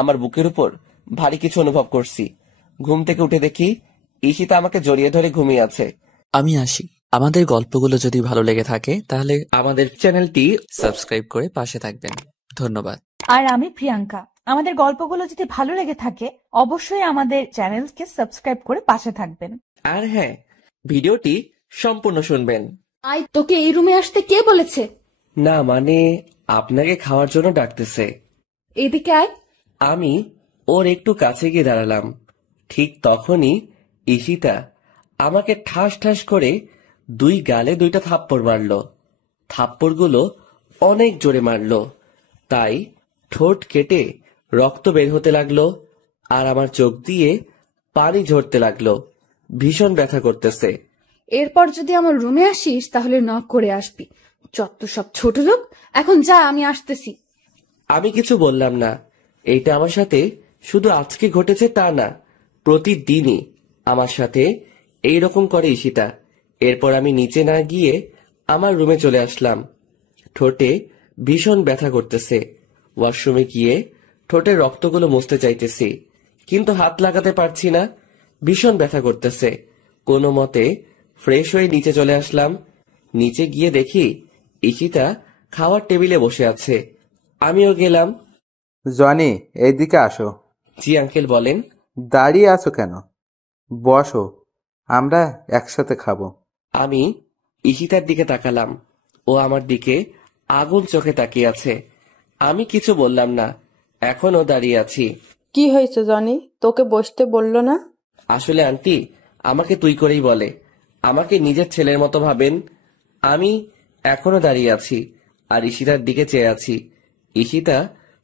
আমার বুকের উপর ভারী কিছু অনুভব করছি। ঘুম থেকে উঠে দেখি ঈশিতা আমাকে জড়িয়ে ধরে ঘুমিয়ে আছে। আমি আসি। আমাদের গল্পগুলো যদি ভালো লেগে থাকে তাহলে আমাদের চ্যানেলটি সাবস্ক্রাইব করে পাশে থাকবেন। ধন্যবাদ। আর আমি প্রিয়াঙ্কা। আমাদের গল্পগুলো যদি ভালো লেগে থাকে অবশ্যই আমাদের চ্যানেলকে সাবস্ক্রাইব করে পাশে থাকবেন। আর হ্যাঁ, ভিডিওটি সম্পূর্ণ শুনবেন। আই, তোকে এই রুমে আসতে কে বলেছে? না মানে আপনাকে খাওয়ার জন্য ডাকতেছে। এদিকে আয়। আমি ওর একটু কাছে গিয়ে দাঁড়ালাম। ঠিক তখনই ঈশিতা আমাকে ঠাস ঠাস করে 2 গালে 2টা থাপ্পড় মারল। থাপ্পড়গুলো অনেক জোরে মারল, তাই ঠোঁট কেটে রক্ত বের হতে লাগলো আর আমার চোখ দিয়ে পানি ঝরতে লাগলো। ভীষণ ব্যথা করতেছে। এরপর যদি আমার রুমে আসিস তাহলে নক করে আসবি। যত সব ছোট লোক। এখন যা, আমি আসতেছি। আমি কিছু বললাম না। এইটা আমার সাথে শুধু আজকে ঘটেছে তা না, প্রতিদিনই আমার সাথে এইরকম করে ঈশিতা। এরপর আমি নিচে না গিয়ে আমার রুমে চলে আসলাম। ঠোঁটে ভীষণ ব্যথা করতেছে। ওয়াশরুমে গিয়ে ঠোঁটের রক্তগুলো মুছতে চাইতেছি, কিন্তু হাত লাগাতে পারছি না। ভীষণ ব্যথা করতেছে। কোনো মতে ফ্রেশ হয়ে নিচে চলে আসলাম। নিচে গিয়ে দেখি ঈশিতা খাওয়ার টেবিলে বসে আছে। আমিও গেলাম। জনি, এইদিকে আসো। জি আঙ্কেল, বলেন। দাঁড়িয়ে আছো কেন? বসো, আমরা একসাথে খাবো। আমি ঈশিতার দিকে তাকালাম। ও আমার দিকে আগুন চোখে তাকিয়ে আছে। আমি কিছু বললাম না, এখনো দাঁড়িয়ে আছি। কি হয়েছে জনি? তোকে বসতে বললো না? আসলে আন্টি আমাকে তুই করেই বলে, আমাকে নিজের ছেলের মতো ভাবেন। আমি এখনো দাঁড়িয়ে আছি আর ঈশিতার দিকে চেয়ে আছি। ঈশিতা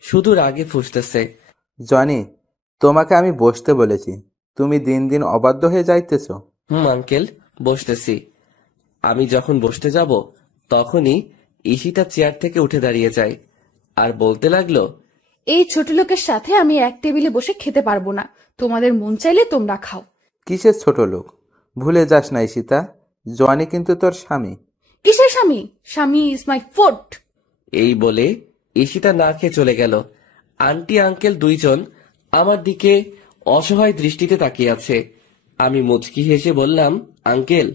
শুধু রাগে ফুঁসতেছে। জনি, তোমাকে আমি বসতে বলেছি, তুমি দিন দিন অবাধ্য হয়ে যাইতেছ। আঙ্কেল, বসতেছি। আমি যখন বসতে যাব তখনই ঈশিতা চেয়ার থেকে উঠে দাঁড়িয়ে যায় আর বলতে লাগলো, এই ছোট লোকের সাথে আমি এক টেবিলে বসে খেতে পারবো না। তোমাদের মন চাইলে তোমরা খাও। কিসের ছোট লোক? ভুলে যাস না ঈশিতা, জনি কিন্তু তোর স্বামী। কিসের স্বামী? স্বামী ইজ মাই ফুড। এই বলে ঈশিতা না খেয়ে চলে গেল। আন্টি আঙ্কেল দুইজন আমার দিকে অসহায় দৃষ্টিতে তাকিয়ে আছে। আমি মুচকি হেসে বললাম, আঙ্কেল,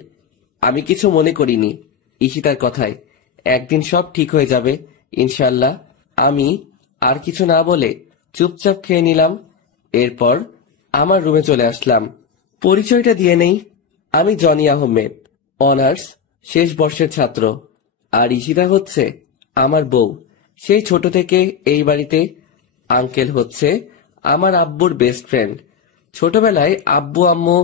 আমি কিছু মনে করিনি ঈশিতার কথায়। একদিন সব ঠিক হয়ে যাবে ইনশাল্লাহ। আমি আর কিছু না বলে চুপচাপ খেয়ে নিলাম। এরপর আমার রুমে চলে আসলাম। পরিচয়টা দিয়ে নেই, আমি জনি আহমেদ, অনার্স শেষ বর্ষের ছাত্র। আর ঈশিতা হচ্ছে আমার বউ, সেই ছোট থেকে এই বাড়িতে। আঙ্কেল হচ্ছে আমার আব্বুর বেস্ট ফ্রেন্ড। ছোটবেলায় আব্বু আম্মু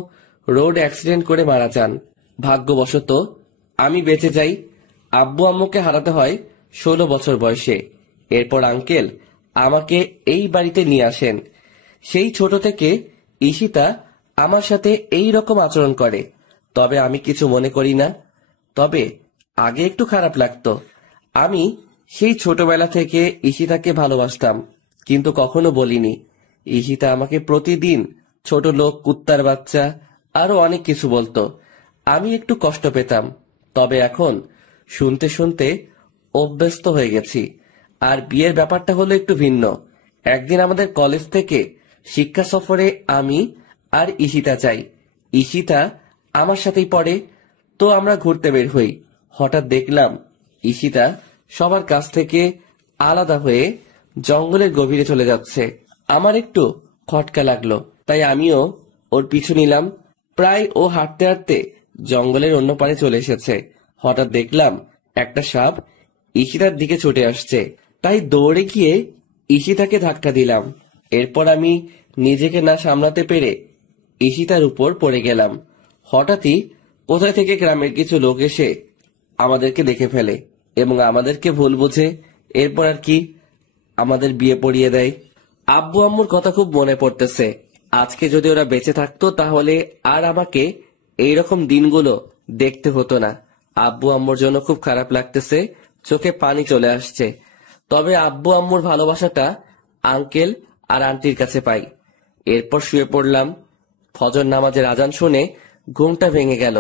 রোড অ্যাক্সিডেন্ট করে মারা যান। ভাগ্যবশত আমি বেঁচে যাই। আব্বু আম্মুকে হারাতে হয় 16 বছর বয়সে। এরপর আঙ্কেল আমাকে এই বাড়িতে নিয়ে আসেন। সেই ছোট থেকে ঈশিতা আমার সাথে এই রকম আচরণ করে, তবে আমি কিছু মনে করি না। তবে আগে একটু খারাপ লাগতো। আমি সেই ছোটবেলা থেকে ঈশিতাকে ভালোবাসতাম, কিন্তু কখনো বলিনি। ঈশিতা আমাকে প্রতিদিন ছোট লোক, কুত্তার বাচ্চা আরো অনেক কিছু বলতো। আমি একটু কষ্ট পেতাম, তবে এখন শুনতে শুনতে অভ্যস্ত হয়ে গেছি। আর বিয়ের ব্যাপারটা হলো একটু ভিন্ন। একদিন আমাদের কলেজ থেকে শিক্ষা সফরে আমি আর ঈশিতা যাই। ঈশিতা আমার সাথেই পড়ে, তো আমরা ঘুরতে বের হই। হঠাৎ দেখলাম ঈশিতা সবার কাছ থেকে আলাদা হয়ে জঙ্গলের গভীরে চলে যাচ্ছে। আমার একটু খটকা লাগলো, তাই আমিও ওর পিছু নিলাম। প্রায় ও হাঁটতে হাঁটতে জঙ্গলের অন্য পারে চলে এসেছে। হঠাৎ দেখলাম একটা সাপ ঈশিতার দিকে ছুটে আসছে, তাই দৌড়ে গিয়ে ঈশিতাকে ধাক্কা দিলাম। এরপর আমি নিজেকে না সামলাতে পেরে ঈশিতার উপর পড়ে গেলাম। হঠাৎই কোথায় থেকে গ্রামের কিছু লোক এসে আমাদেরকে দেখে ফেলে এবং আমাদেরকে ভুল বুঝে এরপর আর কি আমাদের বিয়ে পড়িয়ে দেয়। আব্বু আম্মুর কথা খুব মনে পড়তেছে। আজকে যদি ওরা বেঁচে থাকতো তাহলে আর আমাকে এইরকম দিনগুলো দেখতে হতো না। আব্বু আম্মুর জন্য খুব খারাপ লাগতেছে, চোখে পানি চলে আসছে। তবে আব্বু আম্মুর ভালোবাসাটা আঙ্কেল আর আন্টির কাছে পাই। এরপর শুয়ে পড়লাম। ফজর নামাজের আজান শুনে ঘুমটা ভেঙে গেল,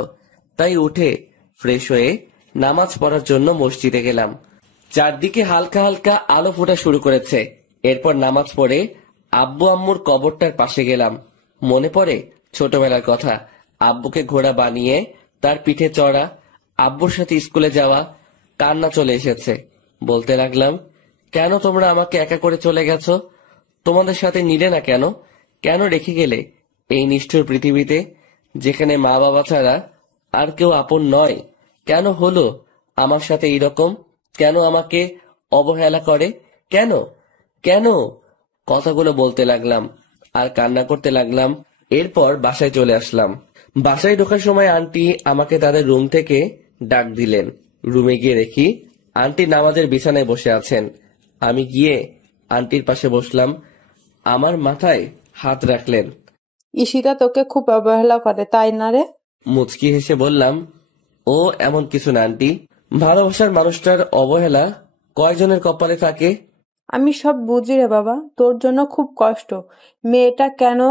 তাই উঠে ফ্রেশ হয়ে নামাজ পড়ার জন্য মসজিদে গেলাম। চারদিকে হালকা হালকা আলো ফোটা শুরু করেছে। এরপর নামাজ পড়ে আব্বু আম্মুর কবরটার পাশে গেলাম। মনে পড়ে ছোটবেলার কথা, আব্বুকে ঘোড়া বানিয়ে তার পিঠে চড়া, আব্বুর সাথে স্কুলে যাওয়া। কান্না চলে এসেছে। বলতে লাগলাম, কেন তোমরা আমাকে একা করে চলে গেছো? তোমাদের সাথে নিলে না কেন? কেন রেখে গেলে এই নিষ্ঠুর পৃথিবীতে, যেখানে মা বাবা ছাড়া আর কেউ আপন নয়? কেন হলো আমার সাথে এইরকম? কেন আমাকে অবহেলা করে? কেন কেন? কথাগুলো বলতে লাগলাম আর কান্না করতে লাগলাম। এরপর বাসায় চলে আসলাম। বাসায় ঢোকার সময় আন্টি আমাকে তাদের রুম থেকে ডাক দিলেন। রুমে গিয়ে দেখি আন্টি নামাজের বিছানায় বসে আছেন। আমি গিয়ে আন্টির পাশে বসলাম। আমার মাথায় হাত রাখলেন। ঈশিতা তোকে খুব অবহেলা করে, তাই না রে? মুচকি হেসে বললাম, ও এমন কিছু না আন্টি। ভালোবাসার মানুষটার অবহেলা কয়জনের কপালে থাকে? আমি সব বুঝি রে বাবা, তোর জন্য খুব কষ্ট। মেয়েটা কেন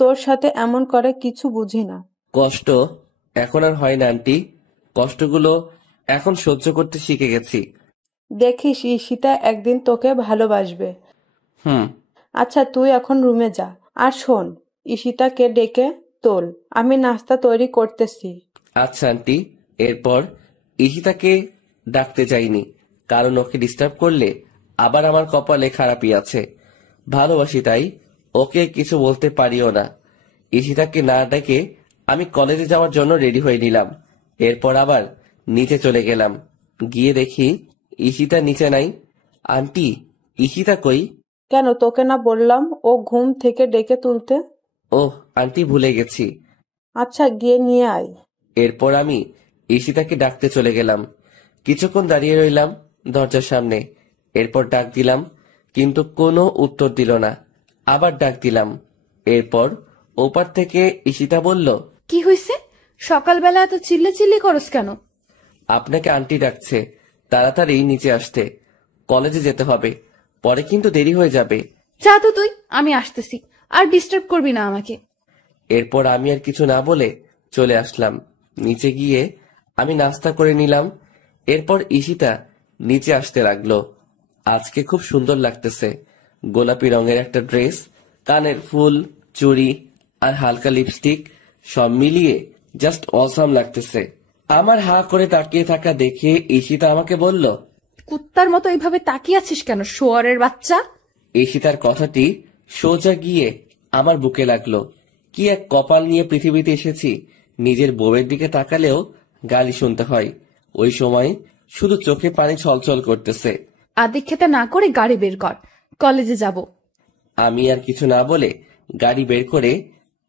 তোর সাথে এমন করে কিছু বুঝি না। কষ্ট এখন আর হয় না আন্টি। কষ্টগুলো এখন সহ্য করতে শিখে গেছি। দেখিস ঈশিতা একদিন তোকে ভালোবাসবে। হুম। আচ্ছা তুই এখন রুমে যা। আর শোন, ঈশিতাকে ডেকে তোল, আমি নাস্তা তৈরি করতেছি। আচ্ছা আন্টি। এরপর ঈশিতাকে ডাকতে যাইনি, কারণ ওকে ডিস্টার্ব করলে আবার আমার কপালে খারাপই আছে। ভালোবাসি তাই ওকে কিছু বলতে পারিও না। ঈশিতাকে না ডেকে আমি কলেজে যাওয়ার জন্য রেডি হয়ে নিলাম। এরপর আবার নিচে চলে গেলাম। গিয়ে দেখি ঈশিতা নিচে নাই। আন্টি, ঈশিতা কই? কেন, তোকে না বললাম ও ঘুম থেকে ডেকে তুলতে? ওহ আন্টি, ভুলে গেছি। আচ্ছা গিয়ে নিয়ে আয়। এরপর আমি ঈশিতাকে ডাকতে চলে গেলাম। কিছুক্ষণ দাঁড়িয়ে রইলাম দরজার সামনে। এরপর ডাক দিলাম, কিন্তু কোনো উত্তর দিল না। আবার ডাক দিলাম। এরপর ওপার থেকে ঈশিতা বলল, কি হয়েছে? সকালবেলা এত চিল্লাচিল্লি করস কেন? আপনাকে আন্টি ডাকছে, তাড়াতাড়ি নিচে আসতে। কলেজে যেতে হবে, পরে কিন্তু দেরি হয়ে যাবে। যা তো তুই, আমি আসতেছি। আর ডিস্টার্ব করবি না আমাকে। এরপর আমি আর কিছু না বলে চলে আসলাম। নিচে গিয়ে আমি নাস্তা করে নিলাম। এরপর ঈশিতা নিচে আসতে লাগলো। আজকে খুব সুন্দর লাগতেছে। গোলাপি রঙের একটা ড্রেস, কানের ফুল, চুড়ি আর হালকা লিপস্টিক, সব মিলিয়ে জাস্ট অসাম লাগতেছে। আমার হা করে তাকিয়ে থাকা দেখে ঈশিতা আমাকে বলল, কুত্তার মতো এইভাবে তাকিয়ে আছিস কেন, শোয়ারের বাচ্চা? ঈশিতার কথাটি সোজা গিয়ে আমার বুকে লাগলো। কি এক কপাল নিয়ে পৃথিবীতে এসেছি, নিজের বউয়ের দিকে তাকালেও গালি শুনতে হয়। ওই সময় শুধু চোখে পানি ছলছল করতেছে। আদিক্ষেতা না করে গাড়ি বের কর, কলেজে যাব। আমি আর কিছু না বলে গাড়ি বের করে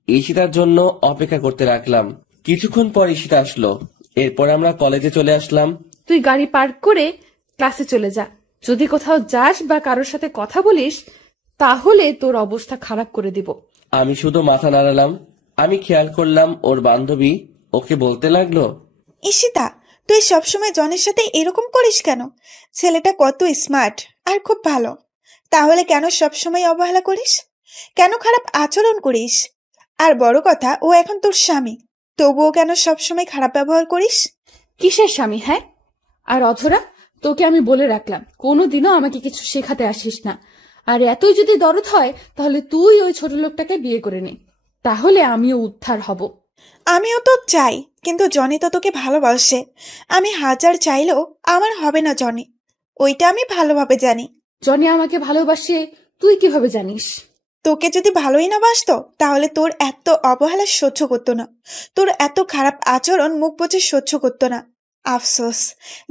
ঈশিতার জন্য অপেক্ষা করতে রাখলাম। কিছুক্ষণ পর ঈশিতা আসলো। এরপর আমরা কলেজে চলে আসলাম। তুই গাড়ি পার্ক করে ক্লাসে চলে যা। যদি কোথাও যাস বা কারোর সাথে কথা বলিস, তাহলে তোর অবস্থা খারাপ করে দিব। আমি শুধু মাথা নাড়ালাম। আমি খেয়াল করলাম ওর বান্ধবী ওকে বলতে লাগলো, ঈশিতা, তুই সবসময় জনের সাথে এরকম করিস কেন? ছেলেটা কত স্মার্ট আর খুব ভালো, তাহলে কেন সবসময় অবহেলা করিস? কেন খারাপ আচরণ করিস? আর বড় কথা, ও এখন তোর স্বামী, তবুও কেন সবসময় খারাপ ব্যবহার করিস? কিসের স্বামী? হ্যাঁ, আর অধরা, তোকে আমি বলে রাখলাম কোনোদিনও আমাকে কিছু শেখাতে আসিস না। আর এতই যদি দরদ হয় তাহলে তুই ওই ছোট লোকটাকে বিয়ে করে নে, তাহলে আমিও উদ্ধার হব। আমিও তো চাই, কিন্তু জনি তো তোকে ভালোবাসে। আমি হাজার চাইলেও আমার হবে না জনি, ওইটা আমি ভালোভাবে জানি। জনি আমাকে ভালোবাসে তুই কিভাবে জানিস? তোকে যদি ভালোই না বাসতো তাহলে তোর এত অবহেলা সহ্য করতো না, তোর এত খারাপ আচরণ মুখ বুজে সহ্য করতো না। আফসোস,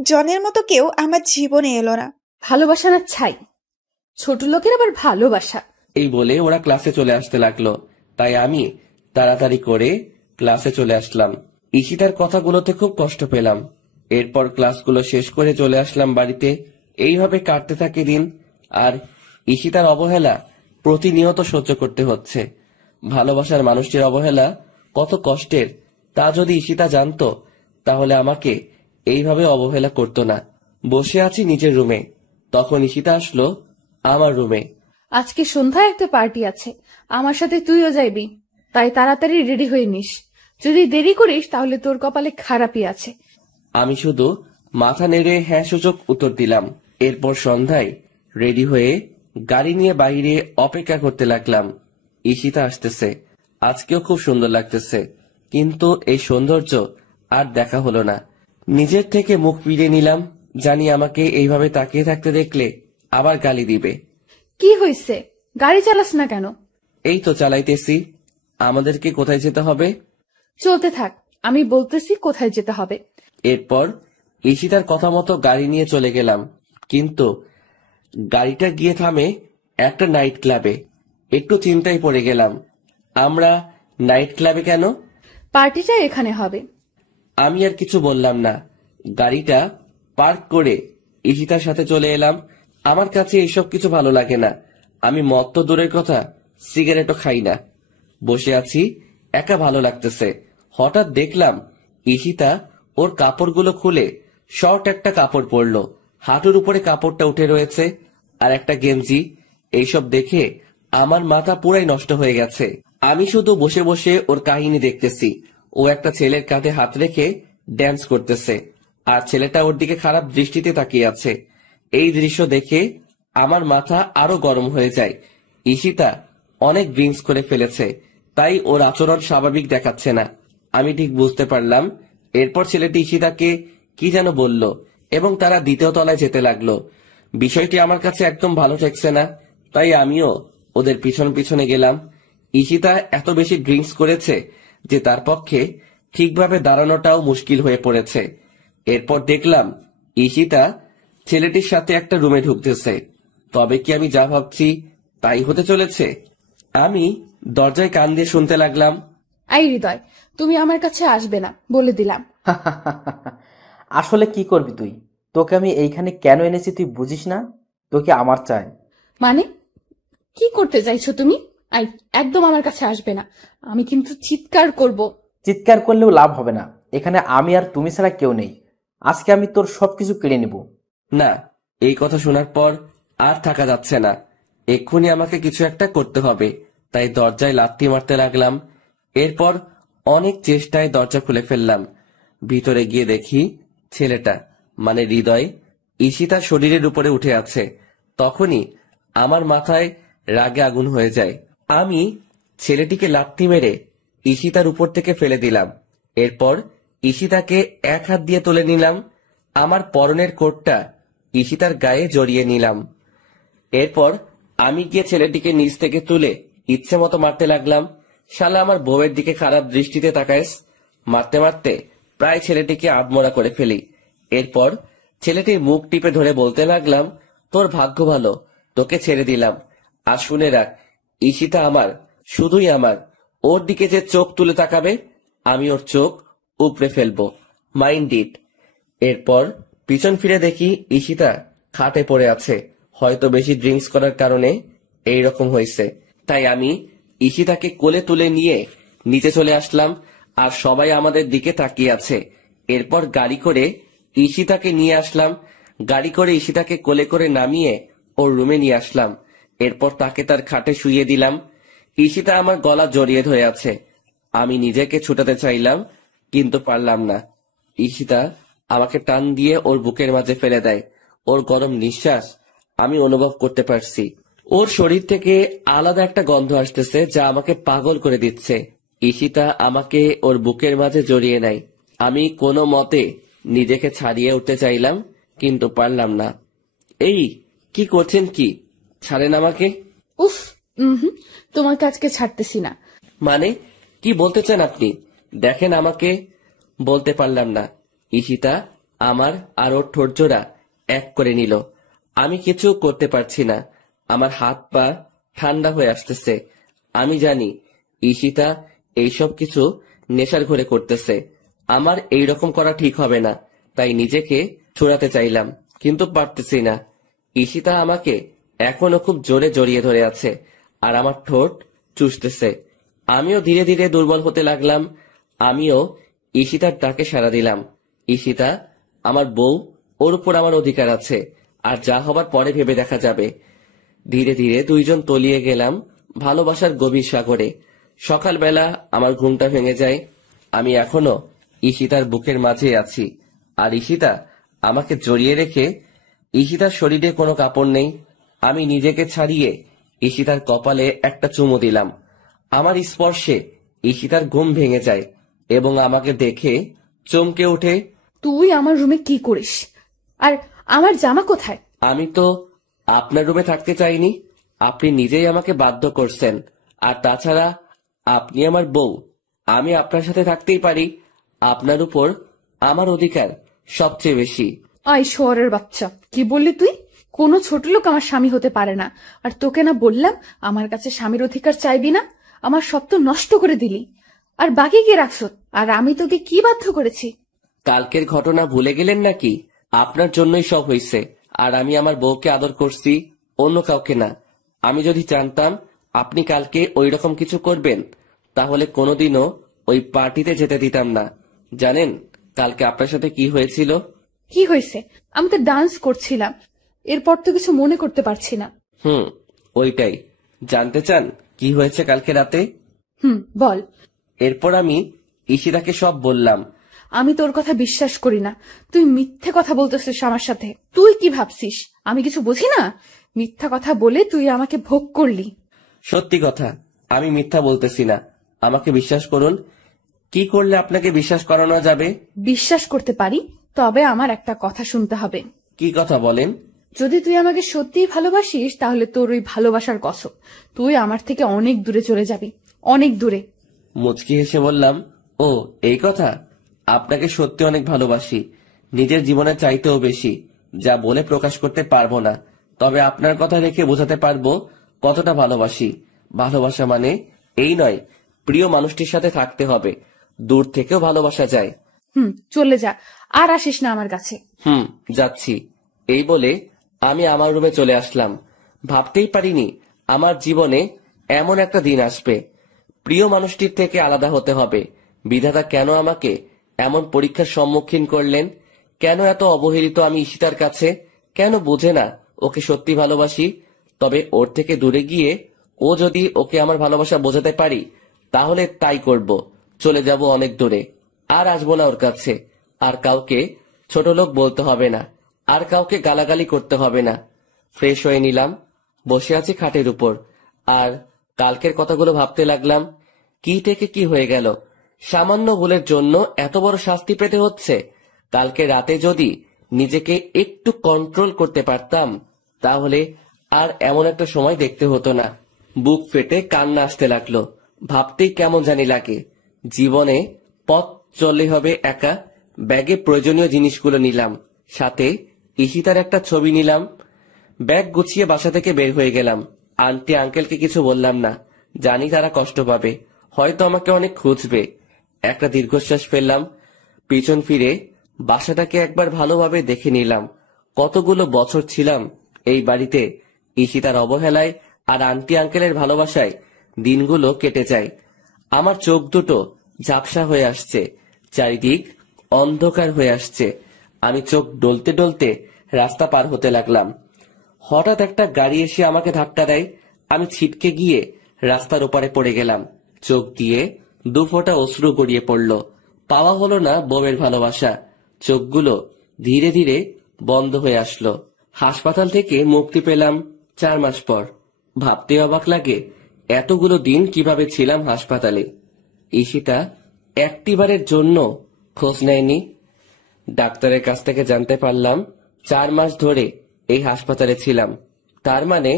জনের মতো কেউ আমার জীবনে এলো না। ভালোবাসা না ছাই, ছোট লোকের আবার ভালোবাসা। এই বলে ওরা ক্লাসে চলে আসতে লাগলো। তাই আমি তাড়াতাড়ি করে ক্লাসে চলে আসলাম। ঈশিতার কথাগুলোতে খুব কষ্ট পেলাম। এরপর ক্লাসগুলো শেষ করে চলে আসলাম বাড়িতে। এইভাবে কাটতে থাকে দিন। আর ঈশিতার অবহেলা প্রতিনিয়ত সহ্য করতে হচ্ছে। ভালোবাসার মানুষটির অবহেলা কত কষ্টের তা যদি ঈশিতা জানতো, তাহলে আমাকে এইভাবে অবহেলা করতো না। বসে আছি নিজের রুমে, তখন ঈশিতা আসলো আমার রুমে। আজকে সন্ধ্যায় একটা পার্টি আছে, আমার সাথে তুইও যাইবি, তাই তাড়াতাড়ি রেডি হয়ে নিস। যদি দেরি করিস তাহলে তোর কপালে খারাপই আছে। আমি শুধু মাথা নেড়ে হ্যাঁ সূচক উত্তর দিলাম। এরপর সন্ধ্যায় রেডি হয়ে গাড়ি নিয়ে বাইরে অপেক্ষা করতে লাগলাম। ঈশিতা আসতেছে। আজকেও খুব সুন্দর লাগতেছে, কিন্তু এই সৌন্দর্য আর দেখা হলো না। নিজের থেকে মুখ ফিরিয়ে নিলাম, জানি আমাকে এইভাবে তাকিয়ে থাকতে দেখলে আবার গালি দিবে। কি হয়েছে? গাড়ি চালাস না কেন? এই তো চালাইতেছি। আমাদেরকে কোথায় যেতে হবে? চলতে থাক, আমি বলতেছি কোথায় যেতে হবে। এরপর ঈশিতার কথা মতো গাড়ি নিয়ে চলে গেলাম, কিন্তু গাড়িটা গিয়ে থামে একটা নাইট ক্লাবে। একটু চিন্তায় পড়ে গেলাম, আমরা নাইট ক্লাবে কেন? পার্টিটা এখানে হবে। আমি আর কিছু বললাম না। গাড়িটা পার্ক করে ঈশিতার সাথে চলে এলাম। আমার কাছে এইসব কিছু ভালো লাগে না। আমি মদ তো দূরের কথা, সিগারেটও খাই না। বসে আছি, একা ভালো লাগতেছে। হঠাৎ দেখলাম ঈশিতা ওর কাপড়গুলো খুলে শর্ট একটা কাপড় পরলো, হাঁটুর উপরে কাপড়টা উঠে রয়েছে, আর একটা গেঞ্জি। এইসব দেখে আমার মাথা পুরাই নষ্ট হয়ে গেছে। আমি শুধু বসে বসে ওর কাহিনী দেখতেছি। ও একটা ছেলের কাঁধে হাত রেখে ড্যান্স করতেছে, আর ছেলেটা ওর দিকে খারাপ দৃষ্টিতে তাকিয়ে আছে। এই দৃশ্য দেখে আমার মাথা আরো গরম হয়ে যায়। ঈশিতা অনেক ড্রিঙ্কস করে ফেলেছে, তাই ওর আচরণ স্বাভাবিক দেখাচ্ছে না। আমি ঠিক বুঝতে পারলাম। এরপর ছেলেটি ঈশিতাকে কি যেন বলল এবং তারা দ্বিতীয় তলায় যেতে লাগলো। বিষয়টি আমার কাছে একদম ভালো ঠেকছে না, তাই আমিও ওদের পিছন পিছনে গেলাম। ঈশিতা এত বেশি ড্রিঙ্কস করেছে যে তার পক্ষে ঠিকভাবে দাঁড়ানোটাও মুশকিল হয়ে পড়েছে। এরপর দেখলাম ঈশিতা ছেলেটির সাথে একটা রুমে ঢুকতেছে। তবে কি আমি যা ভাবছি তাই হতে চলেছে? আমি দরজায় কান দিয়ে শুনতে লাগলাম। আই হৃদয়, তুমি আমার কাছে আসবে না, বলে দিলাম। আসলে কি করবি তুই? তোকে আমি এইখানে কেন এনেছি তুই বুঝিস না? তোকে আমার চাই। মানে কি করতে চাইছো তুমি? আই, একদম আমার কাছে আসবে না, আমি কিন্তু চিৎকার করব। চিৎকার করলেও লাভ হবে না, এখানে আমি আর তুমি ছাড়া কেউ নেই। আজকে আমি তোর সবকিছু কেড়ে নিব। না, এই কথা শোনার পর আর থাকা যাচ্ছে না। এক্ষুনি আমাকে কিছু একটা করতে হবে। তাই দরজায় লাথি মারতে লাগলাম। এরপর অনেক চেষ্টায় দরজা খুলে ফেললাম। ভিতরে গিয়ে দেখি ছেলেটা মানে হৃদয় ঈশিতার শরীরের উপরে উঠে আছে। তখনই আমার মাথায় রাগে আগুন হয়ে যায়। আমি ছেলেটিকে লাথি মেরে ঈশিতার উপর থেকে ফেলে দিলাম। এরপর ঈশিতাকে এক হাত দিয়ে তুলে নিলাম। আমার পরনের কোটটা ঈশিতার গায়ে জড়িয়ে নিলাম। এরপর আমি গিয়ে ছেলেটিকে নিচ থেকে তুলে ইচ্ছে মতো মারতে লাগলাম। শালা আমার বউয়ের দিকে খারাপ দৃষ্টিতে তাকাইস। মারতে মারতে প্রায় ছেলেটিকে আধমরা করে ফেলি। এরপর ছেলেটির মুখ টিপে ধরে বলতে লাগলাম, তোর ভাগ্য ভালো, তোকে ছেড়ে দিলাম। আর শুনে রাখ, ঈশিতা আমার, শুধুই আমার। ওর দিকে যে চোখ তুলে তাকাবে আমি ওর চোখ উপড়ে ফেলবো, মাইন্ড ইট। এরপর পিছন ফিরে দেখি ঈশিতা খাটে পড়ে আছে। হয়তো বেশি ড্রিঙ্কস করার কারণে এইরকম হয়েছে। তাই আমি ঈশিতাকে কোলে তুলে নিয়ে নিচে চলে আসলাম, আর সবাই আমাদের দিকে তাকিয়ে আছে। এরপর গাড়ি করে ঈশিতাকে নিয়ে আসলাম। গাড়ি করে ঈশিতাকে কোলে করে নামিয়ে ওর রুমে নিয়ে আসলাম। এরপর তাকে তার খাটে শুইয়ে দিলাম। ঈশিতা আমার গলা জড়িয়ে ধরে আছে। আমি নিজেকে ছুটাতে চাইলাম, কিন্তু পারলাম না। ঈশিতা আমাকে টান দিয়ে ওর বুকের মাঝে ফেলে দেয়। ওর গরম নিঃশ্বাস আমি অনুভব করতে পারছি। ওর শরীর থেকে আলাদা একটা গন্ধ আসতেছে যা আমাকে পাগল করে দিচ্ছে। ঈশিতা আমাকে ওর বুকের মাঝে জড়িয়ে নেয়। আমি কোনো মতে নিজেকে ছাড়িয়ে উঠতে চাইলাম, কিন্তু পারলাম না। এই কি করছেন? কি ছাড়েন আমাকে। উফ, তোমাকে আজকে ছাড়তেছি না। মানে কি বলতে চান আপনি? দেখেন আমাকে। বলতে পারলাম না। ঈশিতা আমার আর ওর ঠোঁটজোড়া এক করে নিল। আমি কিছু করতে পারছি না। আমার হাত পা ঠান্ডা হয়ে আসতেছে। আমি জানি ঈশিতা এইসব কিছু নেশার ঘরে করতেছে। আমার এইরকম করা ঠিক হবে না, তাই নিজেকে ছুড়াতে চাইলাম, কিন্তু পারতেছি না। ঈশিতা আমাকে এখনো খুব জোরে জড়িয়ে ধরে আছে, আর আমার ঠোঁট চুষতেছে। আমিও ধীরে ধীরে দুর্বল হতে লাগলাম। আমিও ঈশিতার ডাকে সাড়া দিলাম। ঈশিতা আমার বউ, ওর উপর আমার অধিকার আছে, আর যা হবার পরে ভেবে দেখা যাবে। ধীরে ধীরে দুইজন তলিয়ে গেলাম ভালোবাসার গভীর সাগরে। সকালবেলা আমার ঘুমটা ভেঙে যায়। আমি এখনো ঈশিতার বুকের মাঝে আছি, আর ঈশিতা আমাকে জড়িয়ে রেখে। ঈশিতার শরীরে কোনো কাপড় নেই। আমি নিজেকে ছাড়িয়ে ঈশিতার কপালে একটা চুমু দিলাম। আমার স্পর্শে ঈশিতার ঘুম ভেঙে যায় এবং আমাকে দেখে চমকে ওঠে। তুই আমার রুমে কি করিস? আর আমার জামা কোথায়? আমি তো আপনার রুমে থাকতে চাইনি, আপনি নিজেই আমাকে বাধ্য করছেন। আর তাছাড়া আপনি আমার বউ, আমি আপনার সাথে থাকতেই পারি। আপনার উপর আমার অধিকার সবচেয়ে বেশি। আয় শোয়ারের বাচ্চা, কি বললি তুই? কোনো ছোট লোক আমার স্বামী হতে পারে না। আর তোকে না বললাম আমার কাছে স্বামীর অধিকার চাইবি না? আমার সব তো নষ্ট করে দিলি। আর বাকি কি রাখছ? আর আমি তোকে কি বাধ্য করেছি? কালকের ঘটনা ভুলে গেলেন নাকি? আপনার জন্যই সব হয়েছে। আর আমি আমার বউকে আদর করছি, অন্য কাউকে না। আমি যদি জানতাম আপনি কালকে ওই রকম কিছু করবেন, তাহলে কোনোদিনও ওই পার্টিতে যেতে দিতাম না। জানেন কালকে আপনার সাথে কি হয়েছিল? কি হয়েছে? আমি তো ডান্স করছিলাম, এরপর তো কিছু মনে করতে পারছি না। ওইটাই জানতে চান কি হয়েছে কালকে রাতে? বল। এরপর আমি ঈশিতাকে সব বললাম। আমি তোর কথা বিশ্বাস করি না। তুই মিথ্যে কথা বলতেছিস আমার সাথে। তুই কি ভাবছিস আমি কিছু বুঝি না? মিথ্যা কথা বলে তুই আমাকে ভোগ করলি। সত্যি কথা, আমি মিথ্যা বলতেছি না, আমাকে বিশ্বাস করুন। কি করলে আপনাকে বিশ্বাস করানো যাবে? বিশ্বাস করতে পারি, তবে আমার একটা কথা শুনতে হবে। কি কথা বলেন? যদি তুই আমাকে সত্যিই ভালোবাসিস, তাহলে তোর ওই ভালোবাসার কসম তুই আমার থেকে অনেক দূরে চলে যাবি, অনেক দূরে। মুচকি হেসে বললাম, ও এই কথা। আপনাকে সত্যি অনেক ভালোবাসি, নিজের জীবনের চাইতেও বেশি। যা বলে প্রকাশ করতে পারবো না, তবে আপনার কথা রেখে বোঝাতে পারবো কতটা ভালোবাসি। ভালোবাসা মানে এই নয় প্রিয় মানুষটির সাথে থাকতে হবে, দূর থেকেও ভালোবাসা যায়। চলে যা, আর আসিস না আমার কাছে। যাচ্ছি। এই বলে আমি আমার রুমে চলে আসলাম। ভাবতেই পারিনি আমার জীবনে এমন একটা দিন আসবে, প্রিয় মানুষটির থেকে আলাদা হতে হবে। বিধাতা কেন আমাকে এমন পরীক্ষার সম্মুখীন করলেন? কেন এত অবহেলিত আমি ঈশিতার কাছে? কেন বুঝে না ওকে সত্যি ভালোবাসি? তবে ওর থেকে দূরে গিয়ে ও যদি ওকে আমার ভালোবাসা বোঝাতে পারি, তাহলে তাই করব। চলে যাব অনেক দূরে, আর আসবো না ওর কাছে। আর কাউকে ছোট লোক বলতে হবে না, আর কাউকে গালাগালি করতে হবে না। ফ্রেশ হয়ে নিলাম, বসে আছি খাটের উপর, আর কালকের কথাগুলো ভাবতে লাগলাম। কি থেকে কি হয়ে গেল? সামান্য ভুলের জন্য এত বড় শাস্তি পেতে হচ্ছে। কালকে রাতে যদি নিজেকে একটু কন্ট্রোল করতে পারতাম, তাহলে আর এমন একটা সময় দেখতে হতো না। বুক ফেটে কান্না আসতে লাগলো। ভাবতেই কেমন জানি লাগে। জীবনে পথ চললে হবে একা। ব্যাগে প্রয়োজনীয় জিনিসগুলো নিলাম, সাথে ঈশিতার একটা ছবি নিলাম। ব্যাগ গুছিয়ে বাসা থেকে বের হয়ে গেলাম। আন্টি আঙ্কেলকে কিছু বললাম না, জানি তারা কষ্ট পাবে, হয়তো আমাকে অনেক খুঁজবে। একটা দীর্ঘশ্বাস ফেললাম, পিছন ফিরে বাসাটাকে একবার ভালোভাবে দেখে নিলাম। কতগুলো বছর ছিলাম এই বাড়িতে। ঈশিতার অবহেলায় আর আন্টি আঙ্কেলের ভালোবাসায় দিনগুলো কেটে যায়। আমার চোখ দুটো ঝাপসা হয়ে আসছে, চারিদিক অন্ধকার হয়ে আসছে। আমি চোখ ডলতে ডলতে রাস্তা পার হতে লাগলাম। হঠাৎ একটা গাড়ি এসে আমাকে ধাক্কা দেয়। আমি ছিটকে গিয়ে রাস্তার ওপারে পড়ে গেলাম। চোখ দিয়ে দুফোঁটা অশ্রু গড়িয়ে পড়ল। পাওয়া হলো না বউয়ের ভালোবাসা। চোখগুলো ধীরে ধীরে বন্ধ হয়ে আসলো। হাসপাতাল থেকে মুক্তি পেলাম 4 মাস পর। ভাবতে অবাক লাগে এতগুলো দিন কিভাবে ছিলাম হাসপাতালে। ঈশিতা একটিবারের জন্য খোঁজ নেয়নি। ডাক্তারের কাছ থেকে জানতে পারলাম 4 মাস ধরে এই হাসপাতালে ছিলাম। তার মানে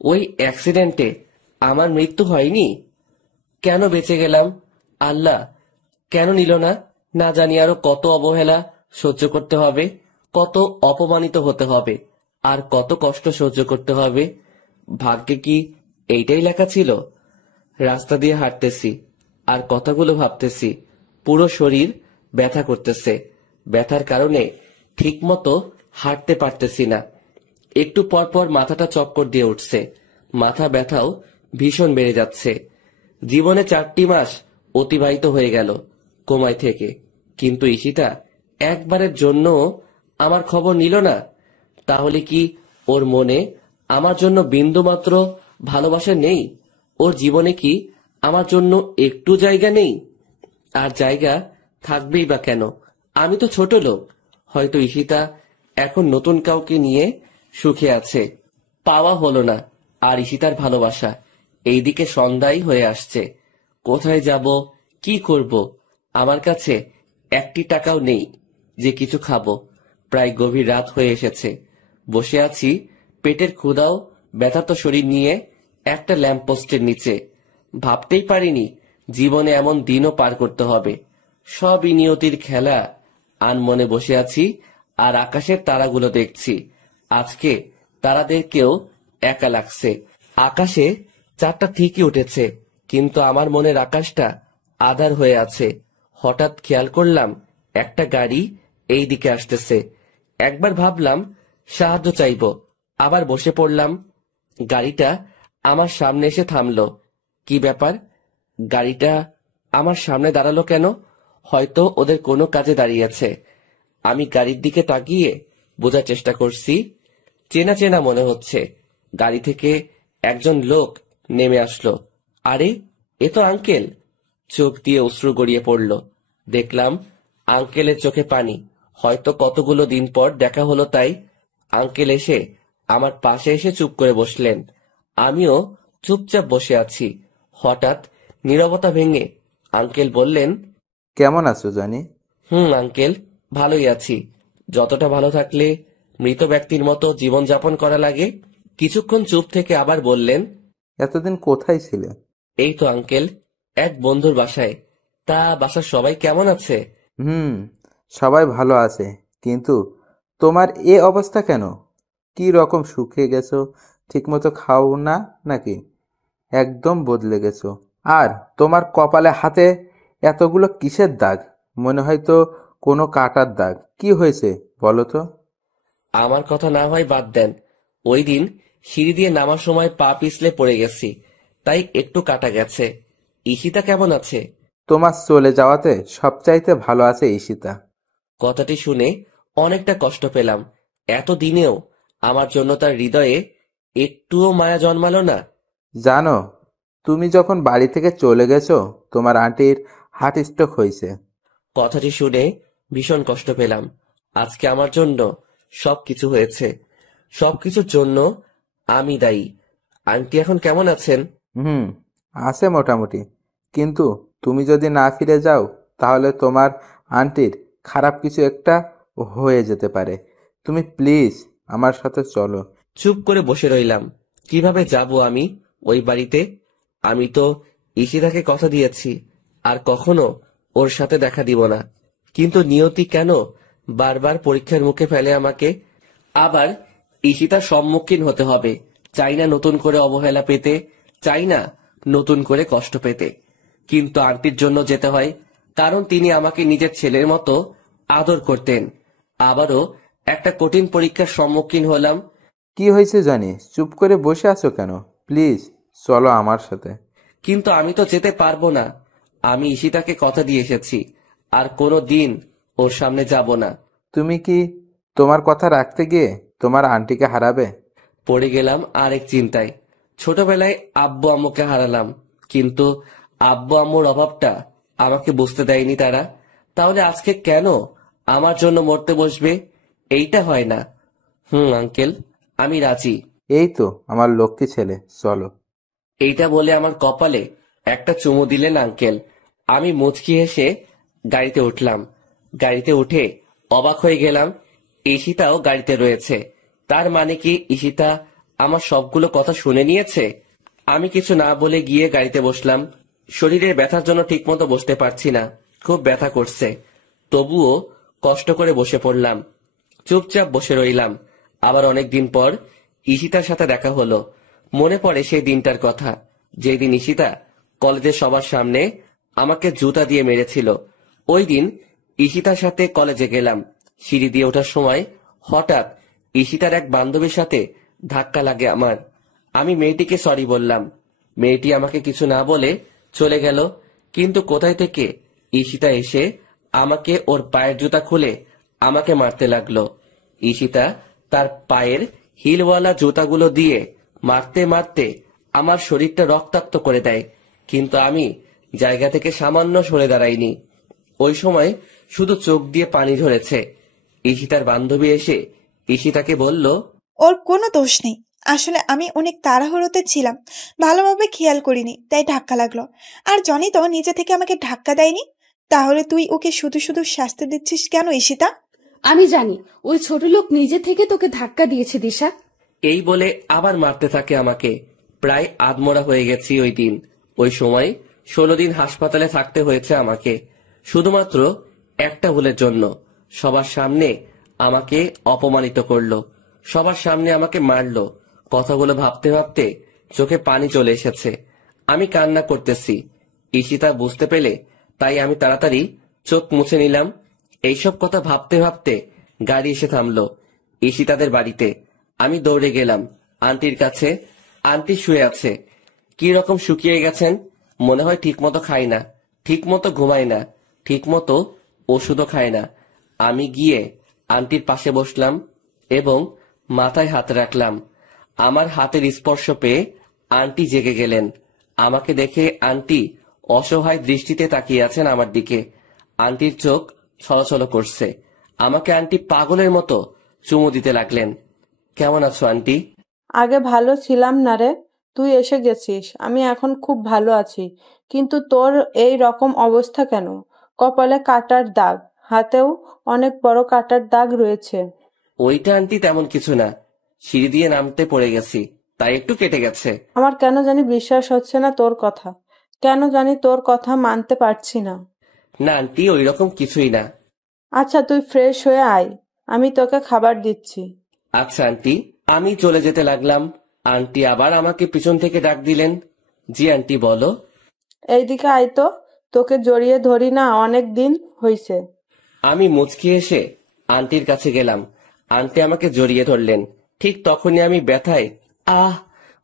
ওই অ্যাক্সিডেন্টে আমার মৃত্যু হয়নি। কেন বেঁচে গেলাম? আল্লাহ কেন নিল না? না জানি আরো কত অবহেলা সহ্য করতে হবে, কত অপমানিত হতে হবে, আর কত কষ্ট সহ্য করতে হবে। ভাগ্যে কি এইটাই লেখা ছিল? রাস্তা দিয়ে হাঁটতেছি আর কথাগুলো ভাবতেছি। পুরো শরীর ব্যথা করতেছে। ব্যথার কারণে ঠিকমতো হাঁটতে পারতেছি না। একটু পর পর মাথাটা চক্কর দিয়ে উঠছে। মাথা ব্যথাও ভীষণ বেড়ে যাচ্ছে। জীবনে 4টি মাস অতিবাহিত হয়ে গেল কোমায় থেকে, কিন্তু ঈশিতা একবারের জন্য আমার খবর নিল না। তাহলে কি ওর মনে আমার জন্য বিন্দুমাত্র ভালোবাসা নেই? ওর জীবনে কি আমার জন্য একটু জায়গা নেই? আর জায়গা থাকবেই বা কেন? আমি তো ছোট লোক। হয়তো ঈশিতা এখন নতুন কাউকে নিয়ে সুখে আছে। পাওয়া হলো না। আর ঈশিতার ভালোবাসা এইদিকে সন্ধ্যাই হয়ে আসছে। কোথায় যাব, কি করব? আমার কাছে একটি টাকাও নেই যে কিছু খাবো। প্রায় গভীর রাত হয়ে এসেছে। বসে আছি পেটের ক্ষুধাও ব্যথার্ত শরীর নিয়ে একটা ল্যাম্পপোস্টের নিচে। ভাবতেই পারিনি জীবনে এমন দিনও পার করতে হবে। সবই নিয়তির খেলা। আনমনে বসে আছি আর আকাশের তারাগুলো দেখছি। আজকে তারাদেরকেও একা লাগছে। আকাশে চাঁদটা ঠিকই উঠেছে, কিন্তু আমার মনের আকাশটা আধার হয়ে আছে। হঠাৎ খেয়াল করলাম একটা গাড়ি এই দিকে আসতেছে। একবার ভাবলাম সাহায্য চাইব, আবার বসে পড়লাম। গাড়িটা আমার সামনে এসে থামলো। কি ব্যাপার? গাড়িটা আমার সামনে দাঁড়ালো কেন? হয়তো ওদের কোনো কাজে দাঁড়িয়েছে। আমি গাড়ির দিকে তাকিয়ে বোঝার চেষ্টা করছি। চেনা চেনা মনে হচ্ছে। গাড়ি থেকে একজন লোক নেমে আসলো। আরে, এ তো আঙ্কেল। চোখ দিয়ে অশ্রু গড়িয়ে পড়ল। দেখলাম আঙ্কেলের চোখে পানি। হয়তো কতগুলো দিন পর দেখা হলো তাই। আঙ্কেল এসে আমার পাশে এসে চুপ করে বসলেন। আমিও চুপচাপ বসে আছি। হঠাৎ নীরবতা ভেঙে আঙ্কেল বললেন, কেমন আছো জানি? আঙ্কেল, ভালোই আছি। যতটা ভালো থাকলে মৃত ব্যক্তির মতো জীবনযাপন করা লাগে। কিছুক্ষণ চুপ থেকে আবার বললেন, এতদিন কোথায় ছিলে? এই তো আঙ্কেল, এক বন্ধুর বাসায়। তা বাসার সবাই কেমন আছে? সবাই ভালো আছে, কিন্তু তোমার এ অবস্থা কেন? কি রকম শুকিয়ে গেছো? ঠিকমতো খাও না নাকি? একদম বদলে গেছো। আর তোমার কপালে হাতে এতগুলো কিসের দাগ? মনে হয় তো কোনো কাটার দাগ। কি হয়েছে বলো তো? আমার কথা না হয় বাদ দেন। ওই দিন সিঁড়ি দিয়ে নামার সময় পা পিছলে পড়ে গেছি, তাই একটু কাটা গেছে। ঈশিতা কেমন আছে? তোমার চলে যাওয়াতে সবচাইতে ভালো আছে ঈশিতা। কথাটি শুনে অনেকটা কষ্ট পেলাম। এতদিনেও আমার জন্য তার হৃদয়ে একটুও মায়া জন্মালো না। জানো, তুমি যখন বাড়ি থেকে চলে গেছো তোমার আন্টির হার্ট স্ট্রোক হয়েছে। কথাটি শুনে ভীষণ কষ্ট পেলাম। আজকে আমার জন্য সবকিছু হয়েছে। সবকিছুর জন্য আমি দায়ী। আন্টি এখন কেমন আছেন? আছে মোটামুটি, কিন্তু তুমি যদি না ফিরে যাও তাহলে তোমার আন্টির খারাপ কিছু একটা হয়ে যেতে পারে। তুমি প্লিজ আমার সাথে চলো। চুপ করে বসে রইলাম। কিভাবে যাব আমি ওই বাড়িতে? আমি তো ঈশিতাকে কথা দিয়েছি আর কখনো ওর সাথে দেখা দিব না। কিন্তু নিয়তি কেন বারবার পরীক্ষার মুখে ফেলে আমাকে? আবার ঈশিতার সম্মুখীন হতে হবে। চাই না নতুন করে অবহেলা পেতে, চাই না নতুন করে কষ্ট পেতে, কিন্তু আন্টির জন্য যেতে হয়, কারণ তিনি আমাকে নিজের ছেলের মতো আদর করতেন। আবারও একটা কঠিন পরীক্ষার সম্মুখীন হলাম। কি হয়েছে জানি, চুপ করে বসে আছো কেন? প্লিজ চলো আমার সাথে। কিন্তু আমি তো যেতে পারবো না। আমি ঈশিতাকে কথা দিয়ে এসেছি, আর কোনো দিন ওর সামনে যাব না। তুমি কি তোমার কথা রাখতে গিয়ে তোমার আন্টিকে হারাবে? পড়ে গেলাম আরেক চিন্তায়। ছোটবেলায় আব্বু আম্মুকে হারালাম, কিন্তু আব্বু আম্মুর অভাবটা আমাকে বুঝতে দেয়নি তারা। তাহলে আজকে কেন আমার জন্য মরতে বসবে? এইটা হয় না। আঙ্কেল, আমি রাজি। এই তো আমার লক্ষ্মী ছেলে, চলো। এইটা বলে আমার কপালে একটা চুমু দিলেন আঙ্কেল। আমি মুচকি হেসে গাড়িতে উঠলাম। গাড়িতে উঠে অবাক হয়ে গেলাম, ঈশিতাও গাড়িতে রয়েছে। তার মানে কি ঈশিতা আমার সবগুলো কথা শুনে নিয়েছে? আমি কিছু না বলে গিয়ে গাড়িতে বসলাম। শরীরের ব্যথার জন্য ঠিকমতো বসতে পারছি না, খুব ব্যথা করছে। তবুও কষ্ট করে বসে পড়লাম। চুপচাপ বসে রইলাম। আবার অনেকদিন পর ঈশিতার সাথে দেখা হলো। মনে পড়ে সেই দিনটার কথা, যেদিন ঈশিতা কলেজের সবার সামনে আমাকে জুতা দিয়ে মেরেছিল। ওই দিন ঈশিতার সাথে কলেজে গেলাম। সিঁড়ি দিয়ে ওঠার সময় হঠাৎ ঈশিতার এক বান্ধবীর সাথে ধাক্কা লাগে আমার। আমি মেয়েটিকে সরি বললাম। মেয়েটি আমাকে কিছু না বলে চলে গেল। কিন্তু কোথায় থেকে ঈশিতা এসে আমাকে ওর পায়ের জুতা খুলে আমাকে মারতে লাগলো। ঈশিতা তার পায়ের হিলওয়ালা জুতাগুলো দিয়ে মারতে মারতে আমার শরীরটা রক্তাক্ত করে দেয়, কিন্তু আমি জায়গা থেকে সামান্য সরে দাঁড়াইনি। ওই সময় শুধু চোখ দিয়ে পানি ঝরেছে। ঈশিতার বান্ধবী এসে ঈশিতাকে বলল, ওর কোনো দোষ নেই, আসলে আমি অনেক তাড়াহুড়োতে ছিলাম, ভালোভাবে খেয়াল করিনি, তাই ধাক্কা লাগলো। আর জনি তো নিজে থেকে আমাকে ধাক্কা দেয়নি। তাহলে তুই ওকে শুধু শুধু শাস্তি দিচ্ছিস কেন ঈশিতা? আমি জানি ওই ছোট লোক নিজে থেকে তোকে ধাক্কা দিয়েছে দিশা। এই বলে আবার মারতে থাকে আমাকে। প্রায় আধমরা হয়ে গেছি ওই দিন। ওই সময় 16 দিন হাসপাতালে থাকতে হয়েছে আমাকে, শুধুমাত্র একটা ভুলের জন্য। সবার সামনে আমাকে অপমানিত করলো, সবার সামনে আমাকে মারলো। কথাগুলো ভাবতে ভাবতে চোখে পানি চলে এসেছে। আমি কান্না করতেছি। ঈশিতা বুঝতে পেলে তাই আমি তাড়াতাড়ি চোখ মুছে নিলাম। এইসব কথা ভাবতে ভাবতে গাড়ি এসে থামলো ঈশিতাদের বাড়িতে। আমি দৌড়ে গেলাম আন্টির কাছে। আন্টি শুয়ে আছে, কি রকম শুকিয়ে গেছেন। মনে হয় ঠিক মতো খায় না, ঠিক মতো ঘুমায় না, ঠিক মতো ওষুধও খায় না। আমি গিয়ে আন্টির পাশে বসলাম এবং মাথায় হাত রাখলাম। আমার হাতের স্পর্শ পেয়ে আন্টি জেগে গেলেন। আমাকে দেখে আন্টি অসহায় দৃষ্টিতে তাকিয়ে আছেন আমার দিকে। আন্টির চোখ ছলছল করছে। আমাকে আন্টি পাগলের মতো চুমু দিতে লাগলেন। কেমন আছো আন্টি? আগে ভালো ছিলাম না রে, তুই এসে গেছিস, আমি এখন খুব ভালো আছি। কিন্তু তোর এই রকম অবস্থা কেন? কপালে কাটার দাগ, হাতেও অনেক বড় কাটার দাগ রয়েছে। ওইটা আন্টি তেমন কিছু না, সিঁড়ি দিয়ে নামতে পড়ে গেছি, তাই একটু কেটে গেছে। আমার কেন জানি বিশ্বাস হচ্ছে না তোর কথা, কেন জানি তোর কথা মানতে পারছি না। না আন্টি, ওই রকম কিছুই না। আচ্ছা তুই ফ্রেশ হয়ে আয়, আমি তোকে খাবার দিচ্ছি। আচ্ছা আন্টি। আমি চলে যেতে লাগলাম। আন্টি আবার আমাকে পিছন থেকে ডাক দিলেন। জি আন্টি বলো। এইদিকে আয় তো, তোকে জড়িয়ে ধরি না অনেক দিন হইছে। আমি মুচকি এসে আন্টির কাছে গেলাম। আন্টি আমাকে জড়িয়ে ধরলেন। ঠিক তখনই আমি ব্যথায় আহ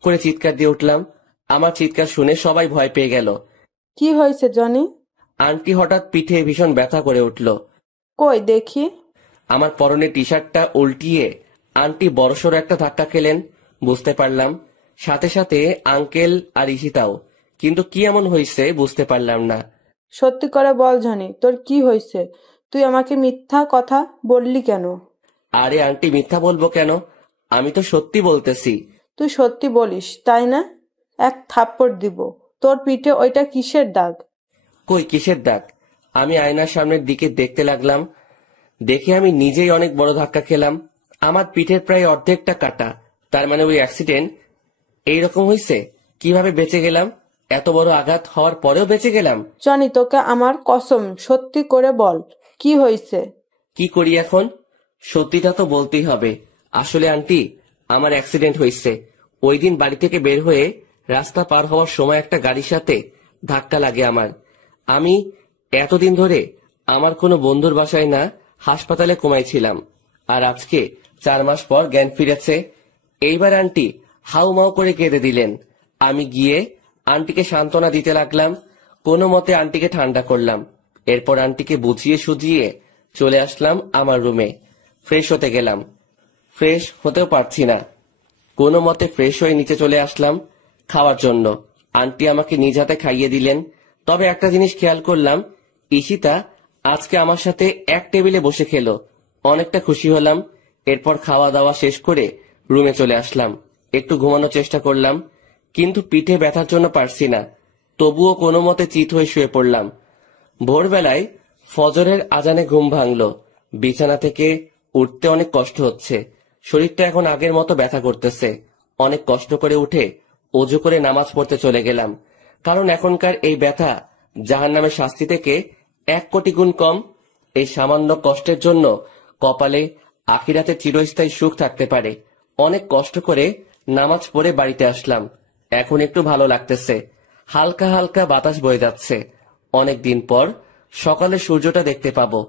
করে চিৎকার দিয়ে উঠলাম। আমার চিৎকার শুনে সবাই ভয় পেয়ে গেল। কি হয়েছে জনি? আন্টি হঠাৎ পিঠে ভীষণ ব্যথা করে উঠল। কই দেখি। আমার পরনে টি শার্টটা উল্টিয়ে আন্টি বড়সড় একটা ধাক্কা খেলেন, বুঝতে পারলাম। সাথে সাথে আঙ্কেল আর ঈশিতাও। কিন্তু কি এমন হয়েছে বুঝতে পারলাম না। সত্যি করে বল জনি, তোর কি হয়েছে? তুই আমাকে মিথ্যা কথা বললি কেন? আরে আন্টি, মিথ্যা বলবো কেন? আমি তো সত্যি বলতেছি। তুই সত্যি বলিস তাই না? এক থাপ্পড় দিব। তোর পিঠে ওইটা কিসের দাগ? কই কিসের দাগ? আমি আয়নার সামনের দিকে দেখতে লাগলাম। দেখে আমি নিজেই অনেক বড় ধাক্কা খেলাম। আমার পিঠের প্রায় অর্ধেকটা কাটা। তার মানে ওই অ্যাক্সিডেন্ট এইরকম হয়েছে। কিভাবে বেঁচে গেলাম? এত বড় আঘাত হওয়ার পরেও বেঁচে গেলাম। জনি তোকে আমার কসম, সত্যি করে বল কি হয়েছে? কি করি এখন? সত্যিটা তো বলতেই হবে। আসলে আন্টি, আমার অ্যাক্সিডেন্ট হয়েছে। ওই দিন বাড়ি থেকে বের হয়ে রাস্তা পার হওয়ার সময় একটা গাড়ির সাথে ধাক্কা লাগে আমার। আমি এতদিন ধরে আমার কোনো বন্ধুর বাসায় না, হাসপাতালে ঘুমাইছিলাম। আর আজকে 4 মাস পর জ্ঞান ফিরেছে। এইবার আন্টি হাউমাউ করে কেঁদে দিলেন। আমি গিয়ে আন্টিকে সান্ত্বনা দিতে লাগলাম। কোনো মতে আন্টিকে ঠান্ডা করলাম। এরপর আন্টিকে বুঝিয়ে সুজিয়ে চলে আসলাম আমার রুমে। ফ্রেশ হতে গেলাম, ফ্রেশ হতেও পারছি না। কোনো মতে ফ্রেশ হয়ে নিচে চলে আসলাম খাওয়ার জন্য। আন্টি আমাকে নিজ হাতে খাইয়ে দিলেন। তবে একটা জিনিস খেয়াল করলাম, ঈশিতা আজকে আমার সাথে এক টেবিলে বসে খেলো। অনেকটা খুশি হলাম। এরপর খাওয়া দাওয়া শেষ করে রুমে চলে আসলাম। একটু ঘুমানোর চেষ্টা করলাম, কিন্তু পিঠে ব্যথার জন্য পারছি না। তবুও কোনো মতে চিত হয়ে শুয়ে পড়লাম। ভোরবেলায় ফজরের আজানে ঘুম ভাঙলো। বিছানা থেকে উঠতে অনেক কষ্ট হচ্ছে। শরীরটা এখন আগের মতো ব্যথা করতেছে। অনেক কষ্ট করে উঠে অজু করে নামাজ পড়তে চলে গেলাম। কারণ এখনকার এই ব্যথা জাহান্নামের শাস্তি থেকে 1 কোটি গুণ কম। এই সামান্য কষ্টের জন্য কপালে আখিরাতে চিরস্থায়ী সুখ থাকতে পারে। অনেক কষ্ট করে নামাজ পড়ে বাড়িতে আসলাম। এখন একটু ভালো লাগতেছে। হালকা হালকা বাতাস বয়ে যাচ্ছে। অনেক দিন পর সকালে সূর্যটা দেখতে পাবো।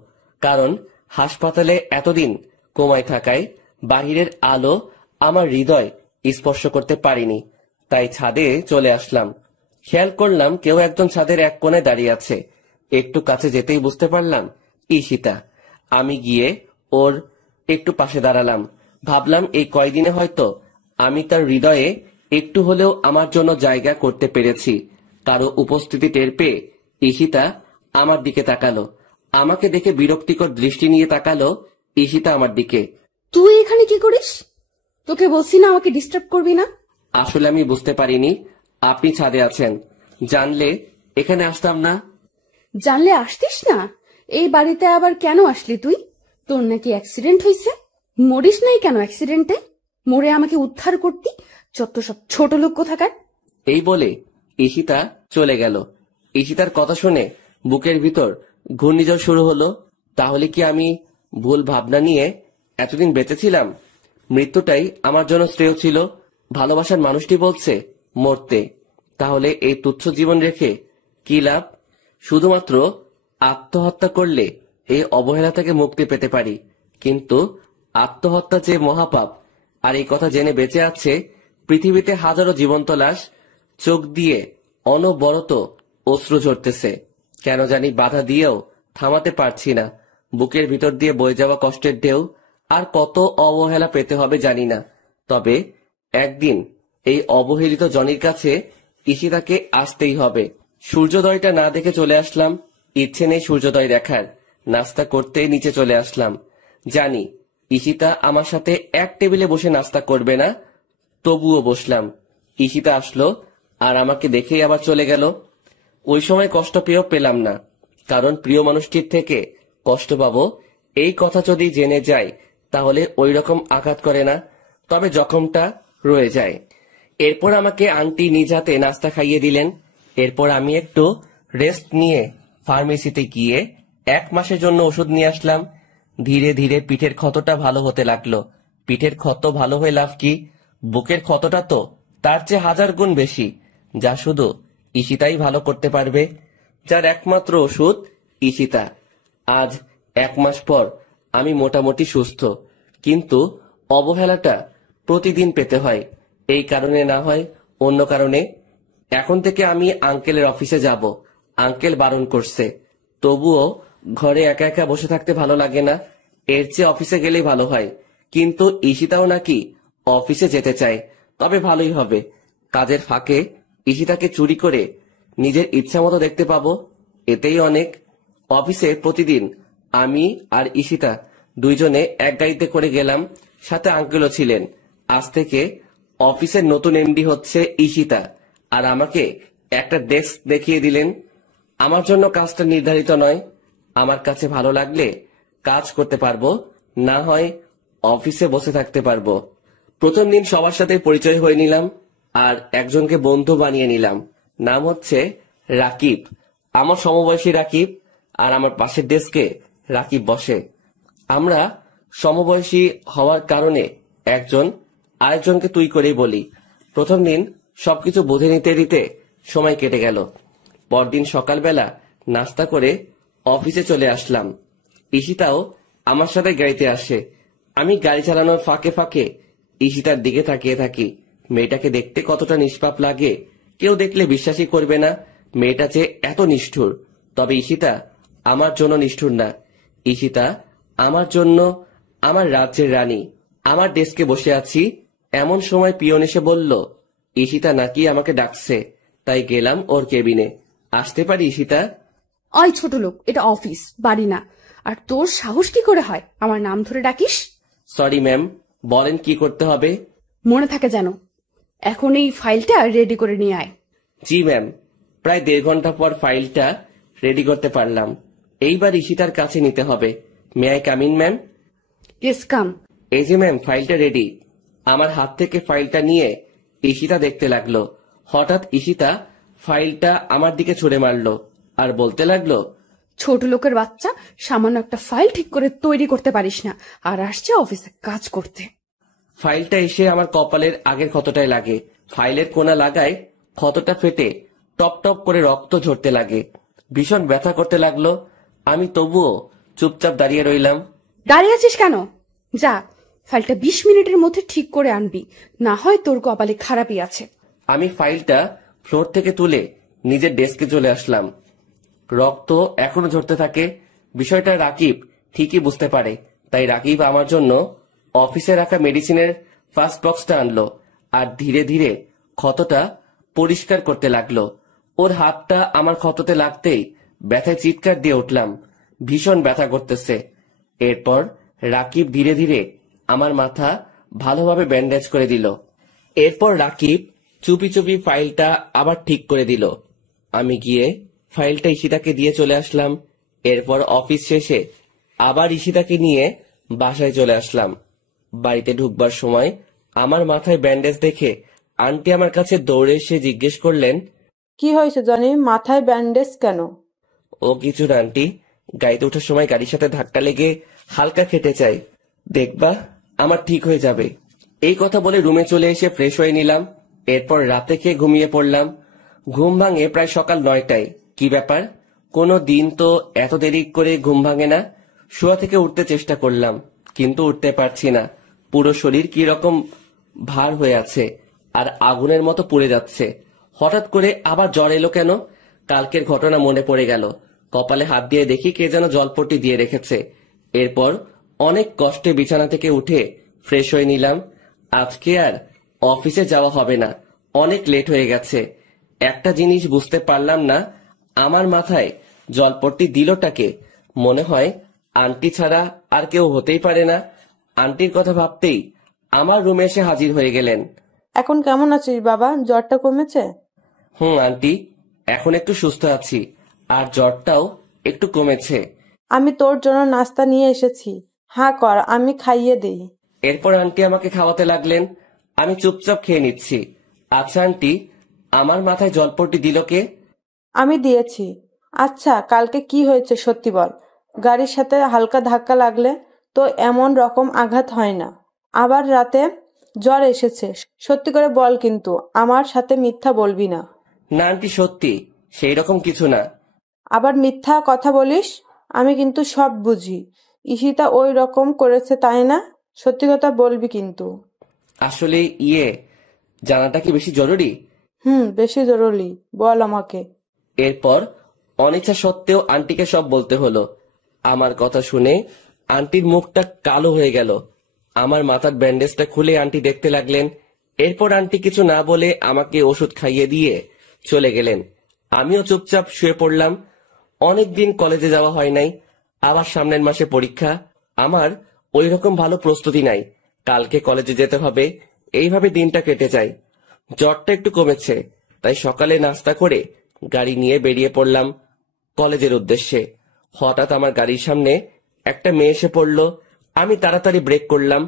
কারণ হাসপাতালে এতদিন কোমায় থাকায় বাহিরের আলো আমার হৃদয় স্পর্শ করতে পারিনি। তাই ছাদে চলে আসলাম। খেয়াল করলাম কেউ একজন ছাদের এক কোণে দাঁড়িয়ে আছে। একটু কাছে যেতেই বুঝতে পারলাম ঈশিতা। আমি গিয়ে ওর একটু পাশে দাঁড়ালাম। ভাবলাম এই কয়দিনে হয়তো আমি তার হৃদয়ে একটু হলেও আমার জন্য জায়গা করতে পেরেছি। কারো উপস্থিতি টের পেয়ে ঈশিতা আমার দিকে তাকালো। আমাকে দেখে বিরক্তিকর দৃষ্টি নিয়ে তাকালো ঈশিতা আমার দিকে। তুই এখানে কি করিস? তোকে বলছি না আমাকে ডিস্টার্ব করবি না। আসলে আমি বুঝতে পারিনি আপনি ছাদে আছেন, জানলে এখানে আসতাম না। জানলে আসতিস না? এই বাড়িতে আবার কেন আসলি তুই? তোর নাকি অ্যাক্সিডেন্ট হয়েছে? মরিস নাই কেন অ্যাক্সিডেন্টে? মরে আমাকে উদ্ধার করতি? যত সব ছোট লোক কোথাকার। এই বলে ঈশিতা চলে গেল। ঈশিতার কথা শুনে বুকের ভিতর ঘূর্ণিঝড় শুরু হলো। তাহলে কি আমি ভুল ভাবনা নিয়ে এতদিন বেঁচেছিলাম? মৃত্যুটাই আমার জন্য শ্রেয় ছিল। ভালোবাসার মানুষটি বলছে মরতে, তাহলে এই তুচ্ছ জীবন রেখে কি লাভ? শুধুমাত্র আত্মহত্যা করলে এই অবহেলা থেকে মুক্তি পেতে পারি, কিন্তু আত্মহত্যা যে মহাপাপ। আর এই কথা জেনে বেঁচে আছে পৃথিবীতে হাজারো জীবন্ত লাশ। চোখ দিয়ে অনবরত অশ্রু ঝরতেছে, কেন জানি বাধা দিয়েও থামাতে পারছি না। বুকের ভিতর দিয়ে বয়ে যাওয়া কষ্টের ঢেউ। আর কত অবহেলা পেতে হবে জানি না, তবে একদিন এই অবহেলিত জনির কাছে ঈশিতাকে আসতেই হবে। সূর্যোদয়টা না দেখে চলে আসলাম। ইচ্ছে নেই সূর্যোদয় দেখার। নাস্তা করতেই নিচে চলে আসলাম। জানি ঈশিতা আমার সাথে এক টেবিলে বসে নাস্তা করবে না, তবুও বসলাম। ঈশিতা আসলো আর আমাকে দেখেই আবার চলে গেল। ওই সময় কষ্ট পেয়েও পেলাম না, কারণ প্রিয় মানুষটির থেকে কষ্ট পাবো এই কথা যদি জেনে যায় তাহলে ওই রকম আঘাত করে না, তবে জখমটা রয়ে যায়। এরপর আমাকে আন্টি নিজ হাতে নাস্তা খাইয়ে দিলেন। এরপর আমি একটু রেস্ট নিয়ে ফার্মেসিতে গিয়ে 1 মাসের জন্য ওষুধ নিয়ে আসলাম। ধীরে ধীরে পিঠের ক্ষতটা ভালো হতে লাগলো। পিঠের ক্ষত ভালো হয়ে লাভ কি? বুকের ক্ষতটা তো তার চেয়ে 1000 গুণ বেশি, যা শুধু ঈশিতাই ভালো করতে পারবে, যার একমাত্র ওষুধ ঈশিতা। আজ 1 মাস পর আমি মোটামুটি সুস্থ, কিন্তু অবহেলাটা প্রতিদিন পেতে হয়। এই কারণে না হয় অন্য কারণে। এখন থেকে আমি আঙ্কেলের অফিসে যাব। আঙ্কেল বারণ করছে, তবুও ঘরে একা একা বসে থাকতে ভালো লাগে না। এর চেয়ে অফিসে গেলেই ভালো হয়। কিন্তু ঈশিতাও নাকি অফিসে যেতে চায়, তবে ভালোই হবে। কাজের ফাঁকে ঈশিতাকে চুরি করে নিজের ইচ্ছা মতো দেখতে পাবো, এতেই অনেক। অফিসে প্রতিদিন আমি আর ঈশিতা দুইজনে এক গাড়িতে করে গেলাম, সাথে আঙ্কেলও ছিলেন। আজ থেকে অফিসের নতুন এমডি হচ্ছে ঈশিতা, আর আমাকে একটা ডেস্ক দেখিয়ে দিলেন। আমার জন্য কাজটা নির্ধারিত নয়, আমার কাছে ভালো লাগলে কাজ করতে পারবো, না হয় অফিসে বসে থাকতে পারবো। প্রথম দিন সবার সাথে পরিচয় হয়ে নিলাম আর একজনকে বন্ধু বানিয়ে নিলাম। নাম হচ্ছে রাকিব। আমার সমবয়সী রাকিব, আর আমার পাশের ডেস্কে রাকিব বসে। আমরা সমবয়সী হওয়ার কারণে একজন আরেকজনকে তুই করেই বলি। প্রথম দিন সবকিছু বুঝে নিতে নিতে সময় কেটে গেল। পরদিন সকালবেলা নাস্তা করে অফিসে চলে আসলাম। ঈশিতাও আমার সাথে গাড়িতে আসে। আমি গাড়ি চালানোর ফাঁকে ফাঁকে ঈশিতার দিকে তাকিয়ে থাকি। মেয়েটাকে দেখতে কতটা নিষ্পাপ লাগে, কেউ দেখলে বিশ্বাসই করবে না মেয়েটা যে এত নিষ্ঠুর। তবে ঈশিতা আমার জন্য নিষ্ঠুর না। ঈশিতা আমার জন্য আমার রাজ্যের রানী। আমার ডেস্কে বসে আছি, এমন সময় পিয়ন এসে বলল ঈশিতা নাকি আমাকে ডাকছে। তাই গেলাম ওর কেবিনে। আসতে পারি ঈশিতা? ওই ছোট লোক, এটা অফিস, বাড়ি না। আর তোর সাহস কি করে হয় আমার নাম ধরে ডাকিস? সরি ম্যাম, বলেন কি করতে হবে? মনে থাকে যেন। এখন এই ফাইলটা রেডি করে নিয়ে আয়। জি ম্যাম। প্রায় 1.5 ঘন্টা পর ফাইলটা রেডি করতে পারলাম। এইবার ঈশিতার কাছে নিতে হবে। May I come in ma'am? Yes come. এই যে ম্যাম, ফাইলটা রেডি। আমার হাত থেকে ফাইলটা নিয়ে ঈশিতা দেখতে লাগলো। হঠাৎ ঈশিতা ফাইলটা আমার দিকে ছুড়ে মারলো আর বলতে লাগলো, ছোট লোকের বাচ্চা, সামান্য একটা ফাইল ঠিক করে তৈরি করতে পারিস না, আর আসছে অফিসে কাজ করতে। ফাইলটা এসে আমার কপালের আগের ক্ষতটায় লাগে। ফাইলের কোনা লাগায় ক্ষতটা ফেটে টপ টপ করে রক্ত ঝরতে লাগে। ভীষণ ব্যথা করতে লাগলো। আমি তবুও চুপচাপ দাঁড়িয়ে রইলাম। দাঁড়িয়ে আছিস কেন? যা, ফাইলটা 20 মিনিটের মধ্যে ঠিক করে আনবি, না হয় তোর কপালে খারাপই আছে। আমি ফাইলটা ফ্লোর থেকে তুলে নিজের ডেস্কে চলে আসলাম। রক্ত এখনো ঝরতে থাকে। বিষয়টা রাকিব ঠিকই বুঝতে পারে, তাই রাকিব আমার জন্য অফিসে রাখা মেডিসিনের ফার্স্ট বক্সটা আনলো আর ধীরে ধীরে ক্ষতটা পরিষ্কার করতে লাগলো। ওর হাতটা আমার ক্ষততে লাগতেই ব্যথায় চিৎকার দিয়ে উঠলাম। ভীষণ ব্যথা করতেছে। এরপর রাকিব ধীরে ধীরে আমার মাথা ভালোভাবে ব্যান্ডেজ করে দিল। এরপর রাকিব চুপি চুপি ফাইলটা আবার ঠিক করে দিল। আমি গিয়ে ফাইলটা ঈশিতাকে দিয়ে চলে আসলাম। এরপর অফিস শেষে আবার ঈশিতাকে নিয়ে বাসায় চলে আসলাম। বাড়িতে ঢুকবার সময় আমার মাথায় ব্যান্ডেজ দেখে আন্টি আমার কাছে দৌড়ে এসে জিজ্ঞেস করলেন, কি হয়েছে জনি, মাথায় ব্যান্ডেজ কেন? ও কিছু না আন্টি, গাড়িতে ওঠার সময় গাড়ির সাথে ধাক্কা লেগে হালকা খেটে চাই, দেখবা আমার ঠিক হয়ে যাবে। এই কথা বলে রুমে চলে এসে ফ্রেশ হয়ে নিলাম। এরপর রাতে খেয়ে ঘুমিয়ে পড়লাম। ঘুম ভাঙে প্রায় সকাল 9টায়। কি ব্যাপার, কোনো দিন তো এত দেরি করে ঘুম ভাঙে না। শোয়া থেকে উঠতে চেষ্টা করলাম, কিন্তু উঠতে পারছি না। পুরো শরীর কি রকম ভার হয়ে আছে আর আগুনের মতো পুড়ে যাচ্ছে। হঠাৎ করে আবার জ্বর এলো কেন? কালকের ঘটনা মনে পড়ে গেল। কপালে হাত দিয়ে দেখি কে যেন জলপট্টি দিয়ে রেখেছে। এরপর অনেক কষ্টে বিছানা থেকে উঠে ফ্রেশ হয়ে নিলাম। আজকে আর অফিসে যাওয়া হবে না, অনেক লেট হয়ে গেছে। একটা জিনিস বুঝতে পারলাম না, আমার মাথায় জলপট্টি দিলটাকে? মনে হয় আন্টি ছাড়া আর কেউ হতেই পারে না। আন্টির কথা ভাবতেই আমার রুমে এসে হাজির হয়ে গেলেন। এখন কেমন আছিস বাবা, জ্বরটা কমেছে? আন্টি, এখন একটু সুস্থ আছি, আর জ্বরটাও একটু কমেছে। আমি তোর জন্য নাস্তা নিয়ে এসেছি, হ্যাঁ কর, আমি খাইয়ে দিই। এরপর আন্টি আমাকে খাওয়াতে লাগলেন। আমি চুপচাপ খেয়ে নিচ্ছি। আচ্ছা আন্টি, আমার মাথায় জলপট্টি দিল কে? আমি দিয়েছি। আচ্ছা, কালকে কি হয়েছে সত্যি বল। গাড়ির সাথে হালকা ধাক্কা লাগলে তো এমন রকম আঘাত হয় না, আবার রাতে জ্বর এসেছে, সত্যি করে বল, কিন্তু আমার সাথে মিথ্যা বলবি না। না আন্টি, সত্যি সেই রকম কিছু না। আবার মিথ্যা কথা বলিস, আমি কিন্তু সব বুঝি। ঈশিতা ওই রকম করেছে তাই না? সত্যি কথা বলবি কিন্তু। আসলে জানাটা কি বেশি জরুরি? বেশি জরুরি, বল আমাকে। এরপর অনিচ্ছা সত্ত্বেও আন্টিকে সব বলতে হলো। আমার কথা শুনে আন্টির মুখটা কালো হয়ে গেল। আমার মাথার ব্যান্ডেজটা খুলে আন্টি দেখতে লাগলেন। এরপর আন্টি কিছু না বলে আমাকে ওষুধ খাইয়ে দিয়ে চলে গেলেন। আমিও চুপচাপ শুয়ে পড়লাম। অনেকদিন কলেজে যাওয়া হয় নাই, আবার সামনের মাসে পরীক্ষা। আমার ওই রকম ভালো প্রস্তুতি নাই। কালকে কলেজে যেতে হবে, এইভাবে দিনটা কেটে যায়। জ্বরটা একটু কমেছে, তাই সকালে নাস্তা করে গাড়ি নিয়ে বেরিয়ে পড়লাম কলেজের উদ্দেশ্যে। হঠাৎ আমার গাড়ির সামনে একটা মেয়ে এসে পড়ল। আমি তাড়াতাড়ি ব্রেক করলাম,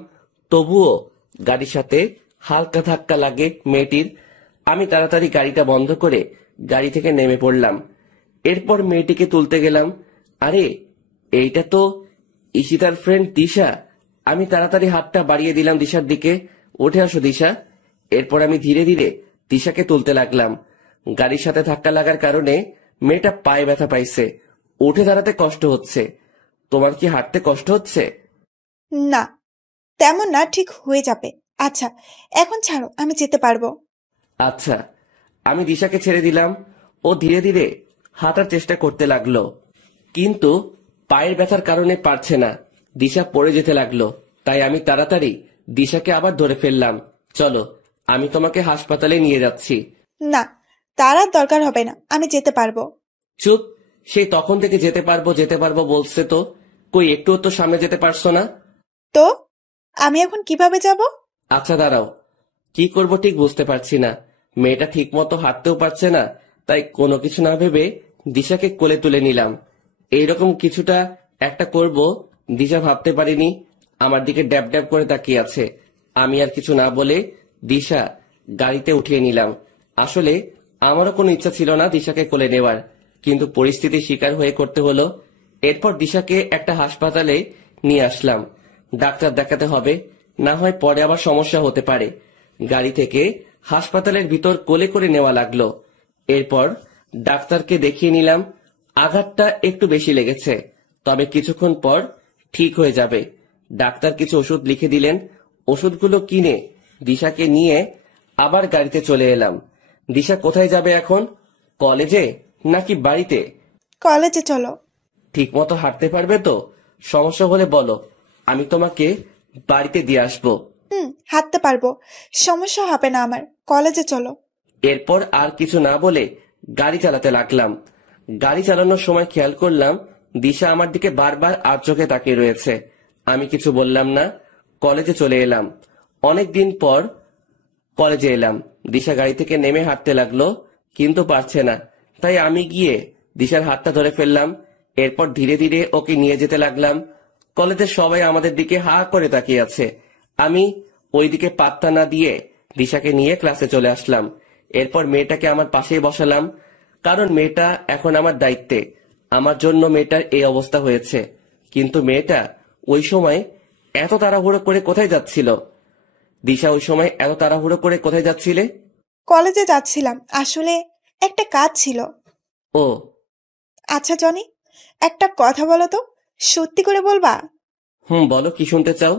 তবুও গাড়ির সাথে হালকা ধাক্কা লাগে মেয়েটির। আমি তাড়াতাড়ি গাড়িটা বন্ধ করে গাড়ি থেকে নেমে পড়লাম। এরপর মেয়েটিকে তুলতে গেলাম। আরে, এইটা তো ঈশিতার ফ্রেন্ড দিশা। আমি তাড়াতাড়ি হাতটা বাড়িয়ে দিলাম দিশার দিকে। উঠে আসো দিশা। এরপর আমি ধীরে ধীরে দিশাকে তুলতে লাগলাম। গাড়ির সাথে ধাক্কা লাগার কারণে মেয়েটা পায়ে ব্যথা পাইছে, উঠে দাঁড়াতে কষ্ট হচ্ছে। তোমার কি হাঁটতে কষ্ট হচ্ছে? না, তেমন না, ঠিক হয়ে যাবে। আচ্ছা, এখন ছাড়ো, আমি যেতে পারবো। আচ্ছা। আমি দিশাকে ছেড়ে দিলাম। ও ধীরে ধীরে হাঁটার চেষ্টা করতে লাগলো, কিন্তু পায়ের ব্যথার কারণে পারছে না। দিশা পড়ে যেতে লাগলো, তাই আমি তাড়াতাড়ি দিশাকে আবার ধরে ফেললাম। চলো, আমি তোমাকে হাসপাতালে নিয়ে যাচ্ছি। না, তার আর দরকার হবে না, আমি যেতে পারবো। চুপ, সেই তখন থেকে যেতে পারবো বলছে তো, কই একটুও তো সামনে যেতে পারছো না। তো আমি এখন কিভাবে যাব? আচ্ছা দাঁড়াও, কি করব ঠিক বুঝতে পারছি না। মেয়েটা ঠিক মতো হাঁটতেও পারছে না, তাই কোনো কিছু না ভেবে দিশাকে কোলে তুলে নিলাম। এইরকম কিছুটা একটা করব দিশা ভাবতে পারিনি। আমার দিকে ড্যাব ড্যাব করে তাকিয়ে আছে। আমি আর কিছু না বলে দিশা গাড়িতে উঠিয়ে নিলাম। আসলে আমারও কোনো ইচ্ছা ছিল না দিশাকে কোলে নেওয়ার, কিন্তু পরিস্থিতির শিকার হয়ে করতে হলো। এরপর দিশাকে একটা হাসপাতালে নিয়ে আসলাম। ডাক্তার দেখাতে হবে, না হয় পরে আবার সমস্যা হতে পারে। গাড়ি থেকে হাসপাতালের ভিতর কোলে করে নেওয়া লাগলো। এরপর ডাক্তারকে দেখিয়ে নিলাম। আঘাতটা একটু বেশি লেগেছে, তবে কিছুক্ষণ পর ঠিক হয়ে যাবে। ডাক্তার কিছু ওষুধ লিখে দিলেন। ওষুধগুলো কিনে দিশাকে নিয়ে আবার গাড়িতে চলে এলাম। দিশা কোথায় যাবে এখন? কলেজে নাকি বাড়িতে? কলেজে চলো। ঠিক মতো হাঁটতে পারবে তো? সমস্যা হলে বলো, আমি তোমাকে বাড়িতে দিয়ে আসবো। হাঁটতে পারবো, সমস্যা হবে না আমার। কলেজে চলো। এরপর আর কিছু না বলে গাড়ি চালাতে লাগলাম। গাড়ি চালানোর সময় খেয়াল করলাম দিশা আমার দিকে বারবার আর চোখে তাকিয়ে রয়েছে। আমি কিছু বললাম না। কলেজে চলে এলাম। অনেক দিন পর কলেজে এলাম। দিশা গাড়ি থেকে নেমে হাঁটতে লাগলো, কিন্তু পারছে না। তাই আমি গিয়ে দিশার হাতটা ধরে ফেললাম। এরপর ধীরে ধীরে ওকে নিয়ে যেতে লাগলাম। কলেজের সবাই আমাদের দিকে হা করে তাকিয়ে আছে। আমি ওইদিকে পাত্তা না দিয়ে দিশাকে নিয়ে ক্লাসে চলে আসলাম। এরপর মেয়েটাকে আমার পাশেই বসালাম, কারণ মেয়েটা এখন আমার দায়িত্বে। আমার জন্য মেয়েটার এই অবস্থা হয়েছে। কিন্তু মেয়েটা ওই সময় এত তাড়াহুড়ো করে কোথায় যাচ্ছিল? দিশা, ওই সময় এত তাড়াহুড়ো করে কোথায় যাচ্ছিলে? কলেজে যাচ্ছিলাম, আসলে একটা কাজ ছিল। ও আচ্ছা জনি, একটা কথা বলো তো, সত্যি করে বলবা? বলো, কি শুনতে চাও?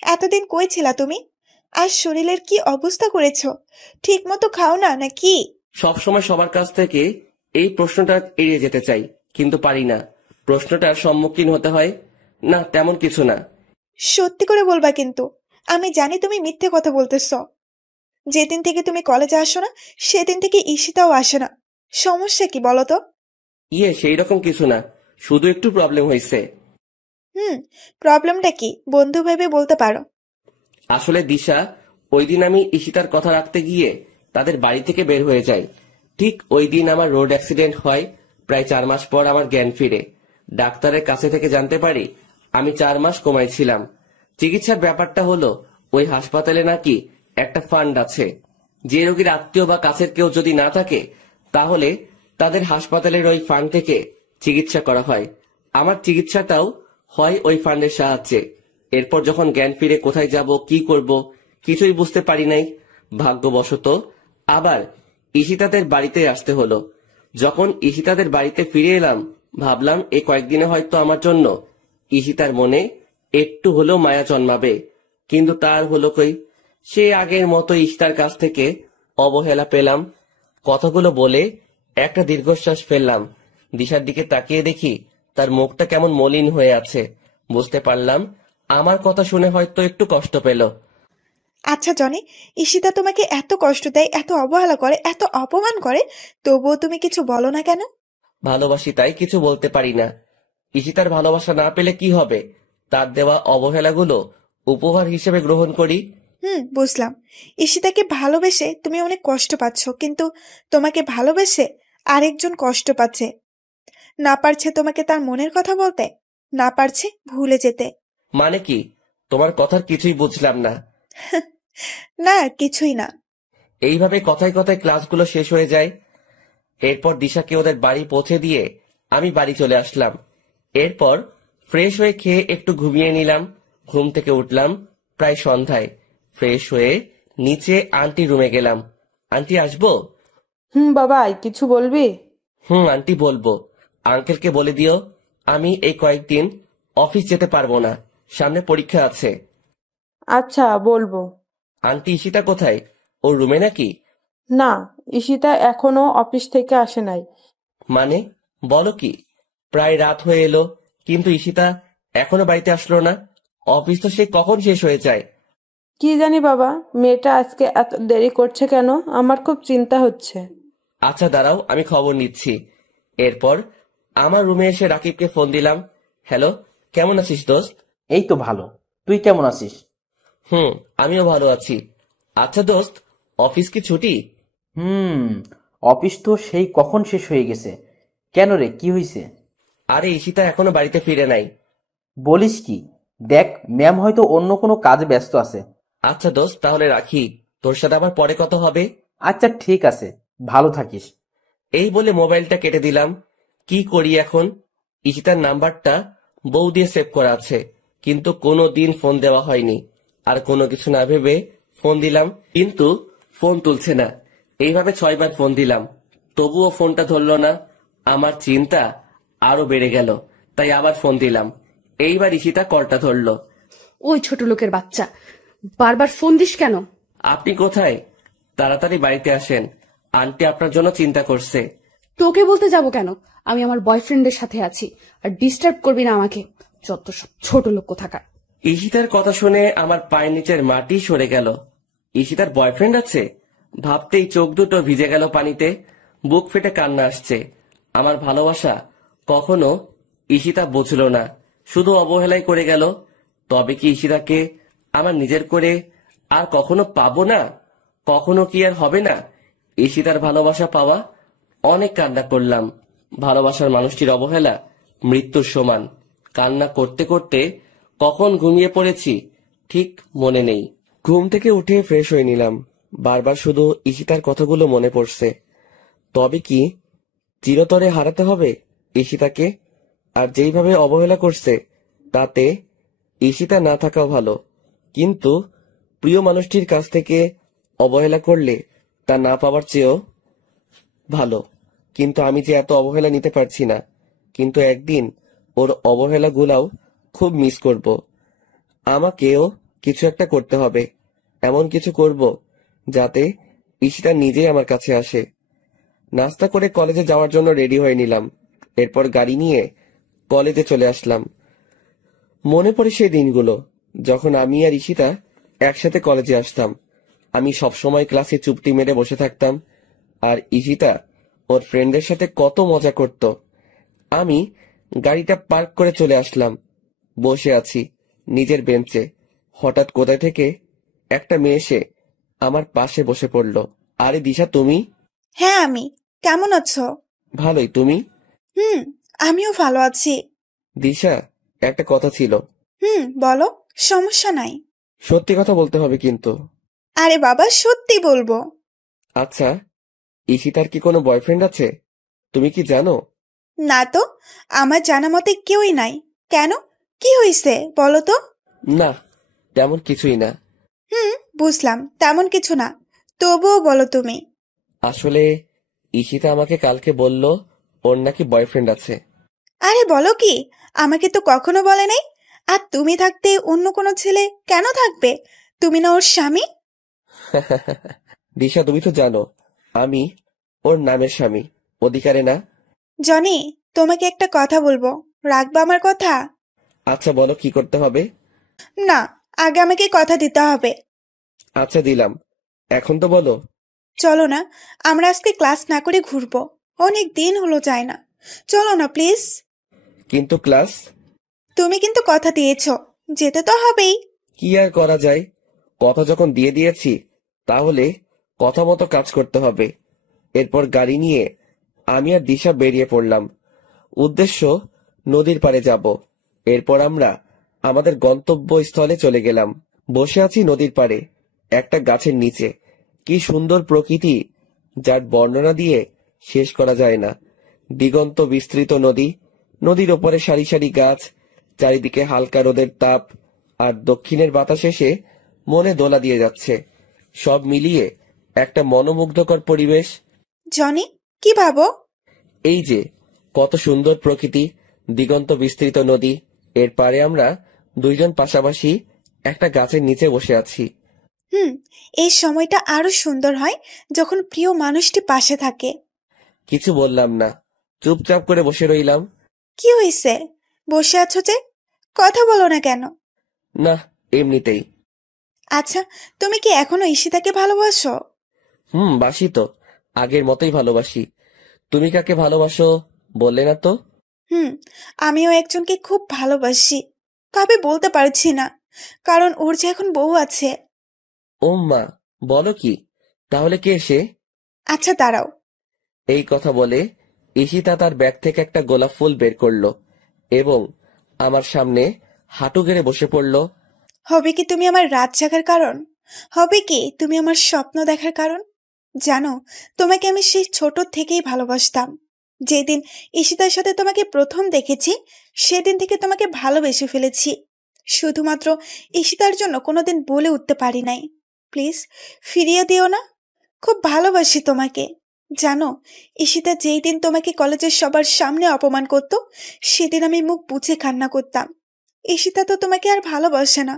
এতদিন কই ছিলা তুমি? আর শরীরের কি অবস্থা করেছো? ঠিক মতো খাও না নাকি? সবসময় সবার কাছ থেকে এই প্রশ্নটা এড়িয়ে যেতে চাই, কিন্তু পারি না। প্রশ্নটার সম্মুখীন হতে হয়। না, তেমন কিছু না। সত্যি করে বলবা কিন্তু। আমি জানি তুমি মিথ্যে কথা বলতেছ। যেদিন থেকে তুমি কলেজে আসো না, সেদিন থেকে ঈশিতাও আসে না। সমস্যা কি বলো তো? সেই রকম কিছু না, শুধু একটু প্রবলেম হয়েছে। প্রবলেমটা কি বন্ধু ভেবে বলতে পারো। আসলে দিশা, ওই দিন আমি ঈশিতার কথা রাখতে গিয়ে তাদের বাড়ি থেকে বের হয়ে যাই। ঠিক ওই দিন আমার রোড অ্যাক্সিডেন্ট হয়। প্রায় 4 মাস পর আমার জ্ঞান ফিরে। ডাক্তারের কাছে থেকে জানতে পারি আমি 4 মাস কোমায় ছিলাম। চিকিৎসার ব্যাপারটা হলো, ওই হাসপাতালে নাকি একটা ফান্ড আছে। যে রোগীর আত্মীয় বা কাছের কেউ যদি না থাকে, তাহলে তাদের হাসপাতালের ওই ফান্ড থেকে চিকিৎসা করা হয়। আমার চিকিৎসাটাও হয় ওই ফান্ডের সাহায্যে। এরপর যখন জ্ঞান ফিরে কোথায় যাব, কি করব, কিছুই বুঝতে পারি নাই। ভাগ্যবশত আবার ঈশিতাদের বাড়িতে আসতে হলো। যখন ঈশিতাদের বাড়িতে ফিরে এলাম, ভাবলাম এই কয়েকদিনে হয়তো আমার জন্য ঈশিতার মনে একটু হলেও মায়া জন্মাবে। কিন্তু তার হলো কই? সে আগের মতো ঈশিতার কাছ থেকে অবহেলা পেলাম। কথাগুলো বলে একটা দীর্ঘশ্বাস ফেললাম। দিশার দিকে তাকিয়ে দেখি তার মুখটা কেমন মলিন হয়ে আছে। বুঝতে পারলাম আমার কথা শুনে হয়তো একটু কষ্ট পেল। আচ্ছা জনি, ঈশিতা তোমাকে এত কষ্ট দেয়, এত অবহেলা করে, এত অপমান করে, তবুও তুমি কিছু বলো না কেন? ভালোবাসি তাই কিছু বলতে পারি না। ঈশিতার ভালোবাসা না পেলে কি হবে? তার দেওয়া অবহেলাগুলো উপহার হিসেবে গ্রহণ করি। বুঝলাম। ঈশিতাকে ভালোবেসে তুমি অনেক কষ্ট পাচ্ছ, কিন্তু তোমাকে ভালোবেসে আরেকজন কষ্ট পাচ্ছে। না পারছে তোমাকে তার মনের কথা বলতে, না পারছে ভুলে যেতে। মানে কি? তোমার কথার কিছুই বুঝলাম না। না, কিছুই না। এইভাবে কথায় কথায় ক্লাসগুলো শেষ হয়ে যায়। এরপর দিশাকে ওদের বাড়ি পৌঁছে দিয়ে আমি বাড়ি চলে আসলাম। এরপর ফ্রেশ হয়ে খেয়ে একটু ঘুমিয়ে নিলাম। ঘুম থেকে উঠলাম প্রায় সন্ধ্যায়। ফ্রেশ হয়ে নিচে আন্টি রুমে গেলাম। আন্টি, আসবো? বাবা, কিছু বলবি? আন্টি, বলবো। আঙ্কেলকে বলে দিও আমি এই কয়েকদিন অফিস যেতে পারবো না, সামনে পরীক্ষা আছে। আচ্ছা, বলবো। আন্টি, ঈশিতা কোথায়? ওর রুমে নাকি? না, ঈশিতা এখনো অফিস থেকে আসে নাই। মানে, বলো কি? প্রায় রাত হয়ে এলো, কিন্তু ঈশিতা এখনো বাড়িতে আসলো না। অফিস তো সে কখন শেষ হয়ে যায়। কি জানি বাবা, মেয়েটা আজকে এত দেরি করছে কেন? আমার খুব চিন্তা হচ্ছে। আচ্ছা দাঁড়াও, আমি খবর নিচ্ছি। এরপর আমার রুমে এসে রাকিবকে ফোন দিলাম। হ্যালো, কেমন আছিস দোস্ত? এই তো ভালো। তুই কেমন আছিস? আমিও ভালো আছি। আচ্ছা দোস্ত, অফিস কি ছুটি? অফিস তো সেই কখন শেষ হয়ে গেছে। কেন রে, কি হয়েছে? আরে, ঈশিতা এখনো বাড়িতে ফিরে নাই। বলিস কি? দেখ, ম্যাম হয়তো অন্য কোনো কাজে ব্যস্ত আছে। আচ্ছা দোস্ত, তাহলে রাখি। তোর সাথে আবার পরে কথা হবে। আচ্ছা ঠিক আছে, ভালো থাকিস। এই বলে মোবাইলটা কেটে দিলাম। কি করি এখন? ঈশিতার নাম্বারটা বউ দিয়ে সেভ করা আছে, কিন্তু কোনো দিন ফোন দেওয়া হয়নি। আর কোনো কিছু না ভেবে ফোন দিলাম, কিন্তু ফোন তুলছে না। এইভাবে 6 বার ফোন দিলাম, তবুও ফোনটা ধরলো না। আমার চিন্তা আরো বেড়ে গেল, তাই আবার ফোন দিলাম। এইবার ঈশিতা কলটা ধরলো। ওই ছোট লোকের বাচ্চা, বারবার ফোন দিস কেন? আপনি কোথায়? তাড়াতাড়ি বাড়িতে আসেন, আন্টি আপনার জন্য চিন্তা করছে। তোকে বলতে যাব কেন? আমি আমার বয়ফ্রেন্ডের সাথে আছি, আর ডিস্টার্ব করবি না আমাকে। যত সব ছোট লোক কোথাকার। ঈশিতার কথা শুনে আমার পায়ের নিচের মাটি সরে গেল। ঈশিতার বয়ফ্রেন্ড আছে ভাবতেই চোখ দুটো ভিজে গেল পানিতে। বুক ফেটে কান্না আসছে। আমার ভালোবাসা কখনো ঈশিতা বুঝল না, শুধু অবহেলাই করে গেল। তবে কি ঈশিতাকে আমার নিজের করে আর কখনো পাবো না? কখনো কি আর হবে না ঈশিতার ভালোবাসা পাওয়া? অনেক কান্না করলাম। ভালোবাসার মানুষটির অবহেলা মৃত্যুর সমান। কান্না করতে করতে কখন ঘুমিয়ে পড়েছি ঠিক মনে নেই। ঘুম থেকে উঠে ফ্রেশ হয়ে নিলাম। বারবার শুধু ঈশিতার কথাগুলো মনে পড়ছে। তবে কি চিরতরে হারাতে হবে ঈশিতাকে? আর যেইভাবে অবহেলা করছে তাতে ঈশিতা না থাকাও ভালো, কিন্তু প্রিয় মানুষটির কাছ থেকে অবহেলা করলে তা না পাওয়ার চেয়েও ভালো। কিন্তু আমি যে এত অবহেলা নিতে পারছি না। কিন্তু একদিন ওর অবহেলাগুলাও খুব মিস করব। আমাকেও কিছু একটা করতে হবে। এমন কিছু করব যাতে ঈশিতা নিজেই আমার কাছে আসে। নাস্তা করে কলেজে যাওয়ার জন্য রেডি হয়ে নিলাম। এরপর গাড়ি নিয়ে কলেজে চলে আসলাম। মনে পড়ে সেই দিনগুলো যখন আমি আর ঈশিতা একসাথে কলেজে আসতাম। আমি সবসময় ক্লাসে চুপটি মেরে বসে থাকতাম, আর ঈশিতা ওর ফ্রেন্ডদের সাথে কত মজা করত। আমি গাড়িটা পার্ক করে চলে আসলাম। বসে আছি নিজের বেঞ্চে। হঠাৎ কোথায় থেকে একটা মেয়ে এসে আমার পাশে বসে পড়ল। আরে দিশা, তুমি? হ্যাঁ, আমি। কেমন আছো? ভালোই, তুমি? হুম, আমিও ভালো আছি। দিশা, একটা কথা ছিল। বলো, সমস্যা নাই। সত্যি কথা বলতে হবে কিন্তু। আরে বাবা, সত্যি বলবো। আচ্ছা, ঈশিতার কি কোনো বয়ফ্রেন্ড আছে? তুমি কি জানো? না তো, আমার জানা মতে কেউই নাই। কেন, কি হয়েছে বলো তো? না, তেমন কিছুই না। বুঝলাম, তেমন কিছু না। তবুও বলো তুমি। আসলে ঈশিতা আমাকে কালকে বলল ওর নাকি বয়ফ্রেন্ড আছে। আরে বলো কি, আমাকে তো কখনো বলে নাই। আর তুমি থাকতে অন্য কোনো ছেলে কেন থাকবে? তুমি না ওর স্বামী? দিশা, তুমি তো জানো আমি ওর নামের স্বামী, অধিকারে না। জনি, তোমাকে একটা কথা বলবো, রাখবা আমার কথা? আচ্ছা বলো, কি করতে হবে? না, আগে আমাকে কথা দিতে হবে। আচ্ছা দিলাম, এখন তো বলো। চলো না, আমরা আজকে ক্লাস না করে ঘুরবো। অনেক দিন হলো যায় না। চলো না প্লিজ। কিন্তু ক্লাস? তুমি কিন্তু কথা দিয়েছো, যেতে তো হবেই। কি আর করা যায়, কথা যখন দিয়ে দিয়েছি তাহলে কথা মতো কাজ করতে হবে। এরপর গাড়ি নিয়ে আমি আর দিশা বেরিয়ে পড়লাম। উদ্দেশ্য নদীর পাড়ে যাব। এরপর আমরা আমাদের গন্তব্যস্থলে চলে গেলাম। বসে আছি নদীর পাড়ে একটা গাছের নিচে। কি সুন্দর প্রকৃতি, যার বর্ণনা দিয়ে শেষ করা যায় না। দিগন্ত বিস্তৃত নদী, নদীর ওপরে সারি সারি গাছ, চারিদিকে হালকা রোদের তাপ, আর দক্ষিণের বাতাস এসে মনে দোলা দিয়ে যাচ্ছে। সব মিলিয়ে একটা মনোমুগ্ধকর পরিবেশ। জনি, কি ভাবো? এই যে কত সুন্দর প্রকৃতি, দিগন্ত বিস্তৃত নদী, এর পারে আমরা দুইজন পাশাপাশি একটা গাছের নিচে বসে আছি। এই সময়টা আরো সুন্দর হয় যখন প্রিয় মানুষটি পাশে থাকে। কিছু বললাম না, চুপচাপ করে বসে রইলাম। কি হয়েছে, বসে আছো যে? কথা বলো না কেন? না, এমনিতেই। আচ্ছা, তুমি কি এখনো ঈশিতাকে ভালোবাসো? বাসি তো, আগের মতোই ভালোবাসি। তুমি কাকে ভালোবাসো বললে না তো? আমিও একজনকে খুব ভালোবাসি, তবে বলতে পারছি না, কারণ ওর যে এখন বউ আছে। ও মা, বলো কি? তাহলে কে সে? আচ্ছা দাঁড়াও। এই কথা বলে ঈশিতা তার ব্যাগ থেকে একটা গোলাপ ফুল বের করলো এবং আমার সামনে হাঁটু গেড়ে বসে পড়লো। হবে কি তুমি আমার রাত জাগার কারণ? হবে কি তুমি আমার স্বপ্ন দেখার কারণ? জানো, তোমাকে আমি সেই ছোট থেকেই ভালোবাসতাম। যেদিন ঈশিতার সাথে তোমাকে প্রথম দেখেছি সেদিন থেকে তোমাকে ভালোবেসে ফেলেছি। শুধুমাত্র ঈশিতার জন্য কোনোদিন বলে উঠতে পারি নাই। প্লিজ ফিরিয়ে দিও না, খুব ভালোবাসি তোমাকে। জানো, ঈশিতা যেই দিন তোমাকে কলেজের সবার সামনে অপমান করত সেদিন আমি মুখ বুঝে কান্না করতাম। ঈশিতা তো তোমাকে আর ভালোবাসে না,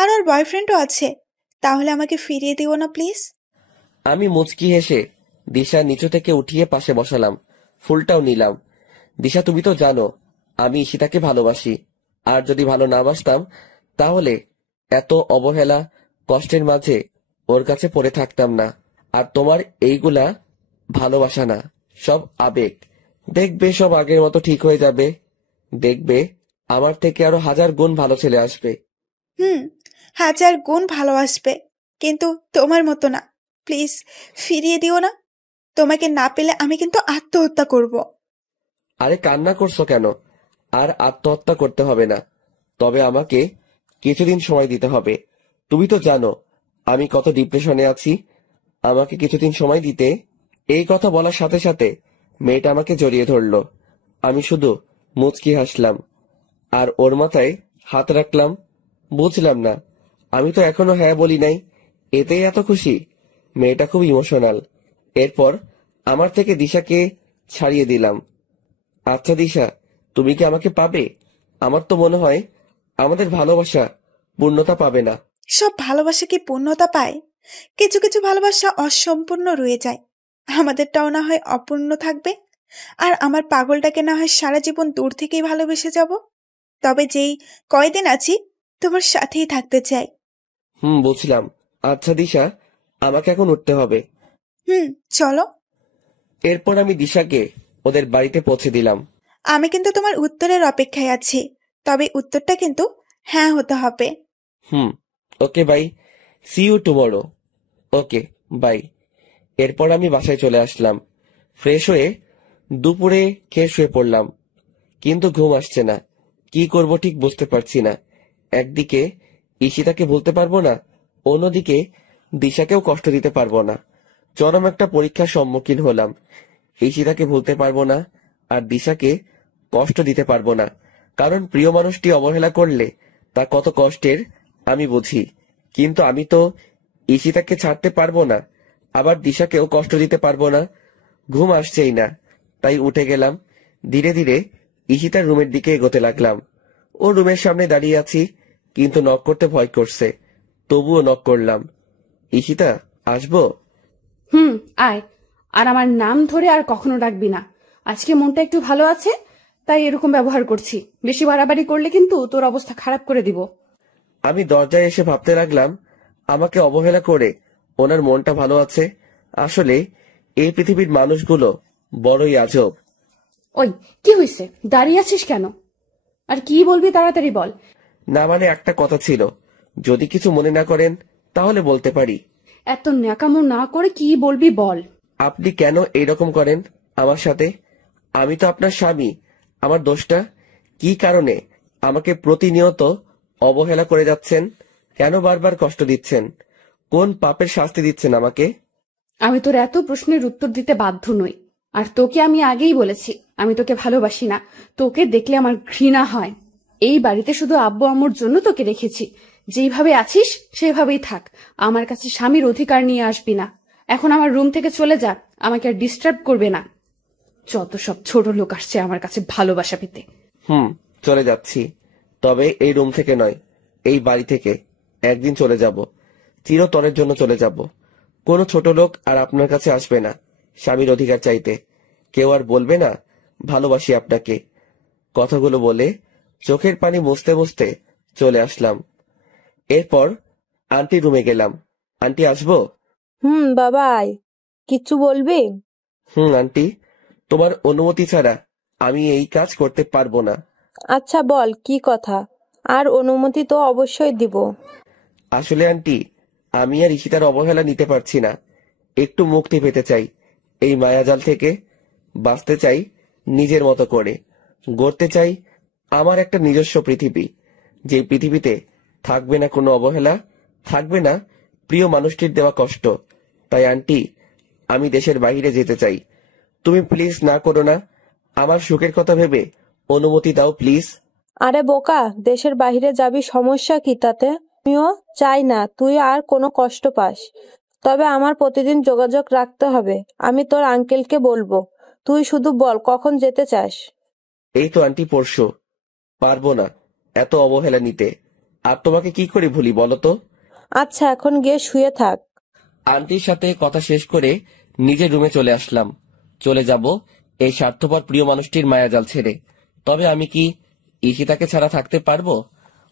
আর ওর বয়ফ্রেন্ডও আছে। তাহলে আমাকে ফিরিয়ে দিও না প্লিজ। আমি মুচকি হেসে দিশা নিচু থেকে উঠিয়ে পাশে বসালাম, ফুলটাও নিলাম। দিশা, তুমি তো জানো আমি ঈশিতাকে ভালোবাসি, আর যদি ভালো না বাসতাম তাহলে এত অবহেলা কষ্টের মাঝে ওর কাছে পড়ে থাকতাম না। আর তোমার এইগুলা ভালোবাসা না, সব আবেগ। দেখবে সব আগের মতো ঠিক হয়ে যাবে। দেখবে আমার থেকে আরো 1000 গুণ ভালো ছেলে আসবে। 1000 গুণ ভালোবাসবে। কিন্তু তোমার মতো না। প্লিজ ফিরিয়ে দিও না। তোমাকে না পেলে আমি কিন্তু আত্মহত্যা করব। আরে কান্না করছো কেন? আর আত্মহত্যা করতে হবে না, তবে আমাকে কিছুদিন সময় দিতে হবে। তুমি তো জানো আমি কত ডিপ্রেশনে আছি। আমাকে কিছুদিন সময় দিতে। এই কথা বলার সাথে সাথে মেয়েটা আমাকে জড়িয়ে ধরলো। আমি শুধু মুচকি হাসলাম আর ওর মাথায় হাত রাখলাম। বুঝলাম না, আমি তো এখনো হ্যাঁ বলি নাই, এতেই এত খুশি? মেয়েটা খুব ইমোশনাল। এরপর আমার থেকে দিশাকে ছাড়িয়ে দিলাম। আচ্ছা দিশা, তুমি কি আমাকে পাবে? আমার তো মনে হয় আমাদের ভালোবাসা পূর্ণতা পাবে না। সব ভালোবাসা কি পূর্ণতা পায়? কিছু কিছু ভালোবাসা অসম্পূর্ণ রয়ে যায়। আমাদেরটাও না হয় অপূর্ণ থাকবে। আর আমার পাগলটাকে না হয় সারা জীবন দূর থেকেই ভালোবেসে যাব। তবে যেই কয়দিন আছি তোমার সাথেই থাকতে চাই। বুঝলাম। আচ্ছা দিশা, আমাকে এখন উঠতে হবে। চলো। এরপর আমি দিশাকে ওদের বাড়িতে পৌঁছে দিলাম। আমি কিন্তু তোমার উত্তরের অপেক্ষায় আছি, তবে উত্তরটা কিন্তু হ্যাঁ হতে হবে। Okay bye, see you tomorrow. Okay bye. এরপর আমি বাসায় চলে আসলাম। ফ্রেশ হয়ে দুপুরে খেয়ে শুয়ে পড়লাম, কিন্তু ঘুম আসছে না। কি করব ঠিক বুঝতে পারছি না। একদিকে ঈশিতাকে বলতে পারবো না, অন্যদিকে দিশাকেও কষ্ট দিতে পারবো না। চরম একটা পরীক্ষার সম্মুখীন হলাম। ঈশিতাকে বলতে পারবো না আর দিশাকে কষ্ট দিতে পারবো না, কারণ প্রিয় মানুষটি অবহেলা করলে তা কত কষ্টের আমি বুঝি। কিন্তু আমি তো ঈশিতাকে ছাড়তে পারবো না, আবার দিশাকেও কষ্ট দিতে পারবো না। ঘুম আসছেই না, তাই উঠে গেলাম। ধীরে ধীরে ঈশিতার রুমের দিকে এগোতে লাগলাম। ও রুমের সামনে দাঁড়িয়ে আছি, কিন্তু নক করতে ভয় করছে। তবুও নক করলাম। ঈশিতা, আসবো? আয়। আর আমার নাম ধরে আর কখনো ডাকবি না। আজকে মনটা একটু ভালো আছে, তাই এরকম ব্যবহার করছি। বেশি বাড়াবাড়ি করলে কিন্তু তোর অবস্থা খারাপ করে দিব। আমি দরজায় এসে ভাবতে লাগলাম, আমাকে অবহেলা করে ওনার মনটা ভালো আছে। আসলে এই পৃথিবীর মানুষগুলো বড়ই আজব। ওই, কি হয়েছে? দাঁড়িয়ে আছিস কেন? আর কি বলবি তাড়াতাড়ি বল। না মানে একটা কথা ছিল, যদি কিছু মনে না করেন তাহলে বলতে পারি। এত ন্যাকামো না করে কি বলবি বল। আপনি কেন এইরকম করেন আমার সাথে? আমি তো আপনার স্বামী। আমার দোষটা কি? কারণে আমাকে প্রতিনিয়ত অবহেলা করে যাচ্ছেন? কেন বারবার কষ্ট দিচ্ছেন? কোন পাপের শাস্তি দিচ্ছেন আমাকে? আমি তোর এত প্রশ্নের উত্তর দিতে বাধ্য নই। আর তোকে আমি আগেই বলেছি, আমি তোকে ভালোবাসি না। তোকে দেখলে আমার ঘৃণা হয়। এই বাড়িতে শুধু আব্বু আম্মুর জন্য তোকে রেখেছি। যেইভাবে আছিস সেভাবেই থাক। আমার কাছে স্বামীর অধিকার নিয়ে আসবি না। এখন আমার রুম থেকে চলে যা, আমাকে আর ডিস্টার্ব করবে না। যত সব ছোট লোক আসছে আমার কাছে ভালোবাসা পেতে। চলে যাচ্ছি, তবে এই রুম থেকে নয়, এই বাড়ি থেকে। একদিন চলে যাব, চিরতরের জন্য চলে যাব। কোনো ছোট লোক আর আপনার কাছে আসবে না স্বামীর অধিকার চাইতে। কেউ আর বলবে না ভালোবাসি আপনাকে। কথাগুলো বলে চোখের পানি মুছতে মুছতে চলে আসলাম। এরপর আন্টি রুমে গেলাম। আন্টি, আসবো? বাবা আয়। কিচ্ছু বলবি? আন্টি, তোমার অনুমতি ছাড়া আমি এই কাজ করতে পারবো না। আচ্ছা বল, কি কথা? আর অনুমতি তো অবশ্যই দিব। আসলে আন্টি, আমি আর ঈশিতার অবহেলা নিতে পারছি না। একটু মুক্তি পেতে চাই এই মায়াজাল থেকে। বাঁচতে চাই নিজের মতো করে। গড়তে চাই আমার একটা নিজস্ব পৃথিবী, যে পৃথিবীতে থাকবে না কোনো অবহেলা, থাকবে না প্রিয় মানুষটির দেওয়া কষ্ট। তাই আন্টি, আমি দেশের বাইরে যেতে চাই। তুমি প্লিজ না করো না। আমার সুখের কথা ভেবে অনুমতি দাও প্লিজ। আরে বোকা, দেশের বাইরে যাবি, সমস্যা কি তাতে? আমিও চাই না তুই আর কোনো কষ্ট পাস। তবে আমার প্রতিদিন যোগাযোগ রাখতে হবে। আমি তোর আঙ্কেলকে বলবো। তুই শুধু বল কখন যেতে চাস। এই তো আন্টি, পরশু। পারবো না এত অবহেলা নিতে। আর তোমাকে কি করে ভুলি বলো তো? আচ্ছা, এখন গিয়ে শুয়ে থাক। আন্টির সাথে কথা শেষ করে নিজের রুমে চলে আসলাম। চলে যাব এই স্বার্থপর প্রিয় মানুষটির মায়াজাল ছেড়ে। তবে আমি কি ঈশিতাকে ছাড়া থাকতে পারবো?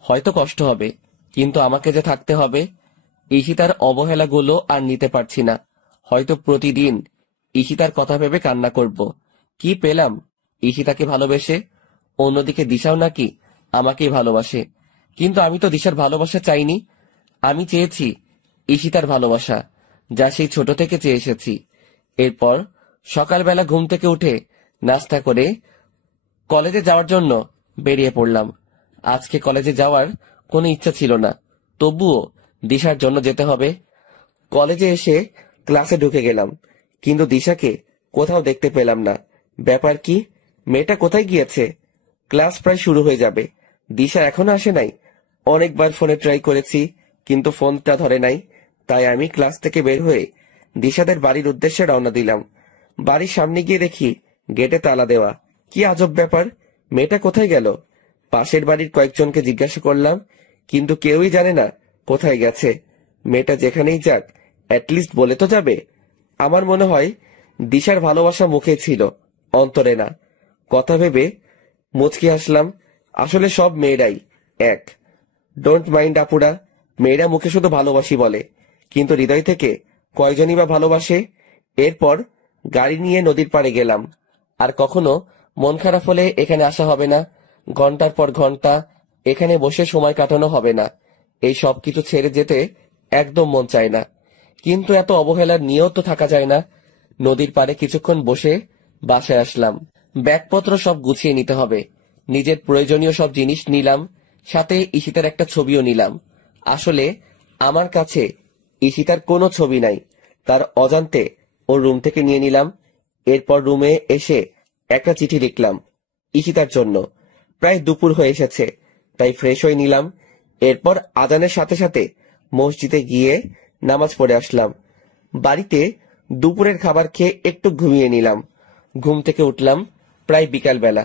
হয়তো কষ্ট হবে, কিন্তু আমাকে যে থাকতে হবে। ঈশিতার অবহেলাগুলো আর নিতে পারছি না। হয়তো প্রতিদিন ঈশিতার কথা ভেবে কান্না করব। কি পেলাম ঈশিতাকে ভালোবেসে? অন্যদিকে দিশাও নাকি আমাকেই ভালোবাসে। কিন্তু আমি তো দিশার ভালোবাসা চাইনি। আমি চেয়েছি ঈশিতার ভালোবাসা, যা সেই ছোট থেকে চেয়ে এসেছি। এরপর সকালবেলা ঘুম থেকে উঠে নাস্তা করে কলেজে যাওয়ার জন্য বেরিয়ে পড়লাম। আজকে কলেজে যাওয়ার কোনো ইচ্ছা ছিল না, তবুও দিশার জন্য যেতে হবে। কলেজে এসে ক্লাসে ঢুকে গেলাম, কিন্তু দিশাকে কোথাও দেখতে পেলাম না। ব্যাপার কি? মেয়েটা কোথায় গিয়েছে? ক্লাস প্রায় শুরু হয়ে যাবে, দিশা এখনো আসে নাই। অনেকবার ফোনে ট্রাই করেছি, কিন্তু ফোনটা ধরে নাই। তাই আমি ক্লাস থেকে বের হয়ে দিশাদের বাড়ির উদ্দেশ্যে রওনা দিলাম। বাড়ির সামনে গিয়ে দেখি গেটে তালা দেওয়া। কি আজব ব্যাপার, মেয়েটা কোথায় গেল? পাশের বাড়ির কয়েকজনকে জিজ্ঞাসা করলাম, কিন্তু কেউই জানে না কোথায় গেছে। মেয়েটা যেখানেই যাক, অ্যাটলিস্ট বলে তো যাবে। আমার মনে হয় দিশার ভালোবাসা মুখে ছিল, অন্তরে না। কথা ভেবে মুচকি হাসলাম। আসলে সব মেয়েরাই এক। ডোন্ট মাইন্ড আপুরা, মেয়েরা মুখে শুধু ভালোবাসি বলে, কিন্তু হৃদয় থেকে কয়জনই বা ভালোবাসে। এরপর গাড়ি নিয়ে নদীর পাড়ে গেলাম। আর কখনো মন খারাপ হলে এখানে আসা হবে না। ঘন্টার পর ঘন্টা এখানে বসে সময় কাটানো হবে না। এই সব কিছু ছেড়ে যেতে একদম মন চায় না, কিন্তু এত অবহেলার নিয়েও তো থাকা যায় না। নদীর পাড়ে কিছুক্ষণ বসে বাসায় আসলাম। ব্যাগপত্র সব গুছিয়ে নিতে হবে। নিজের প্রয়োজনীয় সব জিনিস নিলাম, সাথে ঈশিতার একটা ছবিও নিলাম। আসলে আমার কাছে ঈশিতার কোনো ছবি নাই, তার অজান্তে ওর রুম থেকে নিয়ে নিলাম। এরপর রুমে এসে একটা চিঠি লিখলাম ঈশিতার জন্য। প্রায় দুপুর হয়ে এসেছে, তাই ফ্রেশ হয়ে নিলাম। এরপর আজানের সাথে সাথে মসজিদে গিয়ে নামাজ পড়ে আসলাম। বাড়িতে দুপুরের খাবার খেয়ে একটু ঘুমিয়ে নিলাম। ঘুম থেকে উঠলাম প্রায় বিকাল বেলা।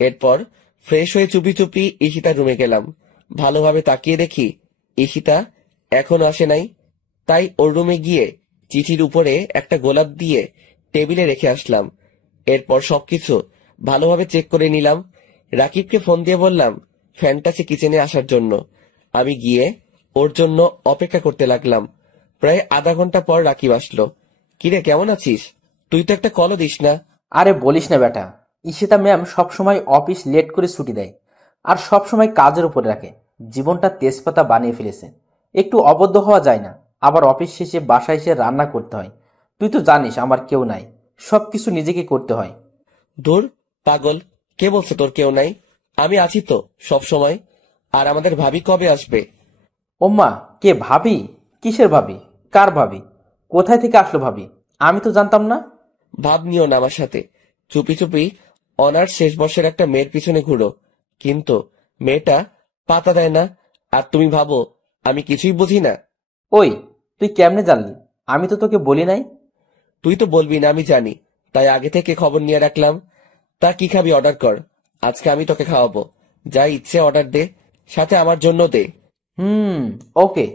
এরপর ফ্রেশ হয়ে চুপি চুপি ঈশিতার রুমে গেলাম। ভালোভাবে তাকিয়ে দেখি ঈশিতা এখনো আসে নাই। তাই ওর রুমে গিয়ে চিঠির উপরে একটা গোলাপ দিয়ে টেবিলে রেখে আসলাম। এরপর সবকিছু ভালোভাবে চেক করে নিলাম। রাকিবকে ফোন দিয়ে বললাম ফ্যান্টাসি কিচেনে আসার জন্য। আমি গিয়ে ওর জন্য অপেক্ষা করতে লাগলাম। প্রায় আধা ঘন্টা পর রাকিব আসলো। কিরে, কেমন আছিস? তুই তো একটা কলও দিস না। আরে বলিস না বেটা, ঈশিতা ম্যাম সবসময় অফিস লেট করে ছুটি দেয়, আর সবসময় কাজের উপরে রাখে। জীবনটা তেজপাতা বানিয়ে ফেলেছে। একটু অবদ্ধ হওয়া যায় না। আবার অফিস শেষে বাসায় এসে রান্না করতে হয়। তুই তো জানিস আমার কেউ নাই, সবকিছু নিজেকে করতে হয়। দূর পাগল, কে বলছে তোর কেউ নাই? আমি আছি তো সব সময়। আর আমাদের ভাবি কবে আসবে? ওম্মা, কে ভাবি? কিসের ভাবি? কার ভাবি? কোথায় থেকে আসলো ভাবি? আমি তো জানতাম না। ভাব নিও না আমার সাথে। চুপি চুপি অনার্স শেষ বর্ষের একটা মেয়ের পিছনে ঘুরো, কিন্তু মেয়েটা পাতা দেয় না। আর তুমি ভাবো আমি কিছুই বুঝি না? ওই, তুই কেমনে জানলি? আমি তো তোকে বলি নাই। তুই তো বলবি না আমি জানি, তাই আগে থেকে খবর নিয়ে রাখলাম। তা কি খাবি অর্ডার কর, আজকে আমি তোকে খাওয়াবো। যা ইচ্ছে অর্ডার দে, সাথে আমার জন্য দে। ওকে।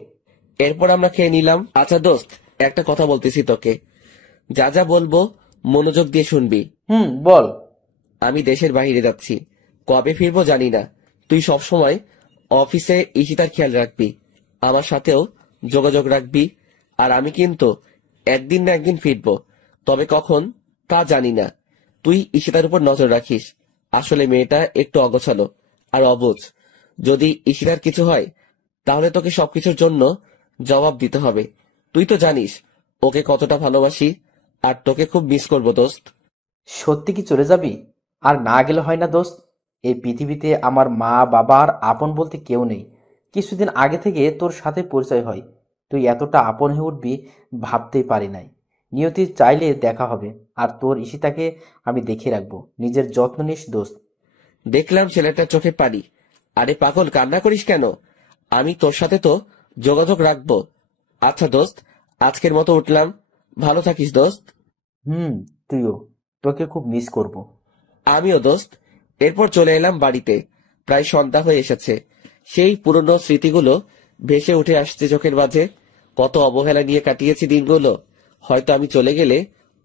এরপর আমরা খেয়ে নিলাম। আচ্ছা দোস্ত, একটা কথা বলতেছি তোকে, যা যা বলবো মনোযোগ দিয়ে শুনবি। বল। আমি দেশের বাইরে যাচ্ছি, কবে ফিরবো জানি না। তুই সবসময় অফিসে ঈশিতার খেয়াল রাখবি, আমার সাথেও যোগাযোগ রাখবি। আর আমি কিন্তু একদিন না একদিন ফিরবো, তবে কখন তা জানি না। তুই ঈশিতার উপর নজর রাখিস। আসলে মেয়েটা একটু অগোছালো আর অবুঝ। যদি ঈশিতার কিছু হয় তাহলে তোকে সবকিছুর জন্য জবাব দিতে হবে। তুই তো জানিস ওকে কতটা ভালোবাসি, আর তোকে খুব মিস করবো দোস্ত। সত্যি কি চলে যাবি? আর না গেলে হয় না দোস্ত। এই পৃথিবীতে আমার মা বাবা আর আপন বলতে কেউ নেই। কিছুদিন আগে থেকে তোর সাথে পরিচয় হয়, তুই এতটা আপন হয়ে উঠবি ভাবতেই পারি নাই। নিয়তি চাইলে দেখা হবে, আর তোর ঈশিতাকে আমি দেখে রাখবো। নিজের যত্ন নিস দোস্ত। দেখলাম ছেলেটার চোখে পানি। আরে পাগল, কান্না করিস কেন? আমি তোর সাথে তো যোগাযোগ রাখবো। আচ্ছা দোস্ত, আজকের মতো উঠলাম। ভালো থাকিস দোস্ত। তুইও। তোকে খুব মিস করব। আমিও দোস্ত। এরপর চলে এলাম বাড়িতে। প্রায় সন্ধ্যা হয়ে এসেছে। সেই পুরনো স্মৃতিগুলো ভেসে উঠে আসছে চোখের মাঝে। কত অবহেলা নিয়ে কাটিয়েছি দিনগুলো। হয়তো আমি চলে গেলে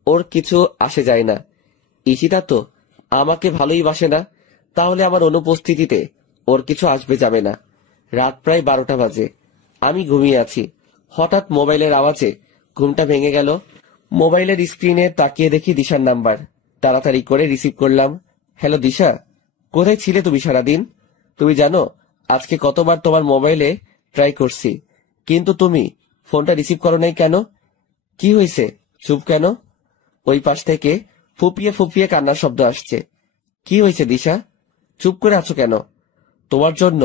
ওর কিছু আসে যায় না। ঈশিতা তো আমাকে ভালোই বাসে না, তাহলে আমার অনুপস্থিতিতে ওর কিছু আসবে যাবে না। রাত প্রায় 12টা বাজে। আমি ঘুমিয়ে আছি। হঠাৎ মোবাইলের আওয়াজে ঘুমটা ভেঙে গেল। মোবাইলের স্ক্রিনে তাকিয়ে দেখি দিশার নাম্বার। তাড়াতাড়ি করে রিসিভ করলাম। হ্যালো দিশা, কোথায় ছিলে তুমি সারাদিন? তুমি জানো আজকে কতবার তোমার মোবাইলে ট্রাই করছি, কিন্তু তুমি ফোনটা রিসিভ করো নাই কেন? কি হয়েছে? চুপ কেন? ওই পাশ থেকে ফুপিয়ে ফুপিয়ে কান্নার শব্দ আসছে। কি হয়েছে দিশা? চুপ করে আছো কেন? তোমার জন্য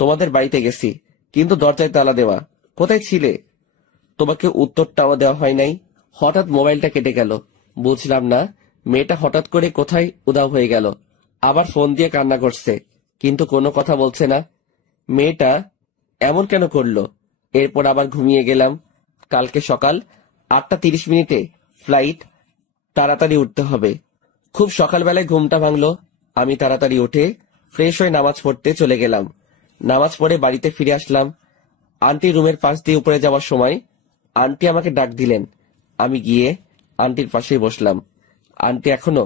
তোমাদের বাড়িতে গেছি, কিন্তু দরজায় তালা দেওয়া। কোথায় ছিলে? তোমাকে উত্তরটাও দেওয়া হয় নাই। হঠাৎ মোবাইলটা কেটে গেল। বুঝলাম না মেয়েটা হঠাৎ করে কোথায় উধাও হয়ে গেল। আবার ফোন দিয়ে কান্না করছে, কিন্তু কোনো কথা বলছে না। মেয়েটা এমন কেন করলো? এরপর আবার ঘুমিয়ে গেলাম। কালকে সকাল 8:30 ফ্লাইট, তাড়াতাড়ি উঠতে হবে। খুব সকালবেলায় ঘুমটা ভাঙলো। আমি তাড়াতাড়ি উঠে ফ্রেশ হয়ে নামাজ পড়তে চলে গেলাম। নামাজ পড়ে বাড়িতে ফিরে আসলাম। আন্টি রুমের পাশ দিয়ে উপরে যাওয়ার সময় আন্টি আমাকে ডাক দিলেন। আমি গিয়ে আন্টির পাশেই বসলাম। আন্টি এখনো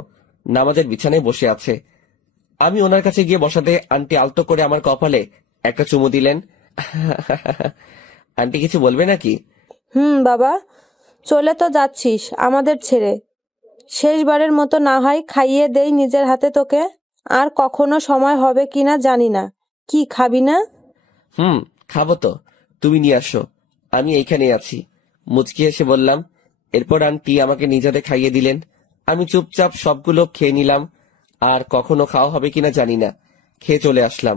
নামাজের বিছানায় বসে আছে। আমি ওনার কাছে গিয়ে বসাতে আন্টি আলতো করে আমার কপালে একটা চুমু দিলেন। আন্টি কিছু বলবে নাকি? বাবা, চলে তো যাচ্ছিস আমাদের ছেড়ে। শেষবারের মতো না হয় খাইয়ে দেই নিজের হাতে তোকে। আর কখনো সময় হবে কিনা জানি না। কি খাবি না? খাবো তো, তুমি নিয়ে আসো, আমি এইখানে আছি, মুচকি এসে বললাম। এরপর আন্টি আমাকে নিজেতে খাইয়ে দিলেন। আমি চুপচাপ সবগুলো খেয়ে নিলাম। আর কখনো খাওয়া হবে কিনা জানি না, খেয়ে চলে আসলাম।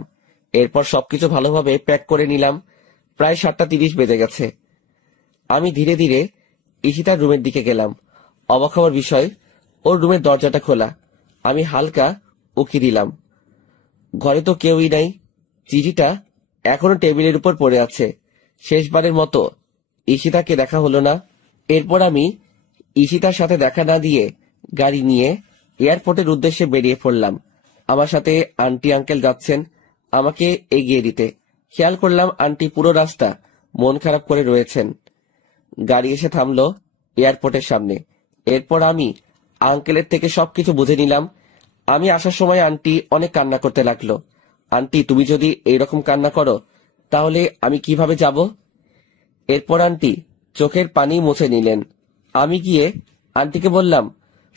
এরপর সবকিছু ভালোভাবে প্যাক করে নিলাম। প্রায় 7:30 বেজে গেছে। আমি ধীরে ধীরে ঈশিতার রুমের দিকে গেলাম। অবাক হওয়ার বিষয়, ওর রুমের দরজাটা খোলা। আমি হালকা উকি দিলাম। ঘরে তো কেউই নাই। চিঠিটা এখনো টেবিলের উপর পড়ে আছে। শেষবারের মতো ঈশিতাকে দেখা হলো না। এরপর আমি ঈশিতার সাথে দেখা না দিয়ে গাড়ি নিয়ে এয়ারপোর্টের উদ্দেশ্যে বেরিয়ে পড়লাম। আমার সাথে আন্টি আঙ্কেল যাচ্ছেন আমাকে এগিয়ে দিতে। খেয়াল করলাম আন্টি পুরো রাস্তা মন খারাপ করে রয়েছেন। গাড়ি এসে থামলো এয়ারপোর্টের সামনে। এরপর আমি আঙ্কেলের থেকে সবকিছু বুঝে নিলাম। আমি আসার সময় আন্টি অনেক কান্না করতে লাগলো। আন্টি, তুমি যদি এইরকম কান্না করো তাহলে আমি কিভাবে যাব? এরপর আন্টি চোখের পানি মুছে নিলেন। আমি গিয়ে আন্টিকে বললাম,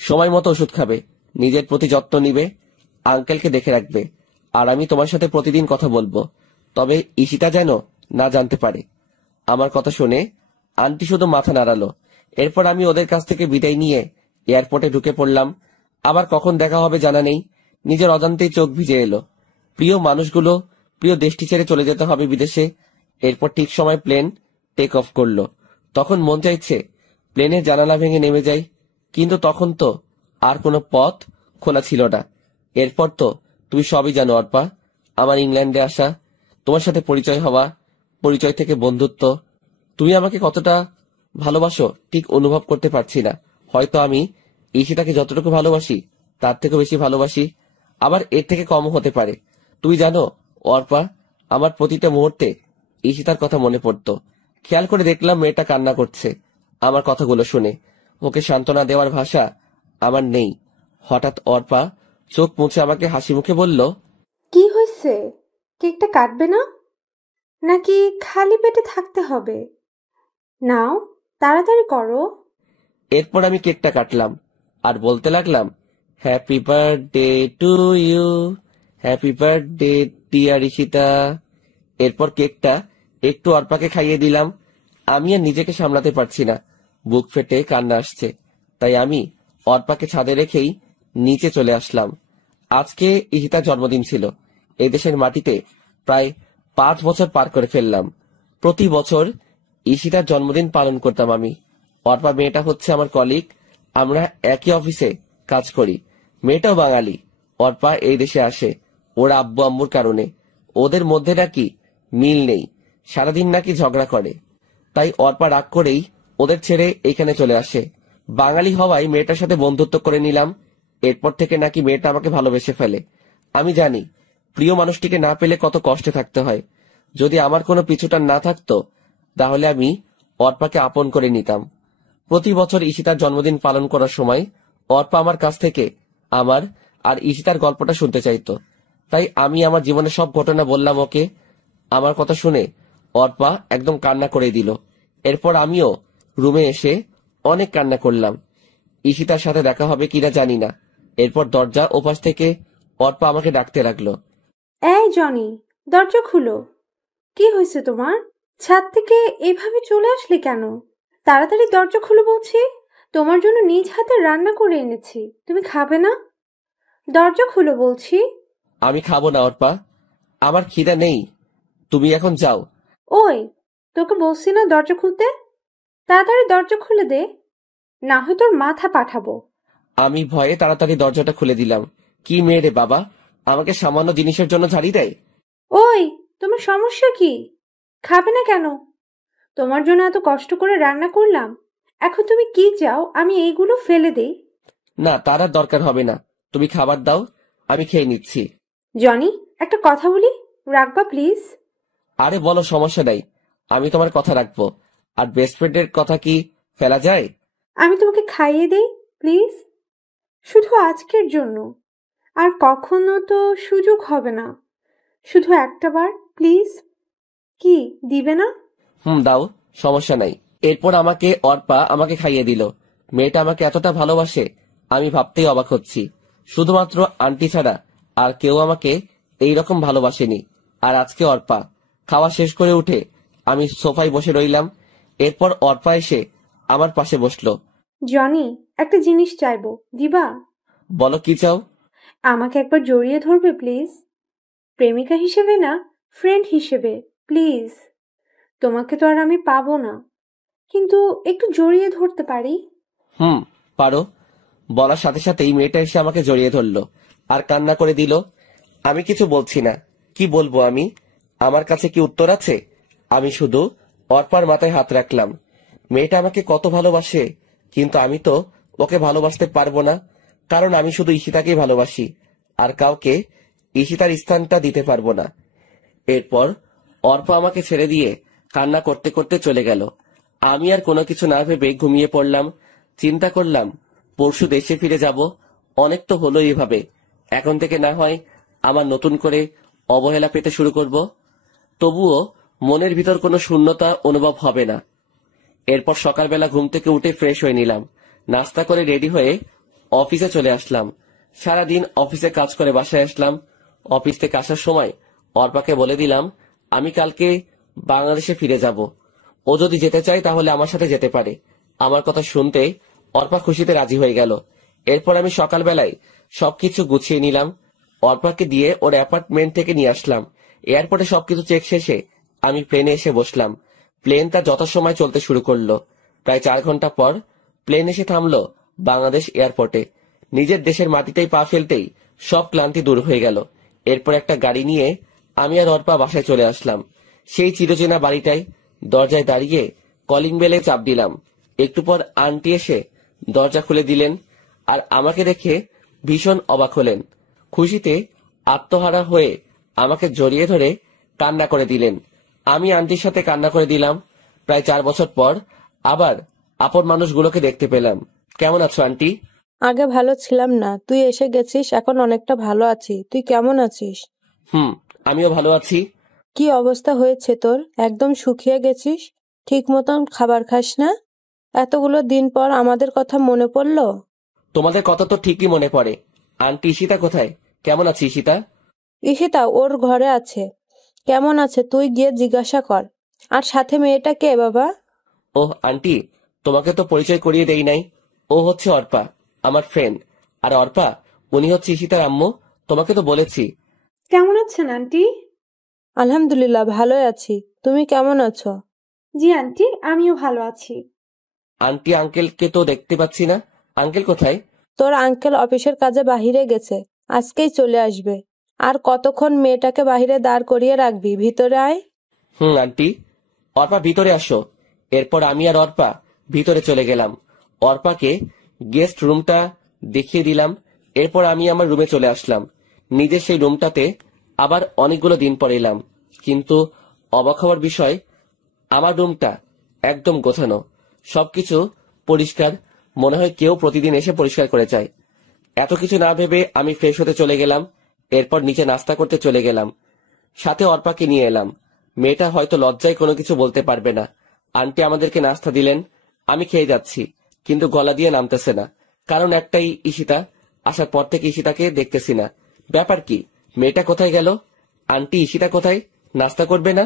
সময় মতো ওষুধ খাবে, নিজের প্রতি যত্ন নিবে, আঙ্কেলকে দেখে রাখবে, আর আমি তোমার সাথে প্রতিদিন কথা বলবো, তবে ঈশিতা যেন না জানতে পারে। আমার কথা শুনে আন্টি শুধু মাথা নাড়ালো। এরপর আমি ওদের কাছ থেকে বিদায় নিয়ে এয়ারপোর্টে ঢুকে পড়লাম। আবার কখন দেখা হবে জানা নেই। নিজের অজান্তেই চোখ ভিজে এলো। প্রিয় মানুষগুলো, প্রিয় দেশটি ছেড়ে চলে যেতে হবে বিদেশে। এরপর ঠিক সময় প্লেন টেক অফ করলো। তখন মন চাইছে প্লেনের জানালা ভেঙে নেমে যাই, কিন্তু তখন তো আর কোনো পথ খোলা ছিল না। এরপর তো তুমি সবই জানো অর্পা, আমার ইংল্যান্ডে আসা, তোমার সাথে পরিচয় হওয়া, পরিচয় থেকে বন্ধুত্ব। তুমি আমাকে কতটা ভালোবাসো ঠিক অনুভব করতে পারছি না। হয়তো আমি ঈশিতাকে যতটুকু ভালোবাসি তার থেকে বেশি ভালোবাসি, আবার এর থেকে কমও হতে পারে। তুই জানো অর্পা, আমার প্রতিটা মুহূর্তে ঈশিতার কথা মনে পড়তো। খেয়াল করে দেখলাম মেয়েটা কান্না করছে আমার কথাগুলো শুনে। ওকে সান্ত্বনা দেওয়ার ভাষা আমার নেই। হঠাৎ অর্পা চোখ মুছে আমাকে হাসি মুখে বলল, কি হয়েছে? কেকটা কাটবে না নাকি খালি পেটে থাকতে হবে? নাও, তাড়াতাড়ি করো। এরপর আমি কেকটা কাটলাম আর বলতে লাগলাম, happy birthday to you, happy birthday dear Ishita. এরপর কেকটা একটু অর্পাকে খাইয়ে দিলাম। আমি আর নিজেকে সামলাতে পারছি না, বুক ফেটে কান্না আসছে। তাই আমি অর্পাকে ছাদে রেখেই নিচে চলে আসলাম। আজকে ঈশিতার জন্মদিন ছিল। এদেশের মাটিতে প্রায় 5 বছর পার করে ফেললাম। প্রতি বছর ঈশিতার জন্মদিন পালন করতাম আমি। অর্পা মেয়েটা হচ্ছে আমার কলিগ, আমরা একই অফিসে কাজ করি। মেয়েটাও বাঙালি। অর্পা এই দেশে আসে ওর আব্বু আম্মুর কারণে। ওদের মধ্যে নাকি মিল নেই, সারাদিন নাকি ঝগড়া করে। তাই অর্পা রাগ করেই ওদের ছেড়ে এখানে চলে আসে। বাঙালি হওয়ায় মেয়েটার সাথে বন্ধুত্ব করে নিলাম। এরপর থেকে নাকি মেয়েটা আমাকে ভালোবেসে ফেলে। আমি জানি প্রিয় মানুষটিকে না পেলে কত কষ্টে থাকতে হয়। যদি আমার কোনো পিছুটান না থাকতো তাহলে আমি অর্পাকে আপন করে নিতাম। প্রতি বছর ঈশিতার জন্মদিন পালন করার সময় অর্পা আমার কাছ থেকে আমার আর ঈশিতার গল্পটা শুনতে চাইতো। তাই আমি আমার জীবনের সব ঘটনা বললাম ওকে। আমার কথা শুনে অর্পা একদম কান্না করে দিল। এরপর আমিও রুমে এসে অনেক কান্না করলাম। ঈশিতার সাথে দেখা হবে কিনা জানি না। এরপর দরজা ওপাশ থেকে অর্পা আমাকে ডাকতে লাগলো, এই জনি, দরজা খুলো। কি হয়েছে তোমার? ছাদ থেকে এভাবে চলে আসলে কেন? তাড়াতাড়ি দরজা খুলে বলছি। তোমার জন্য নিজ হাতে রান্না করে এনেছি, তুমি খাবে না? দরজা খুলে বলছি। আমি খাবো না অর্পা, আমার খিদা নেই, তুমি এখন যাও। ওই, তোকে বলছি না দরজা খুলতে? তাড়াতাড়ি দরজা খুলে দে, না হয় তোর মাথা পাঠাবো। আমি ভয়ে তাড়াতাড়ি দরজাটা খুলে দিলাম। কি মেয়ে রে বাবা, আমাকে সামান্য জিনিসের জন্য ঝাড়ি দেয়। ওই, তোমার সমস্যা কি? খাবে না কেন? তোমার জন্য এত কষ্ট করে রান্না করলাম, এখন তুমি কি চাও আমি এইগুলো ফেলে দেই? না, তার আর দরকার হবে না, তুমি খাবার দাও, আমি খেয়ে নিচ্ছি। জনি, একটা কথা বলি, রাখবা প্লিজ? আরে বলো, সমস্যা নাই, আমি তোমার কথা রাখবো। আর বেস্ট ফ্রেন্ডের কথা কি ফেলা যায়? আমি তোমাকে খাইয়ে দেই প্লিজ, শুধু আজকের জন্য, আর কখনো তো সুযোগ হবে না। শুধু একটা বার প্লিজ, কি দিবে না? দাও, সমস্যা নাই। এরপর অর্পা আমাকে খাইয়ে দিল। মেয়েটা আমাকে এতটা ভালোবাসে আমি ভাবতেই অবাক হচ্ছি। শুধুমাত্র আন্টি ছাড়া আর কেউ আমাকে এইরকম ভালোবাসেনি। আর আজকে অর্পা। খাওয়া শেষ করে উঠে আমি সোফায় বসে রইলাম। এরপর অর্পা এসে আমার পাশে বসলো। জনি, একটা জিনিস চাইবো, দিবা? বলো, কি চাও? আমাকে একবার জড়িয়ে ধরবে প্লিজ? প্রেমিকা হিসেবে না, ফ্রেন্ড হিসেবে প্লিজ। তোমাকে তো আর আমি পাবো না, কিন্তু একটু জড়িয়ে ধরতে পারি? পারো। বলার সাথে সাথেই মেয়েটা এসে আমাকে জড়িয়ে ধরলো আর কান্না করে দিল। আমি কিছু বলছি না, কি বলবো আমি? আমার কাছে কি উত্তর আছে? আমি শুধু অর্পার মাথায় হাত রাখলাম। মেয়েটা আমাকে কত ভালোবাসে, কিন্তু আমি তো ওকে ভালোবাসতে পারবো না, কারণ আমি শুধু ঈশিতাকেই ভালোবাসি, আর কাউকে ঈশিতার স্থানটা দিতে পারবো না। এরপর অর্পা আমাকে ছেড়ে দিয়ে কান্না করতে করতে চলে গেল। আমি আর কোনো কিছু না ভেবে ঘুমিয়ে পড়লাম। চিন্তা করলাম পরশু দেশে ফিরে যাব। অনেক তো হলো এভাবে, এখন থেকে না হয় আমার নতুন করে অবহেলা পেতে শুরু করব। তবুও মনের ভিতর কোনো শূন্যতা অনুভব হবে না। এরপর সকালবেলা ঘুম থেকে উঠে ফ্রেশ হয়ে নিলাম, নাস্তা করে রেডি হয়ে অফিসে চলে আসলাম। সারাদিন অফিসে কাজ করে বাসায় আসলাম। অফিস থেকে আসার সময় অর্পাকে বলে দিলাম আমি কালকে বাংলাদেশে ফিরে যাব। ও যদি যেতে চায় তাহলে আমার সাথে যেতে পারে। আমার কথা শুনতে অর্পা খুশিতে রাজি হয়ে গেল। এরপর আমি সকালবেলায় সবকিছু গুছিয়ে নিলাম, অর্পাকে দিয়ে ওর অ্যাপার্টমেন্ট থেকে নিয়ে আসলাম। এয়ারপোর্টে সবকিছু চেক শেষে আমি প্লেনে এসে বসলাম। প্লেন তার যথাসময় চলতে শুরু করলো। প্রায় 4 ঘন্টা পর প্লেন এসে থামলো বাংলাদেশ এয়ারপোর্টে। নিজের দেশের মাটিতেই পা ফেলতেই সব ক্লান্তি দূর হয়ে গেল। এরপর একটা গাড়ি নিয়ে আমি আর অর্পা বাসায় চলে আসলাম। সেই চিরচেনা বাড়িটায় দরজায় দাঁড়িয়ে কলিং বেলে চাপ দিলাম। একটু পর আন্টি এসে দরজা খুলে দিলেন আর আমাকে দেখে ভীষণ অবাক হলেন। খুশিতে আত্মহারা হয়ে আমাকে জড়িয়ে ধরে কান্না করে দিলেন। আমি আন্টির সাথে কান্না করে দিলাম। প্রায় 4 বছর পর আবার আপন মানুষগুলোকে দেখতে পেলাম। কেমন আছো আন্টি? আগে ভালো ছিলাম না, তুই এসে গেছিস, এখন অনেকটা ভালো আছি। তুই কেমন আছিস? আমিও ভালো আছি। কি অবস্থা হয়েছে তোর? একদম শুকিয়ে গেছিস, ঠিক মতন খাবার খাস না। এতগুলো দিন পর আমাদের কথা মনে পড়লো? তোমাদের কথা তো ঠিকই মনে পড়ে। আন্টি, ঈশিতা কোথায়? কেমন আছে ঈশিতা? ঈশিতা ওর ঘরে আছে। কেমন আছে তুই গিয়ে জিজ্ঞাসা কর। আর সাথে মেয়েটা কে বাবা? ওহ আন্টি, তোমাকে তো পরিচয় করিয়ে দেই নাই। ও হচ্ছে অর্পা, আমার ফ্রেন্ড। আর অর্পা, উনি হচ্ছে ঈশিতার আম্মু। তোমাকে তো বলেছি। কেমন আছেন আন্টি? আলহামদুলিল্লাহ, ভালোই আছি। তুমি কেমন আছো? জি আন্টি, আমিও ভালো আছি। আন্টি, আঙ্কেলকে তো দেখতে পাচ্ছি না। আঙ্কেল কোথায়? তোর আঙ্কেল অফিসের কাজে বাহিরে গেছে, আজকেই চলে আসবে। আর কতক্ষণ মেয়েটাকে বাহিরে দাঁড় করিয়ে রাখবি? ভিতরে আয়। আন্টি। অর্পা, ভিতরে আসো। এরপর আমি আর অর্পা ভিতরে চলে গেলাম। অর্পাকে গেস্ট রুমটা দেখিয়ে দিলাম। এরপর আমি আমার রুমে চলে আসলাম। নিজের সেই রুমটাতে আবার অনেকগুলো দিন পর এলাম, কিন্তু অবাক হওয়ার বিষয়, আমার রুমটা একদম গোছানো, সবকিছু পরিষ্কার। মনে হয় কেউ প্রতিদিন এসে পরিষ্কার করে যায়। এত কিছু না ভেবে আমি ফ্রেশ হতে চলে গেলাম। এরপর নিচে নাস্তা করতে চলে গেলাম। সাথে অর্পাকে নিয়ে এলাম। মেয়েটা হয়তো লজ্জায় কোনো কিছু বলতে পারবে না। আন্টি আমাদেরকে নাস্তা দিলেন। আমি খেয়ে যাচ্ছি, কিন্তু গলা দিয়ে নামতেছে না। কারণ একটাই, ঈশিতা। আসার পর থেকে ঈশিতাকে দেখতেছি না। ব্যাপার কি? মেয়েটা কোথায় গেল? আন্টি, ঈশিতা কোথায়? নাস্তা করবে না?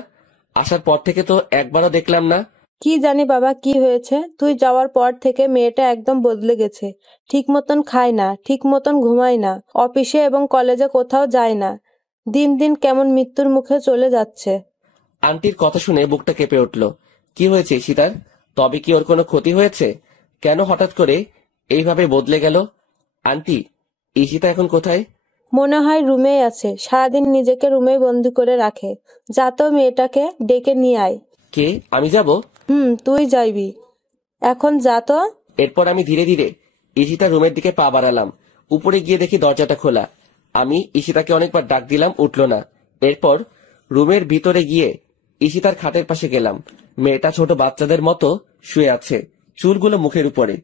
আসার পর থেকে তো একবারও দেখলাম না। কি জানি বাবা কি হয়েছে, তুই যাওয়ার পর থেকে মেয়েটা একদম বদলে গেছে। ঠিক মতন খায় না, ঠিক মতন ঘুমায় না, অফিসে এবং কলেজে কোথাও যায় না। দিন দিন কেমন মৃত্যুর মুখে চলে যাচ্ছে। আন্টির কথা শুনে বুকটা কেঁপে উঠল। কি হয়েছে ঈশিতার? তবে কি ওর কোনো ক্ষতি হয়েছে? কেন হঠাৎ করে এইভাবে বদলে গেল? আন্টি, ঈশিতা এখন কোথায়? মনে হয় রুমেই আছে, সারাদিন নিজেকে রুমেই বন্দি করে রাখে। যা তো মেয়েটাকে ডেকে নিয়ে আয়। কে? আমি যাব? তুই যাইবি, এখন যা তো। এরপর আমি ধীরে ধীরে ঈশিতার রুমের দিকে পা বাড়ালাম। উপরে গিয়ে দেখি দরজাটা খোলা। আমি ঈশিতাকে অনেকবার ডাক দিলাম, উঠল না। এরপর রুমের ভিতরে গিয়ে ঈশিতার খাটের পাশে গেলাম। মেয়েটা ছোট বাচ্চাদের মতো শুয়ে আছে, চুলগুলো মুখের উপরে।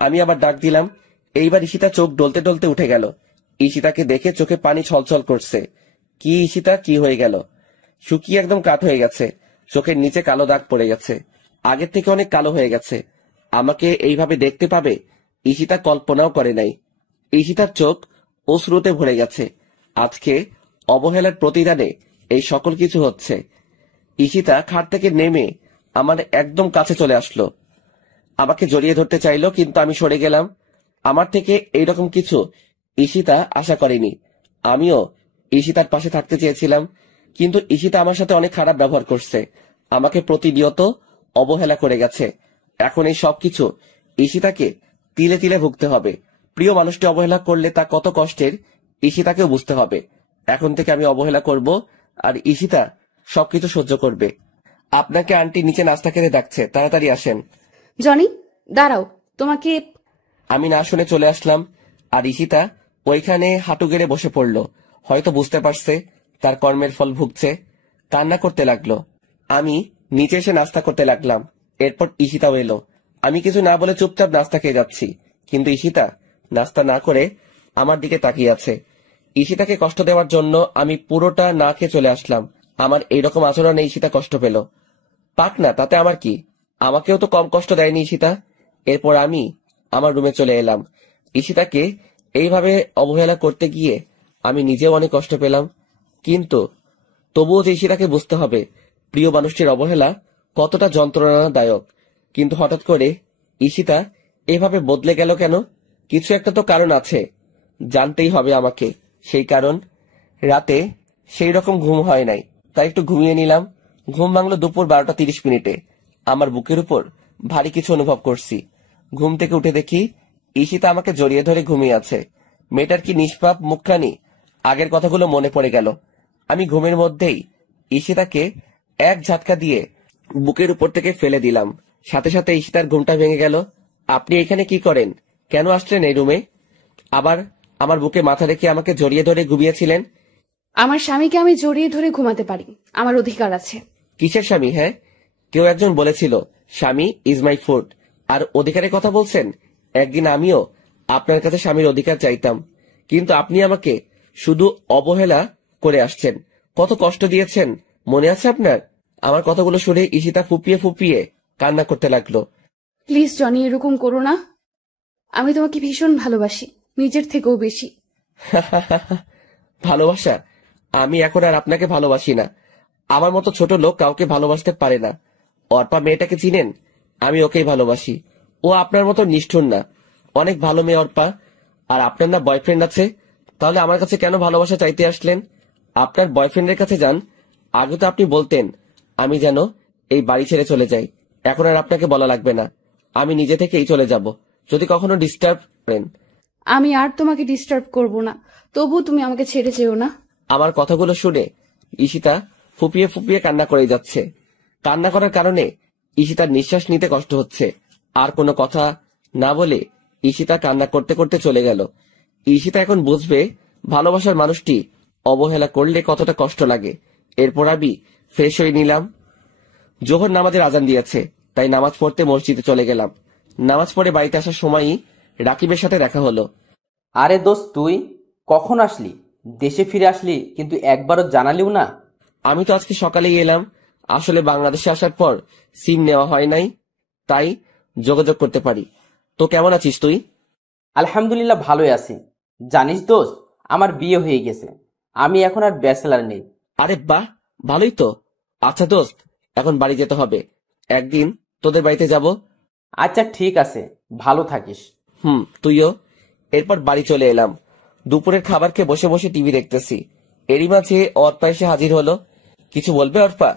আমি আবার ডাক দিলাম। এইবার ঈশিতা চোখ ডলতে ডলতে উঠে গেল। ঈশিতাকে দেখে চোখে পানি ছলছল করছে। কি ঈশিতা, কি হয়ে গেল? শুকিয়ে একদম কাঠ হয়ে গেছে, চোখের নিচে কালো দাগ পড়ে গেছে, আগের থেকে অনেক কালো হয়ে গেছে। আমাকে এইভাবে দেখতে পাবে ঈশিতা কল্পনাও করে নাই। ঈশিতার চোখ অশ্রুতে ভরে গেছে। আজকে অবহেলার প্রতিদানে এই সকল কিছু হচ্ছে। ঈশিতা খাট থেকে নেমে আমার একদম কাছে চলে আসলো, আমাকে জড়িয়ে ধরতে চাইলো, কিন্তু আমি সরে গেলাম। আমার থেকে এইরকম কিছু ঈশিতা আশা করেনি। আমিও ঈশিতার পাশে থাকতে চেয়েছিলাম, কিন্তু ঈশিতা আমার সাথে অনেক খারাপ ব্যবহার করছে, আমাকে প্রতিনিয়ত অবহেলা করে গেছে। এখন এই সবকিছু ঈশিতাকে তিলে তিলে ভুগতে হবে। প্রিয় মানুষটি অবহেলা করলে তা কত কষ্টের ঈশিতাকেও বুঝতে হবে। এখন থেকে আমি অবহেলা করব, আর ঈশিতা সবকিছু সহ্য করবে। আপনাকে আন্টি নিচে নাস্তা খেতে ডাকছে, তাড়াতাড়ি আসেন। জনি, দাঁড়াও, তোমাকে। আমি না শুনে চলে আসলাম, আর ঈশিতা ওইখানে হাঁটু গেড়ে বসে পড়ল। হয়তো বুঝতে পারছে তার কর্মের ফল ভুগছে, কান্না করতে লাগলো। আমি নিচে এসে নাস্তা করতে লাগলাম। এরপর ঈশিতাও এলো। আমি কিছু না বলে চুপচাপ নাস্তা খেয়ে যাচ্ছি, কিন্তু ঈশিতা নাস্তা না করে আমার দিকে তাকিয়ে আছে। ঈশিতাকে কষ্ট দেওয়ার জন্য আমি পুরোটা না খেয়ে চলে আসলাম। আমার এইরকম আচরণে ঈশিতা কষ্ট পেল, পাক না, তাতে আমার কি? আমাকেও তো কম কষ্ট দেয়নি ঈশিতা। এরপর আমি আমার রুমে চলে এলাম। ঈশিতাকে এইভাবে অবহেলা করতে গিয়ে আমি নিজেও অনেক কষ্ট পেলাম, কিন্তু তবুও যে ঈশিতাকে বুঝতে হবে প্রিয় মানুষটির অবহেলা কতটা যন্ত্রণাদায়ক। কিন্তু হঠাৎ করে ঈশিতা এভাবে বদলে গেল কেন? কিছু একটা তো কারণ আছে, জানতেই হবে আমাকে। সেই কারণ, রাতে সেই রকম ঘুম হয় নাই, তাই একটু ঘুমিয়ে নিলাম। ঘুম ভাঙলো দুপুর 12:30। আমার বুকের উপর ভারী কিছু অনুভব করছি। ঘুম থেকে উঠে দেখি ঈশিতা আমাকে জড়িয়ে ধরে ঘুমিয়ে আছে। মেয়েটার কি নিষ্পাপ মুখখানি! আগের কথাগুলো মনে পড়ে গেল। আমি ঘুমের মধ্যেই ঈশিতাকে এক ঝাটকা দিয়ে বুকের উপর থেকে ফেলে দিলাম। সাথে সাথে ঈশিতার ঘুমটা ভেঙে গেল। আপনি এখানে কি করেন? কেন আসলেন এই রুমে? আবার আমার বুকে মাথা রেখে আমাকে জড়িয়ে ধরে ঘুমিয়েছিলেন। আমার স্বামীকে আমি জড়িয়ে ধরে ঘুমাতে পারি, আমার অধিকার আছে। কিসের স্বামী? হ্যাঁ, কেউ একজন বলেছিল স্বামী ইজ মাই ফুড, আর অধিকারের কথা বলছেন। একদিন আমিও আপনার কাছে স্বামীর অধিকার চাইতাম, কিন্তু আপনি আমাকে শুধু অবহেলা করে আসছেন। কত কষ্ট দিয়েছেন, মনে আছে আপনার? আমার কথাগুলো শুনে ঈশিতা ফুপিয়ে ফুপিয়ে কান্না করতে লাগলো। প্লিজ জনি, এরকম করো না। আমি তোমাকে ভীষণ ভালোবাসি, নিজের থেকেও বেশি। ভালোবাসা? আমি এখন আর আপনাকে ভালোবাসি না। আমার মতো ছোট লোক কাউকে ভালোবাসতে পারে না। অর্পা মেয়েটাকে চিনেন? আমি ওকেই ভালোবাসি। ও আপনার মতো নিষ্ঠুর না, অনেক ভালো মেয়ে অর্পা। আর আপনার না বয়ফ্রেন্ড আছে, তাহলে আমার কাছে কেন ভালোবাসা চাইতে আসলেন? আপনার বয়ফ্রেন্ডের কাছে যান। আগে তো আপনি বলতেন আমি যেন এই বাড়ি ছেড়ে চলে যাই। এখন আর আপনাকে বলা লাগবে না, আমি নিজে থেকেই চলে যাব। যদি কখনো ডিস্টার্ব করেন। আমি আর তোমাকে ডিস্টার্ব করব না, তবু তুমি আমাকে ছেড়ে যেও না। আমার কথাগুলো শুনে ঈশিতা ফুপিয়ে ফুপিয়ে কান্না করে যাচ্ছে। কান্না করার কারণে ঈশিতার নিঃশ্বাস নিতে কষ্ট হচ্ছে। আর কোনো কথা না বলে ঈশিতা কান্না করতে করতে চলে গেল। ঈশিতা এখন বুঝবে ভালোবাসার মানুষটি অবহেলা করলে কতটা কষ্ট লাগে। এরপর আমি ফ্রেশ হয়ে নিলাম। জোহর নামাজের আজান দিয়েছে, তাই নামাজ পড়তে মসজিদে চলে গেলাম। নামাজ পড়ে বাড়িতে আসার সময়ই রাকিবের সাথে দেখা হলো। আরে দোস্ত, তুই কখন আসলি? দেশে ফিরে আসলি, কিন্তু একবারও জানালিও না। আমি তো আজকে সকালেই এলাম। আসলে বাংলাদেশে আসার পর সিম নেওয়া হয় নাই, তাই যোগাযোগ করতে পারি। তো কেমন আছিস তুই? আলহামদুলিল্লাহ, ভালোই আছি। জানিস দোস্ত, আমার বিয়ে হয়ে গেছে। আমি এখন আর ব্যাচেলার নেই। আরে বাহ, ভালোই তো। আচ্ছা দোস্ত, এখন বাড়ি যেতে হবে। একদিন তোদের বাড়িতে যাব। আচ্ছা ঠিক আছে, ভালো থাকিস। তুইও। এরপর বাড়ি চলে এলাম। দুপুরের খাবার খেয়ে বসে বসে টিভি দেখতেছি। এরই মাঝে অর্পা এসে হাজির হলো। কিছু বলবে অর্পা?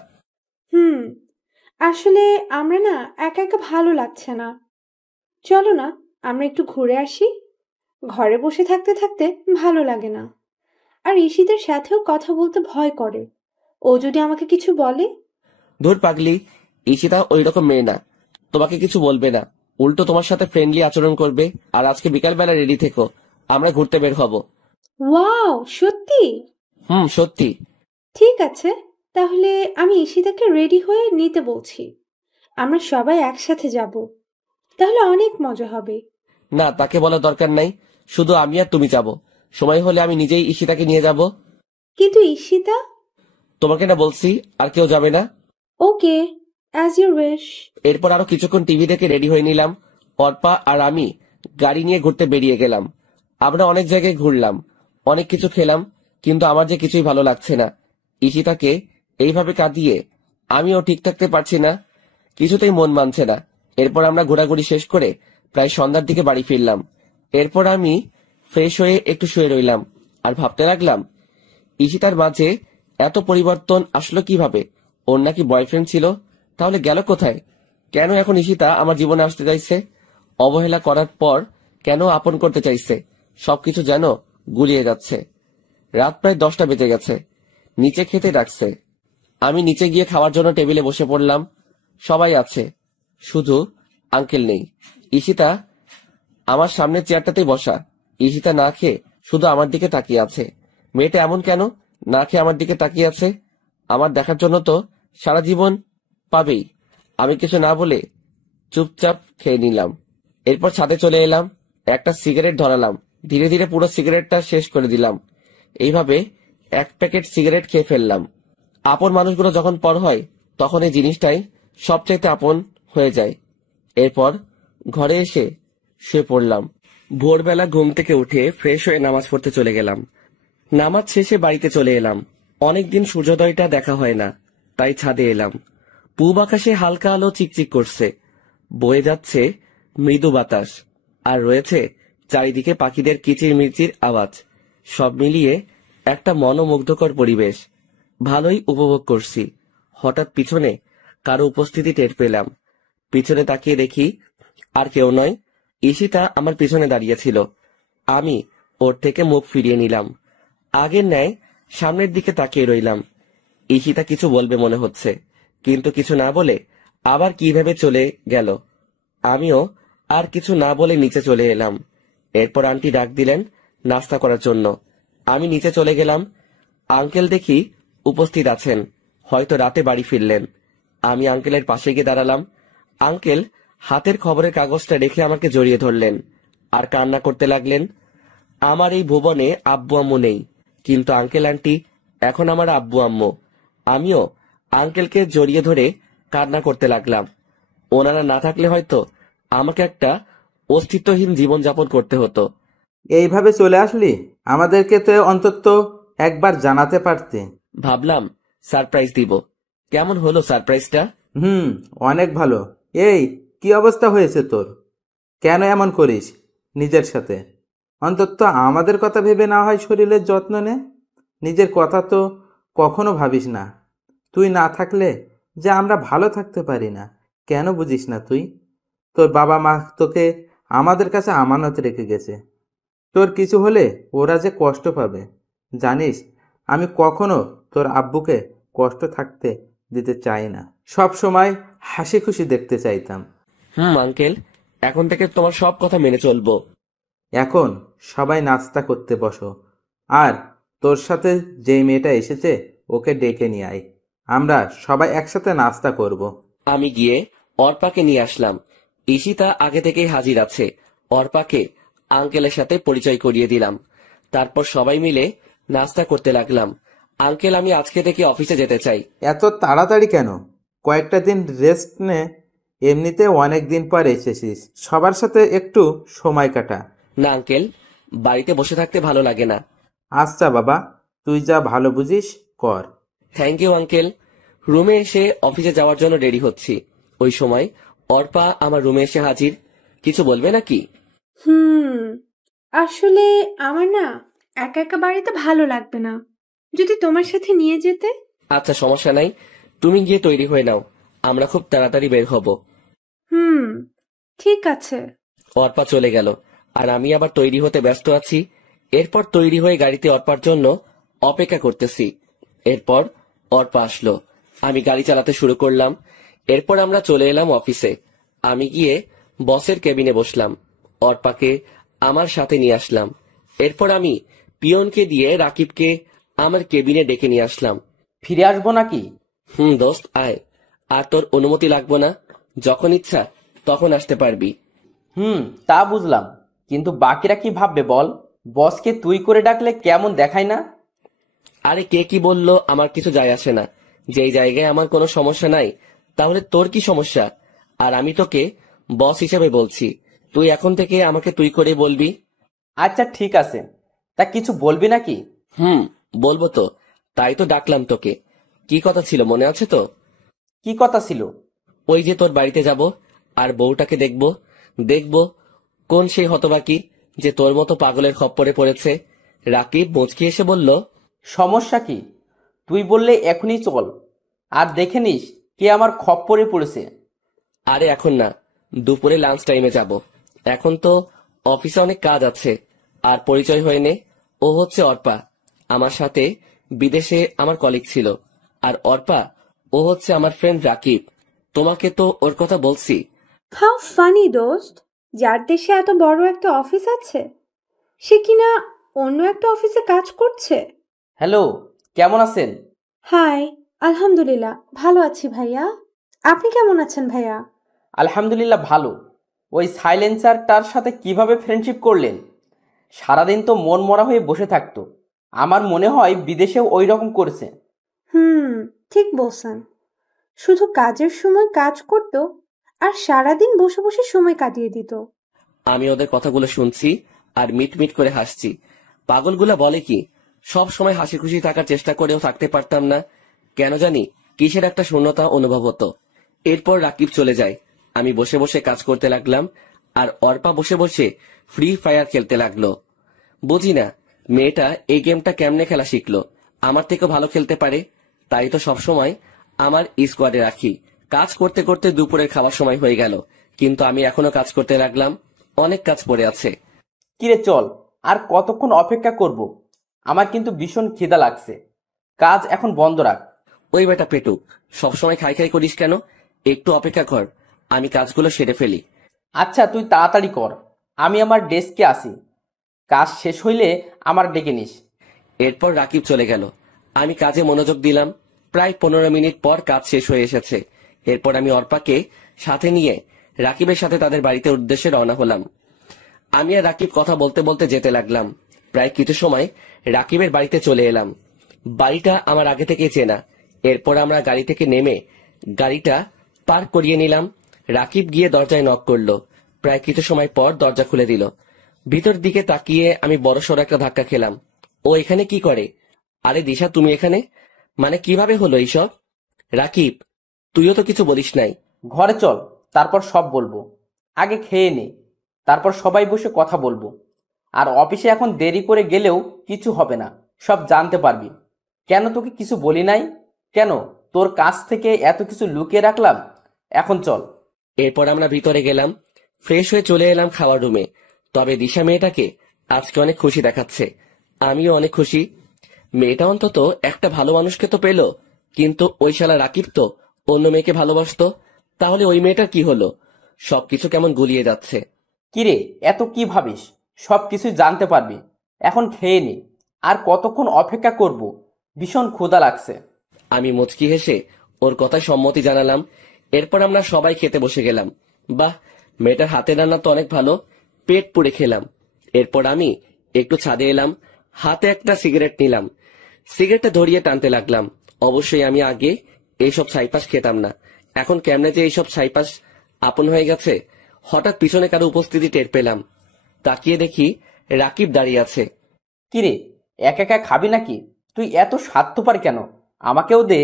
আসলে আমরা না একা একা ভালো লাগছে না, চলো না আমরা একটু ঘুরে আসি। ঘরে বসে থাকতে থাকতে ভালো লাগে না, আর ঈশিতার সাথেও কথা বলতে ভয় করে। ও যদি আমাকে কিছু বলে? ধুর পাগলি, ঈশিতা ওই রকম মেয়ে না, তোমাকে কিছু বলবে না, উল্টো তোমার সাথে ফ্রেন্ডলি আচরণ করবে। আর আজকে বিকালবেলা রেডি থেকো, আমরা ঘুরতে বের হব। ওয়াও, সত্যি? সত্যি। ঠিক আছে, তাহলে আমি ঈশিতাকে রেডি হয়ে নিতে বলছি। আমরা সবাই একসাথে যাব, তাহলে অনেক মজা হবে। না, তাকে বলার দরকার নাই, শুধু আমি আর তুমি যাব। সময় হলে আমি নিজেই ঈশিতাকে নিয়ে যাব। কিন্তু ঈশিতা? তোমাকে না বলছি, আর কেউ যাবে না। ওকে, অ্যাজ ইউর উইশ। এরপর আরো কিছুক্ষণ টিভি দেখে রেডি হয়ে নিলাম। অর্পা আর আমি গাড়ি নিয়ে ঘুরতে বেরিয়ে গেলাম। আমরা অনেক জায়গায় ঘুরলাম, অনেক কিছু খেলাম, কিন্তু আমার যে কিছুই ভালো লাগছে না। ঈশিতাকে এইভাবে কাঁদিয়ে আমিও ঠিক থাকতে পারছি না, কিছুতেই মন মানছে না। এরপর আমরা ঘোরাঘুরি শেষ করে প্রায় সন্ধ্যার দিকে বাড়ি ফিরলাম। এরপর আমি ফ্রেশ হয়ে একটু শুয়ে রইলাম আর ভাবতে লাগলাম, ঈশিতার মাঝে এত পরিবর্তন আসলো কিভাবে? ওর নাকি বয়ফ্রেন্ড ছিল, তাহলে গেল কোথায়? কেন এখন ঈশিতা আমার জীবনে আসতে চাইছে? অবহেলা করার পর কেন আপন করতে চাইছে? সবকিছু যেন গুলিয়ে যাচ্ছে। রাত প্রায় 10টা বেজে গেছে। নিচে খেতে ডাকছে। আমি নিচে গিয়ে খাওয়ার জন্য টেবিলে বসে পড়লাম। সবাই আছে, শুধু আঙ্কেল নেই। ঈশিতা আমার সামনের চেয়ারটাতেই বসা। ঈশিতা না খেয়ে শুধু আমার দিকে তাকিয়ে আছে। মেয়েটা এমন কেন না খেয়ে আমার দিকে তাকিয়ে আছে? আমার দেখার জন্য তো সারা জীবন পাবেই। আমি কিছু না বলে চুপচাপ খেয়ে নিলাম। এরপর ছাদে চলে এলাম, একটা সিগারেট ধরালাম, ধীরে ধীরে পুরো সিগারেটটা শেষ করে দিলাম। এইভাবে 1 প্যাকেট সিগারেট খেয়ে ফেললাম। আপন মানুষগুলো যখন পর হয়, তখন এই জিনিসটাই সবচাইতে আপন হয়ে যায়। এরপর ঘরে এসে শুয়ে পড়লাম। ভোরবেলা ঘুম থেকে উঠে ফ্রেশ হয়ে নামাজ পড়তে চলে গেলাম। নামাজ শেষে বাড়িতে চলে এলাম। অনেকদিন সূর্যোদয়টা দেখা হয় না, তাই ছাদে এলাম। পূব আকাশে হালকা আলো চিকচিক করছে, বয়ে যাচ্ছে মৃদু বাতাস, আর রয়েছে চারিদিকে পাখিদের কিচিরমিচির আওয়াজ। সব মিলিয়ে একটা মনোমুগ্ধকর পরিবেশ। ভালোই উপভোগ করছি। হঠাৎ পিছনে কারো উপস্থিতি টের পেলাম। পিছনে তাকিয়ে দেখি আর কেউ নয়, ঈশিতা আমার পিছনে দাঁড়িয়েছিল। আমি ওর থেকে মুখ ফিরিয়ে নিলাম। আগের ন্যায় সামনের দিকে তাকিয়ে রইলাম। ঈশিতা কিছু বলবে মনে হচ্ছে, কিন্তু কিছু না বলে আবার কিভাবে চলে গেল। আমিও আর কিছু না বলে নিচে চলে এলাম। এরপর আন্টি ডাক দিলেন নাস্তা করার জন্য। আমি নিচে চলে গেলাম। আঙ্কেল দেখি উপস্থিত আছেন, হয়তো রাতে বাড়ি ফিরলেন। আমি আঙ্কেলের পাশে গিয়ে দাঁড়ালাম। আঙ্কেল হাতের খবরের কাগজটা রেখে আমাকে জড়িয়ে ধরলেন আর কান্না করতে লাগলেন। আমার এই ভুবনে আব্বু আম্মু নেই, কিন্তু আঙ্কেল আন্টি এখন আমার আব্বু আম্মু। আমিও আঙ্কেলকে জড়িয়ে ধরে কান্না করতে লাগলাম। ওনারা না থাকলে হয়তো আমাকে একটা অস্তিত্বহীন জীবন যাপন করতে হতো। এইভাবে চলে আসলি? আমাদেরকে তো অন্তত একবার জানাতে পারতে। ভাবলাম সারপ্রাইজ দিব। কেমন হলো সারপ্রাইজটা? অনেক ভালো। এই কি অবস্থা হয়েছে তোর? কেন এমন করিস নিজের সাথে? অন্তত আমাদের কথা ভেবে না হয় শরীরের যত্ন নে। নিজের কথা তো কখনো ভাবিস না। তুই না থাকলে যে আমরা ভালো থাকতে পারি না, কেন বুঝিস না তুই? তোর বাবা মা তোকে আমাদের কাছে আমানত রেখে গেছে। তোর কিছু হলে ওরা যে কষ্ট পাবে, জানিস আমি কখনো তোর আব্বুকে কষ্ট থাকতে দিতে চাই না। সব সময় হাসি খুশি দেখতে চাইতাম। আঙ্কেল, এখন থেকে তোমার সব কথা মেনে চলবো। এখন সবাই নাস্তা করতে বসো, আর তোর সাথে যেই মেয়েটা এসেছে ওকে ডেকে নিয়ে আয়। আমরা সবাই একসাথে নাস্তা করব। আমি গিয়ে অর্পাকে নিয়ে আসলাম। ঈশিতা আগে থেকেই হাজির আছে। অর্পাকে আঙ্কেলের সাথে পরিচয় করিয়ে দিলাম। তারপর সবাই মিলে নাস্তা করতে লাগলাম। আঙ্কেল, আমি আজকে থেকে অফিসে যেতে চাই। এত তাড়াতাড়ি কেন? কয়েকটা দিন রেস্ট নে। এমনিতে অনেক দিন পর এসেছিস, সবার সাথে একটু সময় কাটা। না আঙ্কেল, বাড়িতে বসে থাকতে ভালো লাগে না। আচ্ছা বাবা, তুই যা ভালো বুঝিস কর। Thank you uncle. রুমে এসে অফিসে যাওয়ার জন্য রেডি হচ্ছি। ওই সময় অর্পা আমার রুমে এসে হাজির। কিছু বলবে নাকি? আসলে আমার না একা একা বাড়িতে ভালো লাগবে না, যদি তোমার সাথে নিয়ে যেতে। আচ্ছা, সমস্যা নাই, তুমি গিয়ে তৈরি হয়ে নাও, আমরা খুব তাড়াতাড়ি বের হব। ঠিক আছে। অর্পা চলে গেল আর আমি আবার তৈরি হতে ব্যস্ত আছি। এরপর তৈরি হয়ে গাড়িতে অর্পার জন্য অপেক্ষা করতেছি। এরপর অর্পা আসলো, আমি গাড়ি চালাতে শুরু করলাম। এরপর আমরা চলে এলাম অফিসে। আমি গিয়ে বসের কেবিনে বসলাম, অর্পাকে আমার সাথে নিয়ে আসলাম। এরপর আমি পিয়নকে দিয়ে রাকিবকে আমার কেবিনে ডেকে নিয়ে আসলাম। ফিরে আসবো নাকি? দোস্ত আয়, আর তোর অনুমতি লাগবো না, যখন ইচ্ছা তখন আসতে পারবি। তা বুঝলাম, কিন্তু বাকিরা কি ভাববে বল? বসকে তুই করে ডাকলে কেমন দেখায় না? আরে কে কি বললো আমার কিছু যায় আসে না। যেই জায়গায় আমার কোনো সমস্যা নাই, তাহলে তোর কি সমস্যা? আর আমি তোকে বস হিসেবে বলছি, তুই এখন থেকে আমাকে তুই করে বলবি। আচ্ছা ঠিক আছে, তা কিছু বলবি নাকি? বলবো তো, তাই তো ডাকলাম তোকে। কি কথা ছিল মনে আছে তো? কি কথা ছিল? ওই যে তোর বাড়িতে যাব আর বউটাকে দেখবো কোন সেই হতবাকি যে তোর মতো পাগলের খপ্পরে পড়েছে। রাকিব মুচকি এসে বলল, সমস্যা কি? তুই বললে এখনই চল, আর দেখে নিস কে আমার খপ্পরে পড়েছে। আরে এখন না, দুপুরে লাঞ্চ টাইমে যাব। এখন তো অফিসে অনেক কাজ আছে। আর পরিচয় হয়ে নে, ও হচ্ছে অর্পা, আমার সাথে বিদেশে আমার কলিগ ছিল। আর অর্পা, ও হচ্ছে আমার ফ্রেন্ড রাকিব। তোমাকে তো ওর কথা বলছি। হাউ ফানি দোস্ত, যার দেশে এত বড় একটা অফিস আছে সে কিনা অন্য একটা অফিসে কাজ করছে। হ্যালো, কেমন আছেন? হাই, আলহামদুলিল্লাহ ভালো আছি ভাইয়া, আপনি কেমন আছেন ভাইয়া? আলহামদুলিল্লাহ ভালো। ওই সাইলেন্সারটার সাথে কিভাবে ফ্রেন্ডশিপ করলেন? সারাদিন তো মন মরা হয়ে বসে থাকতো। আমার মনে হয় বিদেশেও ওই রকম করেছে। ঠিক বলছেন, শুধু কাজের সময় কাজ করতো আর সারাদিন বসে বসে সময় কাটিয়ে দিত। আমি ওদের কথাগুলো শুনছি আর মিট করে হাসছি। পাগলগুলা বলে কি, সব সময় হাসি খুশি থাকার চেষ্টা করেও থাকতে পারতাম না। কেন জানি কিসের একটা শূন্যতা অনুভব হতো। এরপর রাকিব চলে যায়, আমি বসে বসে কাজ করতে লাগলাম আর অর্পা বসে বসে ফ্রি ফায়ার খেলতে লাগলো। বুঝি না মেয়েটা এই গেমটা কেমনে খেলা শিখলো, আমার থেকেও ভালো খেলতে পারে। তাই তো সবসময় আমার স্কোয়াডে রাখি। কাজ করতে করতে দুপুরের খাওয়ার সময় হয়ে গেল, কিন্তু আমি এখনো কাজ করতে লাগলাম, অনেক কাজ পড়ে আছে। কিরে চল, আর কতক্ষণ অপেক্ষা করব? আমার কিন্তু ভীষণ খিদা লাগছে। কাজ এখন বন্ধ রাখ। ওই বেটা পেটু, সবসময় খাই খাই করিস কেন? একটু অপেক্ষা কর, আমি কাজগুলো সেরে ফেলি। আচ্ছা তুই তাড়াতাড়ি কর, আমি আমার ডেস্কে আসি। কাজ শেষ হইলে আমার ডেকে নিস। এরপর রাকিব চলে গেল, আমি কাজে মনোযোগ দিলাম। প্রায় 15 মিনিট পর কাজ শেষ হয়ে এসেছে। এরপর আমি অর্পাকে সাথে নিয়ে রাকিবের সাথে তাদের বাড়িতে উদ্দেশ্যে রওনা হলাম। আমি আর রাকিব কথা বলতে বলতে যেতে লাগলাম। প্রায় কিছু সময় রাকিবের বাড়িতে চলে এলাম। বাড়িটা আমার আগে থেকে চেনা। এরপর আমরা গাড়ি থেকে নেমে গাড়িটা পার্ক করিয়ে নিলাম। রাকিব গিয়ে দরজায় নক করলো। প্রায় কিছু সময় পর দরজা খুলে দিল। ভিতর দিকে তাকিয়ে আমি বড়সড় একটা ধাক্কা খেলাম। ও এখানে কি করে? আরে দিশা, তুমি এখানে? মানে কিভাবে হলো এইসব? রাকিব, তুইও তো কিছু বলিস নাই। ঘরে চল, তারপর সব বলবো। আগে খেয়ে নে, তারপর সবাই বসে কথা বলবো। আর অফিসে এখন দেরি করে গেলেও কিছু হবে না, সব জানতে পারবি। কেন তোকে কিছু বলি নাই? কেন তোর কাছ থেকে এত কিছু লুকিয়ে রাখলাম? এখন চল। এরপর আমরা ভিতরে গেলাম, ফ্রেশ হয়ে চলে এলাম খাওয়ার রুমে। তবে দিশা মেয়েটাকে আজকে অনেক খুশি দেখাচ্ছে, আমিও অনেক খুশি। মেয়েটা অন্তত একটা ভালো মানুষকে তো পেল, কিন্তু ওই শালা রাকিব তো অন্য মেয়েকে ভালোবাসতো। তাহলে ওই মেয়েটার কি হলো? সবকিছু কেমন গুলিয়ে যাচ্ছে। কিরে, এত কি ভাবিস? সব কিছু জানতে পারবি। এখন খেয়ে নে, আর কতক্ষণ অপেক্ষা করব? ভীষণ ক্ষুধা লাগছে। আমি মুচকি হেসে ওর কথায় সম্মতি জানালাম। এরপর আমরা সবাই খেতে বসে গেলাম। বাহ, মেয়েটার হাতের রান্না তো অনেক ভালো, পেট পুড়ে খেলাম। এরপর আমি একটু ছাদে এলাম, হাতে একটা সিগারেট নিলাম। সিগারেটটা ধরিয়ে টানতে লাগলাম। অবশ্যই আমি আগে এইসব ছাইপাস খেতাম না, এখন কেমনে যে এইসব ছাইপাস আপন হয়ে গেছে। হঠাৎ পিছনে কারো উপস্থিতি টের পেলাম। তাকিয়ে দেখি রাকিব দাঁড়িয়ে আছে। কিরে, একা একা খাবি নাকি? তুই এত স্বার্থপর কেন? আমাকেও দে।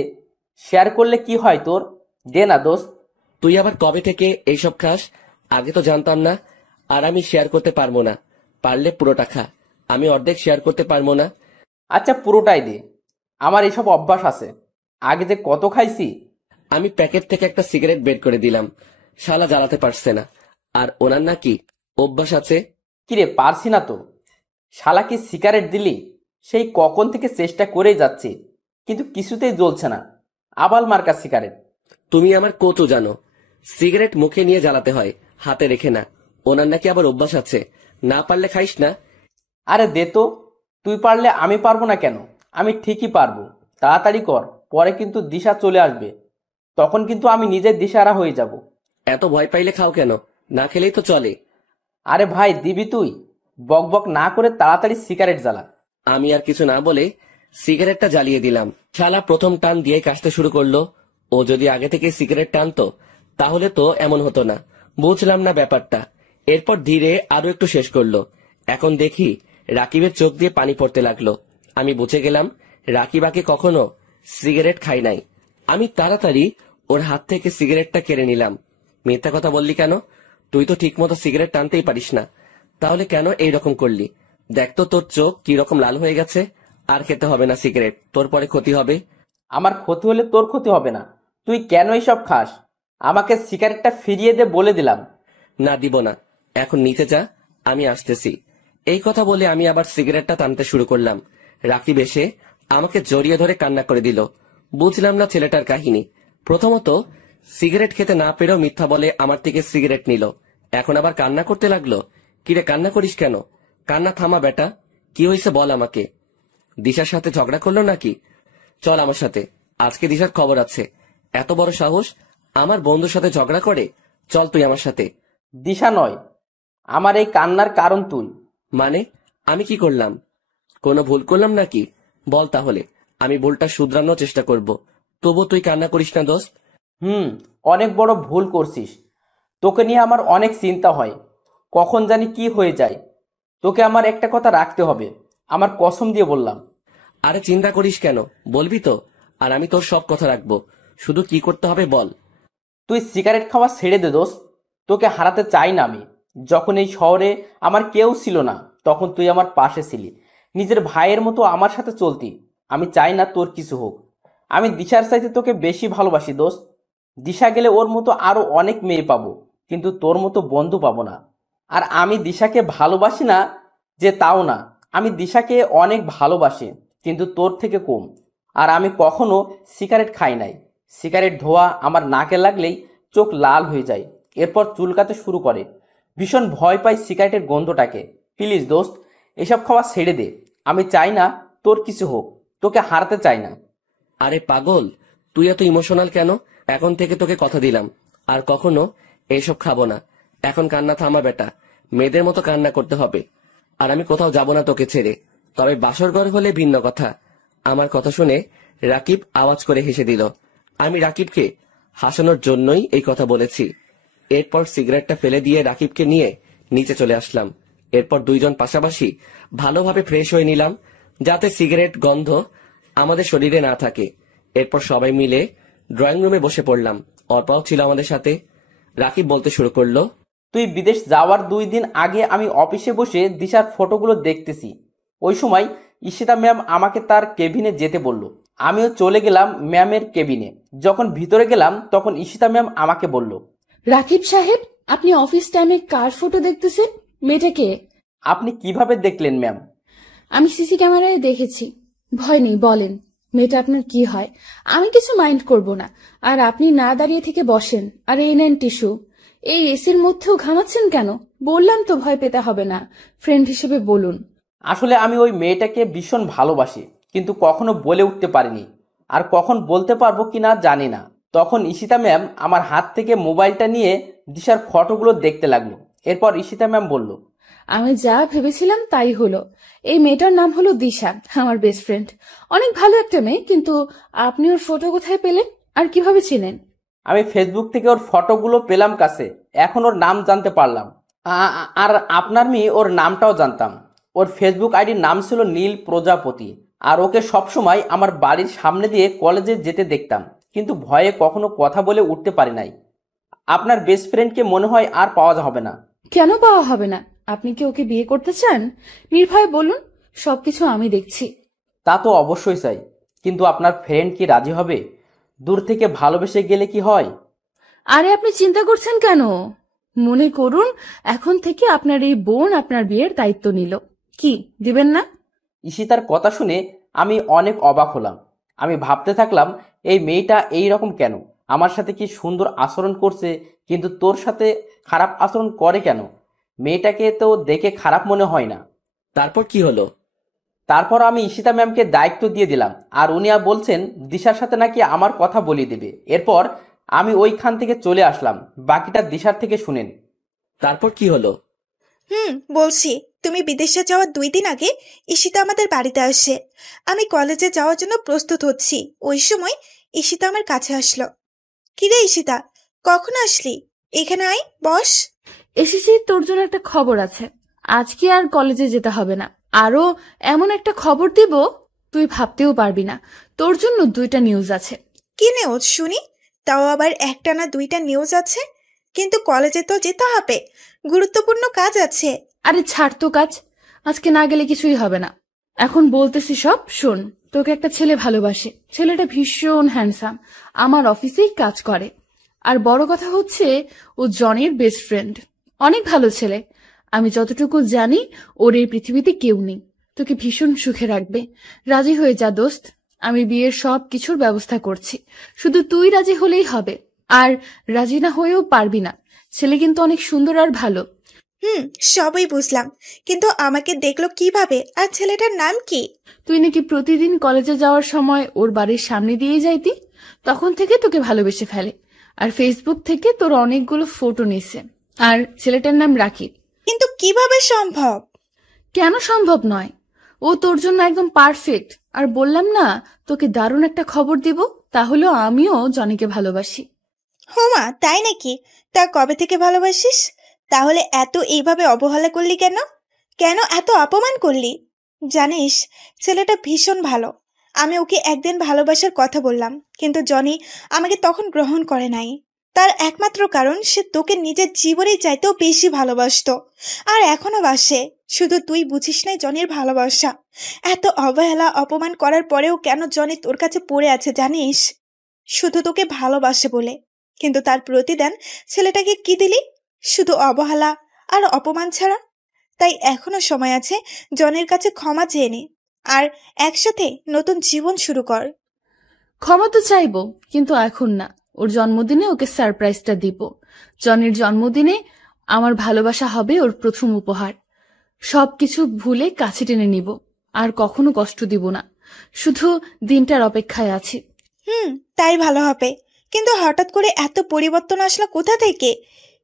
শেয়ার করলে কি হয় তোর? দে না দোস্ত। তুই আবার কবে থেকে এইসব খাস? আগে তো জানতাম না। আর আমি শেয়ার করতে পারবো না। পারলে পুরোটা খা, আমি অর্ধেক শেয়ার করতে পারবো না। আচ্ছা পুরোটাই দে, আমার এসব অভ্যাস আছে, আগে যে কত খাইছি। আমি প্যাকেট থেকে একটা সিগারেট বের করে দিলাম। শালা জ্বালাতে পারছে না। আর ওনার নাকি অভ্যাস আছে। কিরে পারছি না তো। শালাকে সিগারেট দিলি? সেই কখন থেকে চেষ্টা করেই যাচ্ছি, কিন্তু কিছুতেই জ্বলছে না। আবাল মার্কা সিগারেট। তুমি আমার কচু জানো, সিগারেট মুখে নিয়ে জ্বালাতে হয়, হাতে রেখে না। ওনার নাকি আবার অভ্যাস আছে। না পারলে খাইস না। আরে দে তো, তুই পারলে আমি পারবো না কেন? আমি ঠিকই পারবো। তাড়াতাড়ি কর, পরে কিন্তু দিশা চলে আসবে, তখন কিন্তু আমি নিজের দিশাহারা হয়ে যাব। এত ভয় পাইলে খাও কেন? না খেলেই তো চলে। আরে ভাই দিবি তুই? বক বক না করে তাড়াতাড়ি সিগারেট জ্বালা। আমি আর কিছু না বলে সিগারেটটা জ্বালিয়ে দিলাম। শালা প্রথম টান দিয়ে কাশতে শুরু করলো। ও যদি আগে থেকে সিগারেট টানতো তাহলে তো এমন হতো না। বুঝলাম না ব্যাপারটা। এরপর ধীরে আরো একটু শেষ করলো। এখন দেখি রাকিবের চোখ দিয়ে পানি পড়তে লাগলো। আমি বুঝে গেলাম রাকিব আগে কখনো সিগারেট খাই নাই। আমি তাড়াতাড়ি ওর হাত থেকে সিগারেটটা কেড়ে নিলাম। মিথ্যা কথা বললি কেন? তুই তো ঠিক মতো সিগারেট টানতেই পারিস না, তাহলে কেন এইরকম করলি? দেখ তো তোর চোখ কি রকম লাল হয়ে গেছে। আর খেতে হবে না সিগারেট, তোর পরে ক্ষতি হবে। আমার ক্ষতি হলে তোর ক্ষতি হবে না। তুই কেন এইসব খাস? আমাকে সিগারেটটা ফিরিয়ে দে বলে দিলাম। না দিব না, এখন নিতে যা, আমি আসতেছি। এই কথা বলে আমি আবার সিগারেটটা টানতে শুরু করলাম। রাকিব এসে আমাকে জড়িয়ে ধরে কান্না করে দিল। বুঝলাম না ছেলেটার কাহিনী। প্রথমত সিগারেট খেতে না পেরেও মিথ্যা বলে আমার থেকে সিগারেট নিল, এখন আবার কান্না করতে লাগলো। কিরে কান্না করিস কেন? কান্না থামা বেটা। কি হয়েছে বল আমাকে। দিশার সাথে ঝগড়া করলো নাকি? চল আমার সাথে, আজকে দিশার খবর আছে। এত বড় সাহস, আমার বন্ধুর সাথে ঝগড়া করে? চল তুই আমার সাথে। দিশা নয়, আমার এই কান্নার কারণ তুই। মানে আমি কি করলাম? কোনো ভুল করলাম নাকি? বল তাহলে, আমি ভুলটা শুধরানোর চেষ্টা করব। তবু তুই কান্না করিস না দোস্ত। অনেক বড় ভুল করছিস। তোকে নিয়ে আমার অনেক চিন্তা হয়, কখন জানি কি হয়ে যায়। তোকে আমার একটা কথা রাখতে হবে, আমার কসম দিয়ে বললাম। আরে চিন্তা করিস কেন, বলবি তো? আর আমি তোর সব কথা রাখবো, শুধু কি করতে হবে বল। তুই সিগারেট খাওয়া ছেড়ে দে দোস্ত। তোকে হারাতে চাই না আমি। যখন এই শহরে আমার কেউ ছিল না, তখন তুই আমার পাশে ছিলি, নিজের ভাইয়ের মতো আমার সাথে চলতি। আমি চাই না তোর কিছু হোক। আমি দিশার চাইতে তোকে বেশি ভালোবাসি দোস্ত। দিশা গেলে ওর মতো আরো অনেক মেয়ে পাবো, কিন্তু তোর মতো বন্ধু পাবো না। আর আমি দিশাকে ভালোবাসি না যে তাও না, আমি দিশাকে অনেক ভালোবাসি, কিন্তু তোর থেকে কম। আর আমি কখনো সিগারেট খাই নাই। সিগারেট ধোয়া আমার নাকে লাগলেই চোখ লাল হয়ে যায়, এরপর চুলকাতে শুরু করে। ভীষণ ভয় পাই সিগারেটের গন্ধটাকে। প্লিজ দোস্ত, এসব খাওয়া ছেড়ে দে। আমি চাই না তোর কিছু হোক, তোকে হারাতে চাই না। আরে পাগল, তুই এত ইমোশনাল কেন? এখন থেকে তোকে কথা দিলাম আর কখনো এইসব খাবো না। এখন কান্না থামা বেটা, মেয়েদের মতো কান্না করতে হবে। আর আমি কোথাও যাব না তোকে ছেড়ে, তবে বাসর ঘর হলে ভিন্ন কথা। আমার কথা শুনে রাকিব আওয়াজ করে হেসে দিল। আমি রাকিবকে হাসানোর জন্যই এই কথা বলেছি। এরপর সিগারেটটা ফেলে দিয়ে রাকিবকে নিয়ে নিচে চলে আসলাম। এরপর দুইজন পাশাপাশি ভালোভাবে ফ্রেশ হয়ে নিলাম, যাতে সিগারেট গন্ধ আমাদের শরীরে না থাকে। এরপর সবাই মিলে ড্রয়িং রুমে বসে পড়লাম। অর্পাও ছিল আমাদের সাথে। রাকিব বলতে শুরু করলো, তুই বিদেশ যাওয়ার 2 দিন আগে আমি অফিসে বসে দিশার ফটোগুলো দেখতেছি। ওই সময় ঈশিতা ম্যাম আমাকে তার কেবিনে যেতে বলল। আমিও চলে গেলাম ম্যামের কেবিনে। যখন ভিতরে গেলাম তখন ঈশিতা ম্যাম আমাকে বলল, রাকিব সাহেব, আপনি অফিস টাইমে কার ফটো দেখতেছেন? মেয়েটাকে? আপনি কিভাবে দেখলেন ম্যাম? আমি সিসি ক্যামেরায় দেখেছি। ভয় নেই, বলেন মেয়েটা আপনার কি হয়? আমি কিছু মাইন্ড করব না। আর আপনি না দাঁড়িয়ে থেকে বসেন, আর এই নেন টিস্যু। এই এসির মধ্যেও ঘামাচ্ছেন কেন? বললাম তো ভয় পেতে হবে না, ফ্রেন্ড হিসেবে বলুন। আসলে আমি ওই মেয়েটাকে ভীষণ ভালোবাসি, কিন্তু কখনো বলে উঠতে পারিনি। আর কখন বলতে পারবো কিনা জানি না। তখন ঈশিতা ম্যাম আমার হাত থেকে মোবাইলটা নিয়ে দিশার ফটোগুলো দেখতে লাগলো। এরপর ঈশিতা ম্যাম বলল, আমি যা ভেবেছিলাম তাই হলো। এই মেয়েটার নাম হলো দিশা, আমার বেস্ট ফ্রেন্ড। অনেক ভালো একটা মেয়ে, কিন্তু আপনি ওর ফটো কোথায় পেলেন আর কিভাবে ছিলেন? আমি ফেসবুক থেকে ওর ফটোগুলো পেলাম কাছে, এখন ওর নাম জানতে পারলাম। আর আপনার মেয়ে ওর নামটাও জানতাম। ওর ফেসবুক আইডির নাম ছিল নীল প্রজাপতি। আর ওকে সবসময় আমার বাড়ির সামনে দিয়ে কলেজে যেতে দেখতাম। কিন্তু ভয়ে কখনো কথা বলে উঠতে পারি নাই। আপনার বেস্ট ফ্রেন্ডকে মনে হয় আর পাওয়া হবে না। কেন পাওয়া হবে না? আপনি কি ওকে বিয়ে করতে চান? নির্ভয়ে বলুন, সবকিছু আমি দেখছি। তা তো অবশ্যই চাই, কিন্তু আপনার ফ্রেন্ড কি রাজি হবে? দূর থেকে ভালোবেসে গেলে কি হয়? আরে আপনি চিন্তা করছেন কেন? মনে করুন এখন থেকে আপনার এই বোন আপনার বিয়ের দায়িত্ব নিল, কি দিবেন না? ঈশিতার কথা শুনে আমি অনেক অবাক হলাম। আমি ভাবতে থাকলাম, এই মেয়েটা এই রকম কেন? আমার সাথে কি সুন্দর আচরণ করছে, কিন্তু তোর সাথে খারাপ আচরণ করে কেন? মেয়েটাকে তো দেখে খারাপ মনে হয় না। তারপর কি হলো? তারপর আমি ঈশিতা ম্যামকে দায়িত্ব দিয়ে দিলাম, আর উনি বলছেন দিশার সাথে নাকি আমার কথা বলিয়ে দেবে। এরপর আমি ওইখান থেকে চলে আসলাম। বাকিটা দিশার থেকে শুনেন। তারপর কি হলো? বলছি, তুমি বিদেশে যাওয়ার 2 দিন আগে ঈশিতা আমাদের বাড়িতে আসে। আমি কলেজে যাওয়ার জন্য প্রস্তুত হচ্ছি, ওই সময় ঈশিতা আমার কাছে আসলো। কিরে ঈশিতা, কখন আসলি? এখানে আয়, বস। এসেছি, তোর জন্য একটা খবর আছে। আজকে আর কলেজে যেতে হবে না। আরো এমন একটা খবর দিব তুই ভাবতেও পারবি না। তোর জন্য 2টা নিউজ আছে। কি নিউজ শুনি? তাও আবার একটা না 2টা নিউজ আছে? কিন্তু কলেজে তো যেতে হবে, গুরুত্বপূর্ণ কাজ আছে। আরে ছাড় তো কাজ, আজকে না গেলে কিছুই হবে না। এখন বলতেছি সব শোন। তোকে একটা ছেলে ভালোবাসে, ছেলেটা ভীষণ হ্যান্ডসাম, আমার অফিসেই কাজ করে। আর বড় কথা হচ্ছে ও জনের বেস্ট ফ্রেন্ড, অনেক ভালো ছেলে। আমি যতটুকু জানি ওর এই পৃথিবীতে কেউ নেই। তোকে ভীষণ সুখে রাখবে। রাজি হয়ে যা দোস্ত, আমি বিয়ের সব কিছুর ব্যবস্থা করছি, শুধু তুই রাজি হলেই হবে। আর রাজি না হয়েও পারবি না, ছেলে কিন্তু অনেক সুন্দর আর ভালো। সবই বুঝলাম, কিন্তু আমাকে দেখলো কিভাবে? আর ছেলেটার নাম কি? তুই নাকি প্রতিদিন কলেজে যাওয়ার সময় ওর বাড়ির সামনে দিয়ে যাইতি, তখন থেকে তোকে ভালোবেসে ফেলে। আর ফেসবুক থেকে তোর অনেকগুলো ফটো নিছে। আর ছেলেটার নাম রাকিব। কিন্তু কিভাবে সম্ভব? কেন সম্ভব নয়? ও তোর জন্য একদম পারফেক্ট। আর বললাম না তোকে দারুণ একটা খবর দিব, তাহলে আমিও জনিকে ভালোবাসি। হোমা, তাই নাকি? তা কবে থেকে ভালোবাসিস? তাহলে এত এইভাবে অবহেলা করলি কেন? কেন এত অপমান করলি? জানিস, ছেলেটা ভীষণ ভালো। আমি ওকে একদিন ভালোবাসার কথা বললাম, কিন্তু জনি আমাকে তখন গ্রহণ করে নাই। তার একমাত্র কারণ সে তোকে নিজের জীবনের চাইতেও বেশি ভালোবাসতো, আর এখনো বাসে। শুধু তুই বুঝিস নাই জনির ভালোবাসা। এত অবহেলা অপমান করার পরেও কেন জনি তোর কাছে পড়ে আছে জানিস? শুধু তোকে ভালোবাসে বলে। কিন্তু তার প্রতিদান ছেলেটাকে কি দিলি? শুধু অবহেলা আর অপমান ছাড়া। তাই এখনো সময় আছে, জনের কাছে ক্ষমা চেয়ে নে আর একসাথে নতুন জীবন শুরু কর। ক্ষমা তো চাইবো, কিন্তু এখন না। ওর জন্মদিনে ওকে সারপ্রাইজটা দিব। জনির জন্মদিনে আমার ভালোবাসা হবে ওর প্রথম উপহার। সবকিছু ভুলে কাছে টেনে নিব, আর কখনো কষ্ট দিব না। শুধু দিনটার অপেক্ষায় আছি। তাই ভালো হবে। কিন্তু হঠাৎ করে এত পরিবর্তন আসলো কোথা থেকে?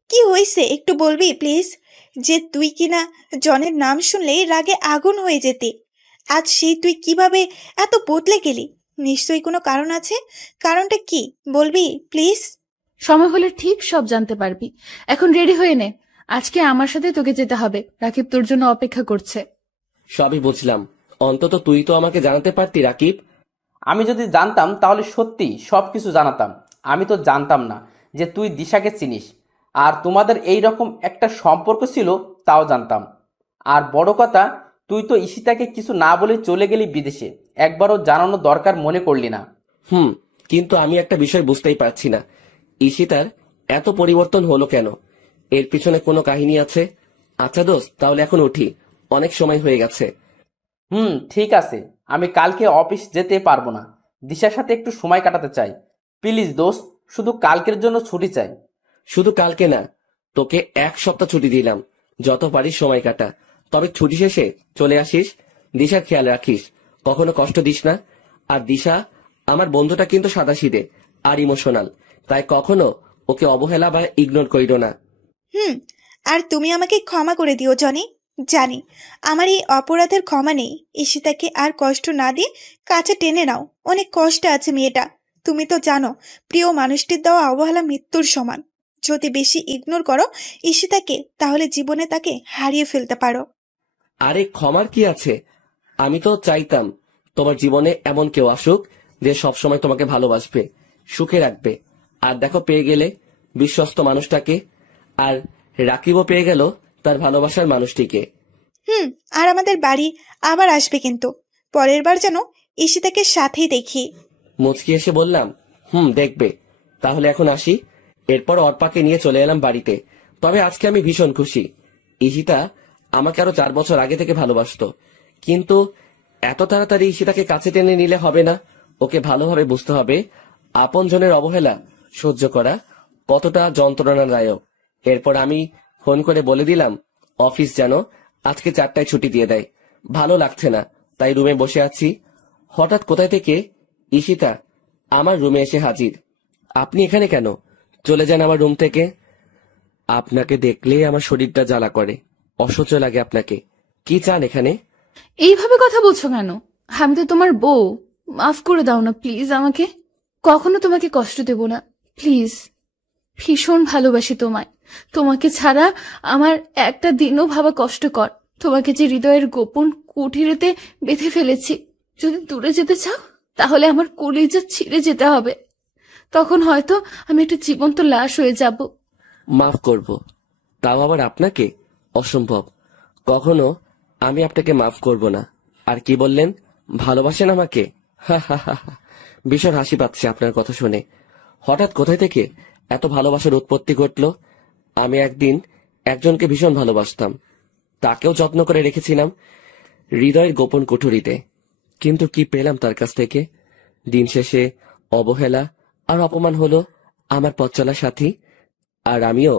কি হয়েছে একটু বলবি প্লিজ? যে তুই কিনা জনের নাম শুনলেই রাগে আগুন হয়ে যেতি, আজ সেই তুই কিভাবে এত বদলে গেলি? নিশ্চয়ই কোনো কারণ আছে। কারণটা কি বলবি প্লিজ? সময় হলে ঠিক সব জানতে পারবি। এখন রেডি হয়ে নে, আজকে আমার সাথে তোকে যেতে হবে। রাকিব তোর জন্য অপেক্ষা করছে। সবই বুঝলাম, অন্তত তুই তো আমাকে জানাতে পারতি রাকিব। আমি যদি জানতাম তাহলে সত্যি সবকিছু জানাতাম। আমি তো জানতাম না যে তুই দিশাকে চিনিস, আর তোমাদের এই রকম একটা সম্পর্ক ছিল তাও জানতাম। আর বড় কথা, তুই তো ঈশিতাকে কিছু না বলে চলে গেলি বিদেশে, একবারও জানানো দরকার মনে করলি না। কিন্তু আমি একটা বিষয় বুঝতেই পারছি না, ঈশিতার এত পরিবর্তন হলো কেন? এর পিছনে কোনো কাহিনী আছে? আচ্ছা দোস্ত, তাহলে এখন উঠি, অনেক সময় হয়ে গেছে। ঠিক আছে, আমি কালকে অফিস যেতে পারবো না। দিশার সাথে একটু সময় কাটাতে চাই। প্লিজ দোস্ত, শুধু কালকের জন্য ছুটি চাই। শুধু কালকে না, তোকে 1 সপ্তাহ ছুটি দিলাম, যত পারিস সময় কাটা। তবে ছুটি শেষে চলে আসিস। দিশার খেয়াল রাখিস, কখনো কষ্ট দিস না। আর দিশা আমার বন্ধুটা কিন্তু সাদাসিধে আর ইমোশনাল, তাই কখনো ওকে অবহেলা বা ইগনোর করিল না। আর তুমি আমাকে ক্ষমা করে দিও জনি। জানি আমার এই অপরাধের ক্ষমা নেই। ঈশিতাকে আর কষ্ট না দিয়ে কাছে টেনে নাও। অনেক কষ্ট আছে মেয়েটা। তুমি তো জানো, প্রিয় মানুষটির দেওয়া অবহেলা মৃত্যুর সমান। যদি বেশি ইগনোর করো ঈশিতাকে, তাহলে জীবনে তাকে হারিয়ে ফেলতে পারো। আরে ক্ষমার কি আছে? আমি তো চাইতাম তোমার জীবনে এমন কেউ আসুক যে সবসময় তোমাকে ভালোবাসবে। সুখে রাখবে। আর দেখো পেয়ে গেলে বিশ্বস্ত মানুষটাকে, আর রাকিবও পেয়ে গেল তার ভালোবাসার মানুষটিকে। আর আমাদের বাড়ি আবার আসবে কিন্তু পরের বার যেন ঈশিতাকে সাথেই দেখি। মুচকি এসে বললাম, দেখবে। তাহলে এখন আসি। এরপর অর্পাকে নিয়ে চলে এলাম বাড়িতে। তবে আজকে আমি ভীষণ খুশি। ঈশিতা আমাকে আরো 4 বছর আগে থেকে ভালোবাসতো, কিন্তু এত তাড়াতাড়ি ঈশিতাকে কাছে টেনে নিলে হবে না। ওকে ভালোভাবে বুঝতে হবে আপনজনের অবহেলা সহ্য করা কতটা যন্ত্রণাদায়ক। এরপর আমি ফোন করে বলে দিলাম অফিস যেন আজকে 4টায় ছুটি দিয়ে দেয়। ভালো লাগছে না, তাই রুমে বসে আছি। হঠাৎ কোথায় থেকে ঈশিতা আমার রুমে এসে হাজির। আপনি এখানে কেন? চলে যান আমার রুম থেকে। আপনাকে দেখলেই আমার শরীরটা জ্বালা করে, অসহ্য লাগে আপনাকে। কি চান এখানে? এইভাবে কথা বলছো কেন? আমি তো তোমার বউ, মাফ করে দাও না প্লিজ আমাকে। কখনো তোমাকে কষ্ট দেব না প্লিজ। ভীষণ ভালোবাসি তোমায়। তোমাকে ছাড়া আমার একটা দিনও ভাবা কষ্টকর। তোমাকে যে হৃদয়ের গোপন কুঠিরেতে বেঁধে ফেলেছি, যদি দূরে যেতে চাও তাহলে আমার কলিজা ছিঁড়ে যেতে হবে। তখন হয়তো আমি একটা জীবন্ত লাশ হয়ে যাব। মাফ করব, তাও আবার আপনাকে? অসম্ভব। কখনো আমি আপনাকে মাফ করব না। আর কি বললেন? ভালোবাসেন আমাকে? ভীষণ হাসি পাচ্ছে আপনার কথা শুনে। হঠাৎ কোথায় থেকে এত ভালোবাসার উৎপত্তি ঘটল? আমি একদিন একজনকে ভীষণ ভালোবাসতাম, তাকেও যত্ন করে রেখেছিলাম হৃদয়ের গোপন কুঠুরিতে। কিন্তু কি পেলাম তার কাছ থেকে? দিন শেষে অবহেলা আর অপমান হলো আমার পথ চলার সাথী। আর আমিও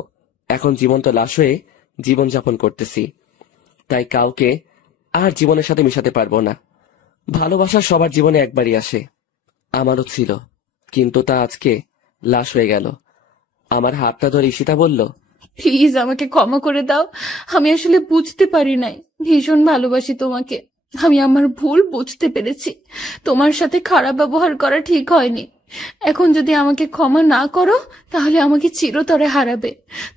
এখন জীবন্ত লাশ হয়ে জীবনযাপন করতেছি। তাই কাউকে আর জীবনের সাথে মিশাতে পারবো না। ভালোবাসা সবার জীবনে একবারই আসে, আমারও ছিল, কিন্তু তা আজকে লাশ হয়ে গেল। আমার হাতটা ধরে ঈশিতা বলল, প্লিজ আমাকে ক্ষমা করে দাও। আমি আসলে বুঝতে পারি নাই। ভীষণ ভালোবাসি তোমাকে। আমি আমার ভুল বুঝতে পেরেছি। তোমার সাথে খারাপ ব্যবহার করা ঠিক হয়নি। এখন যদি আমাকে ক্ষমা না করো তাহলে আমাকে চিরতরে হারাবে।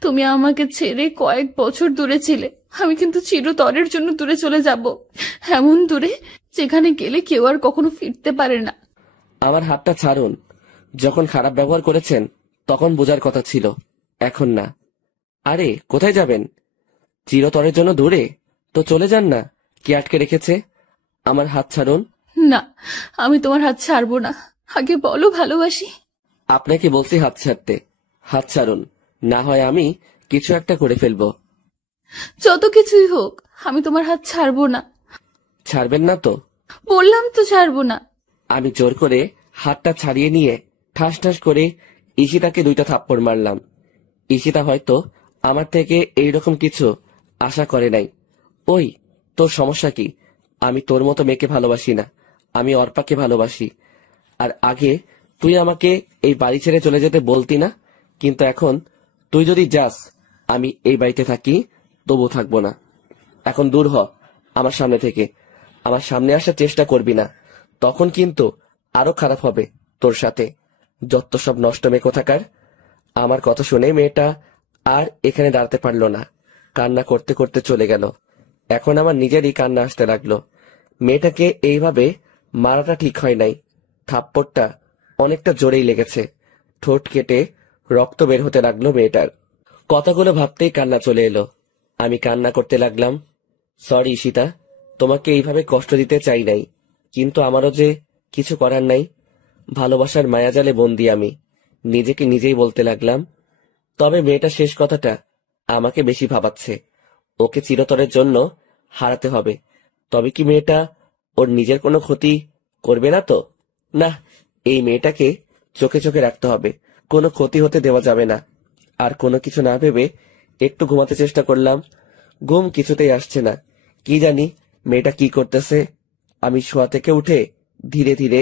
তুমি আমাকে ছেড়ে কয়েক বছর দূরে ছিলে, আমি কিন্তু চিরতরের জন্য দূরে চলে যাব, এমন দূরে যেখানে গেলে কেউ আর কখনো ফিরতে পারে না। আমার হাতটা ছাড়ুন। যখন খারাপ ব্যবহার করেছেন তখন বোঝার কথা ছিল, এখন না। আরে কোথায় যাবেন? চিরতরের জন্য দূরে? তো চলে যান না, কি আটকে রেখেছে? আমার হাত ছাড়ুন। না, আমি তোমার হাত ছাড়বো না। আগে বলো ভালোবাসি। আপনাকে বলছি হাত ছাড়তে। হাত ছাড়ুন, না হয় আমি কিছু একটা করে ফেলবো। যত কিছুই হোক আমি তোমার হাত ছাড়বো না। ছাড়বেন না তো? বললাম তো ছাড়বো না। আমি জোর করে হাতটা ছাড়িয়ে নিয়ে ঠাস ঠাস করে ঈশিতাকে 2টা থাপ্পড় মারলাম। ঈশিতা হয়তো আমার থেকে এইরকম কিছু আশা করে নাই। ওই, তোর সমস্যা কি? আমি তোর মতো মেয়েকে ভালোবাসি না, আমি অর্পাকে ভালোবাসি। আর আগে তুই আমাকে এই বাড়ি ছেড়ে চলে যেতে বলতি না, কিন্তু এখন তুই যদি যাস আমি এই বাড়িতে থাকি, তবু থাকবো না। এখন দূর হ আমার সামনে থেকে। আমার সামনে আসার চেষ্টা করবি না, তখন কিন্তু আরো খারাপ হবে তোর সাথে। যত সব নষ্ট মেয়ে কোথাকার। আমার কথা শুনে মেয়েটা আর এখানে দাঁড়াতে পারলো না, কান্না করতে করতে চলে গেল। এখন আমার নিজেরই কান্না আসতে লাগলো। মেয়েটাকে এইভাবে মারাটা ঠিক হয় নাই। থাপ্পড়টা অনেকটা জোরেই লেগেছে। ঠোঁট কেটে রক্ত বের হতে লাগলো মেয়েটার। কথাগুলো ভাবতেই কান্না চলে এলো। আমি কান্না করতে লাগলাম, সরি ঈশিতা, তোমাকে এইভাবে কষ্ট দিতে চাই নাই, কিন্তু আমারও যে কিছু করার নাই। ভালোবাসার মায়াজালে বন্দি আমি, নিজেকে নিজেই বলতে লাগলাম। তবে মেয়েটা শেষ কথাটা আমাকে বেশি ভাবাচ্ছে। ওকে চিরতরের জন্য হারাতে হবে। তবে কি মেয়েটা ওর নিজের কোনো ক্ষতি করবে না তো? না, এই মেয়েটাকে চোখে চোখে রাখতে হবে, কোনো ক্ষতি হতে দেওয়া যাবে না। আর কোনো কিছু না ভেবে একটু ঘুমাতে চেষ্টা করলাম, ঘুম কিছুতেই আসছে না। কি জানি মেয়েটা কি করতেছে। আমি শোয়া থেকে উঠে ধীরে ধীরে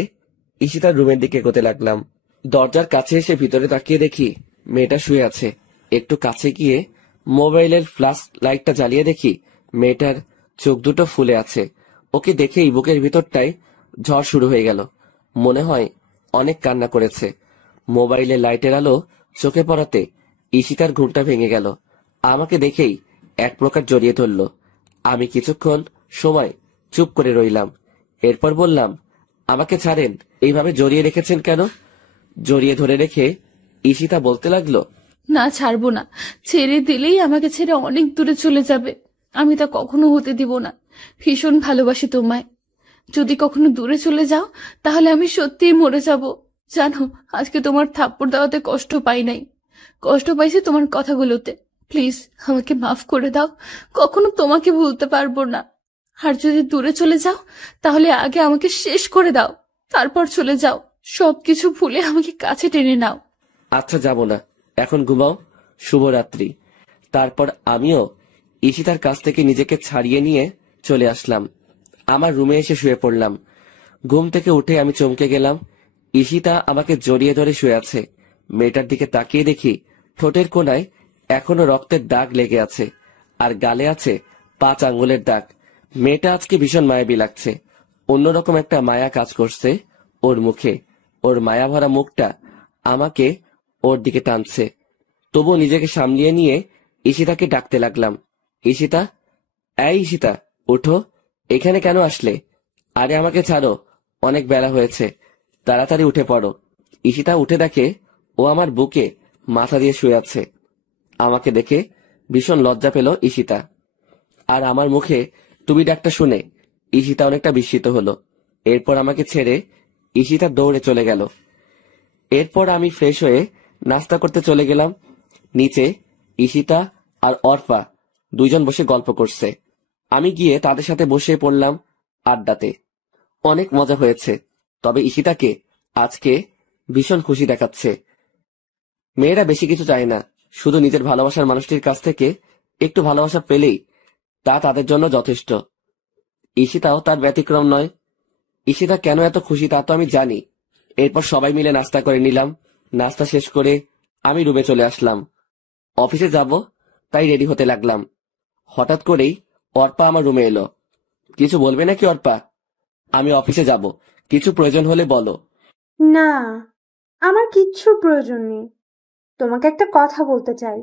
ঈশিতার রুমের দিকে এগোতে লাগলাম। দরজার কাছে এসে ভিতরে তাকিয়ে দেখি মেয়েটা শুয়ে আছে। একটু কাছে গিয়ে মোবাইলের ফ্ল্যাশ লাইটটা জ্বালিয়ে দেখি মেয়েটার চোখ দুটো ফুলে আছে। ওকে দেখেই বুকের ভিতরটায় ঝড় শুরু হয়ে গেল। মনে হয় অনেক কান্না করেছে। মোবাইলের লাইটের আলো চোখে পড়াতে ঈশিতার ঘুমটা ভেঙে গেল। আমাকে দেখেই এক প্রকার জড়িয়ে ধরল। আমি কিছুক্ষণ সময় চুপ করে রইলাম। এরপর বললাম, আমাকে ছাড়েন, এইভাবে জড়িয়ে রেখেছেন কেন? জড়িয়ে ধরে রেখে ঈশিতা বলতে লাগলো, না, ছাড়বো না। ছেড়ে দিলেই আমাকে ছেড়ে অনেক দূরে চলে যাবে। আমি তা কখনো হতে দিব না। ভীষণ ভালোবাসি তোমায়। যদি কখনো দূরে চলে যাও তাহলে আমি সত্যিই মরে যাব। জানো, আজকে তোমার থাপ্পড় দেওয়াতে কষ্ট পাই নাই, কষ্ট পাইছি তোমার কথাগুলোতে। প্লিজ আমাকে মাফ করে দাও। কখনো তোমাকে ভুলতে পারবো না। আর যদি দূরে চলে যাও তাহলে আগে আমাকে শেষ করে দাও, তারপর চলে যাও। সবকিছু ভুলে আমাকে কাছে টেনে নাও। আচ্ছা, যাব না, এখন ঘুমাও, শুভরাত্রি। তারপর আমিও ঈশিতার কাছ থেকে নিজেকে ছাড়িয়ে নিয়ে চলে আসলাম। আমার রুমে এসে শুয়ে পড়লাম। ঘুম থেকে উঠে আমি চমকে গেলাম। ঈশিতা আমাকে জড়িয়ে ধরে শুয়ে আছে। মেয়েটার দিকে তাকিয়ে দেখি ঠোঁটের কোণায় এখনো রক্তের দাগ লেগে আছে, আর গালে আছে 5 আঙ্গুলের দাগ। মেয়েটা আজকে ভীষণ মায়াবী লাগছে। অন্যরকম একটা মায়া কাজ করছে ওর মুখে। ওর মায়া ভরা মুখটা আমাকে ওর দিকে টানছে। তবু নিজেকে সামলিয়ে নিয়ে ঈশিতাকে ডাকতে লাগলাম, ঈশিতা, এই ঈশিতা, উঠো, এখানে কেন আসলে? আরে আমাকে ছাড়ো, অনেক বেলা হয়েছে, তাড়াতাড়ি উঠে পড়ো। ঈশিতা উঠে দেখে ও আমার বুকে মাথা দিয়ে শুয়ে আছে। আমাকে দেখে ভীষণ লজ্জা পেল ঈশিতা। আর আমার মুখে তুমি ডাকটা শুনে ঈশিতা অনেকটা বিস্মিত হলো। এরপর আমাকে ছেড়ে ঈশিতা দৌড়ে চলে গেল। এরপর আমি ফ্রেশ হয়ে নাস্তা করতে চলে গেলাম। নিচে ঈশিতা আর অর্পা দুইজন বসে গল্প করছে। আমি গিয়ে তাদের সাথে বসে পড়লাম আড্ডাতে। অনেক মজা হয়েছে। তবে ঈশিতাকে আজকে ভীষণ খুশি দেখাচ্ছে। মেয়েরা বেশি কিছু চায় না, শুধু নিজের ভালোবাসার মানুষটির কাছ থেকে একটু ভালোবাসা পেলেই তা তাদের জন্য যথেষ্ট। ঈশিতাও তার ব্যতিক্রম নয়। ঈশিতা কেন এত খুশি তা তো আমি জানি। এরপর সবাই মিলে নাস্তা করে নিলাম। নাস্তা শেষ করে আমি রুমে চলে আসলাম। অফিসে যাব, তাই রেডি হতে লাগলাম। হঠাৎ করেই অর্পা আমার রুমে এলো। কিছু বলবে নাকি অর্পা? আমি অফিসে যাব, কিছু প্রয়োজন হলে বলো। না, আমার কিচ্ছুর প্রয়োজন নেই। তোমাকে একটা কথা বলতে চাই।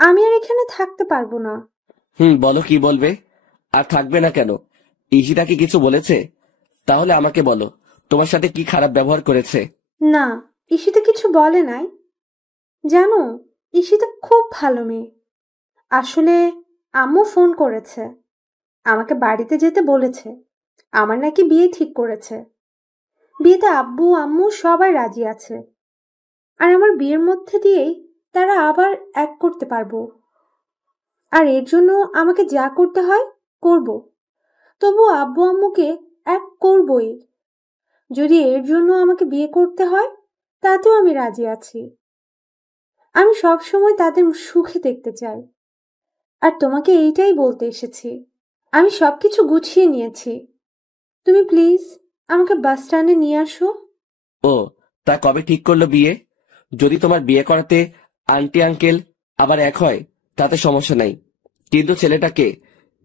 আমি আর এখানে থাকতে পারবো না। বলো, কি বলবে? আর থাকবে না কেন? ঈশিতা কি কিছু বলেছে? তাহলে আমাকে বলো, তোমার সাথে কি খারাপ ব্যবহার করেছে? না, ঈশিতা কিছু বলে নাই। জানো, ঈশিতা খুব ভালো মেয়ে। আসলে আম্মু ফোন করেছে, আমাকে বাড়িতে যেতে বলেছে। আমার নাকি বিয়ে ঠিক করেছে। বিয়েতে আব্বু আম্মু সবাই রাজি আছে। আর আমার বিয়ের মধ্যে দিয়েই তারা আবার এক করতে পারবো। আর এর জন্য আমাকে যা করতে হয় করব। তবু আব্বু আম্মুকে এক করবই। যদি এর জন্য আমাকে বিয়ে করতে হয় তাতেও আমি রাজি আছি। আমি সব সময় তাদের সুখে দেখতে চাই। আর তোমাকে এইটাই বলতে এসেছি। আমি সবকিছু গুছিয়ে নিয়েছি। তুমি প্লিজ আমাকে বাস স্ট্যান্ডে নিয়ে আসো। ও, তা কবে ঠিক করলো বিয়ে? যদি তোমার বিয়ে করাতে আন্টি আঙ্কেল আবার এক হয় তাতে সমস্যা নাই, কিন্তু ছেলেটাকে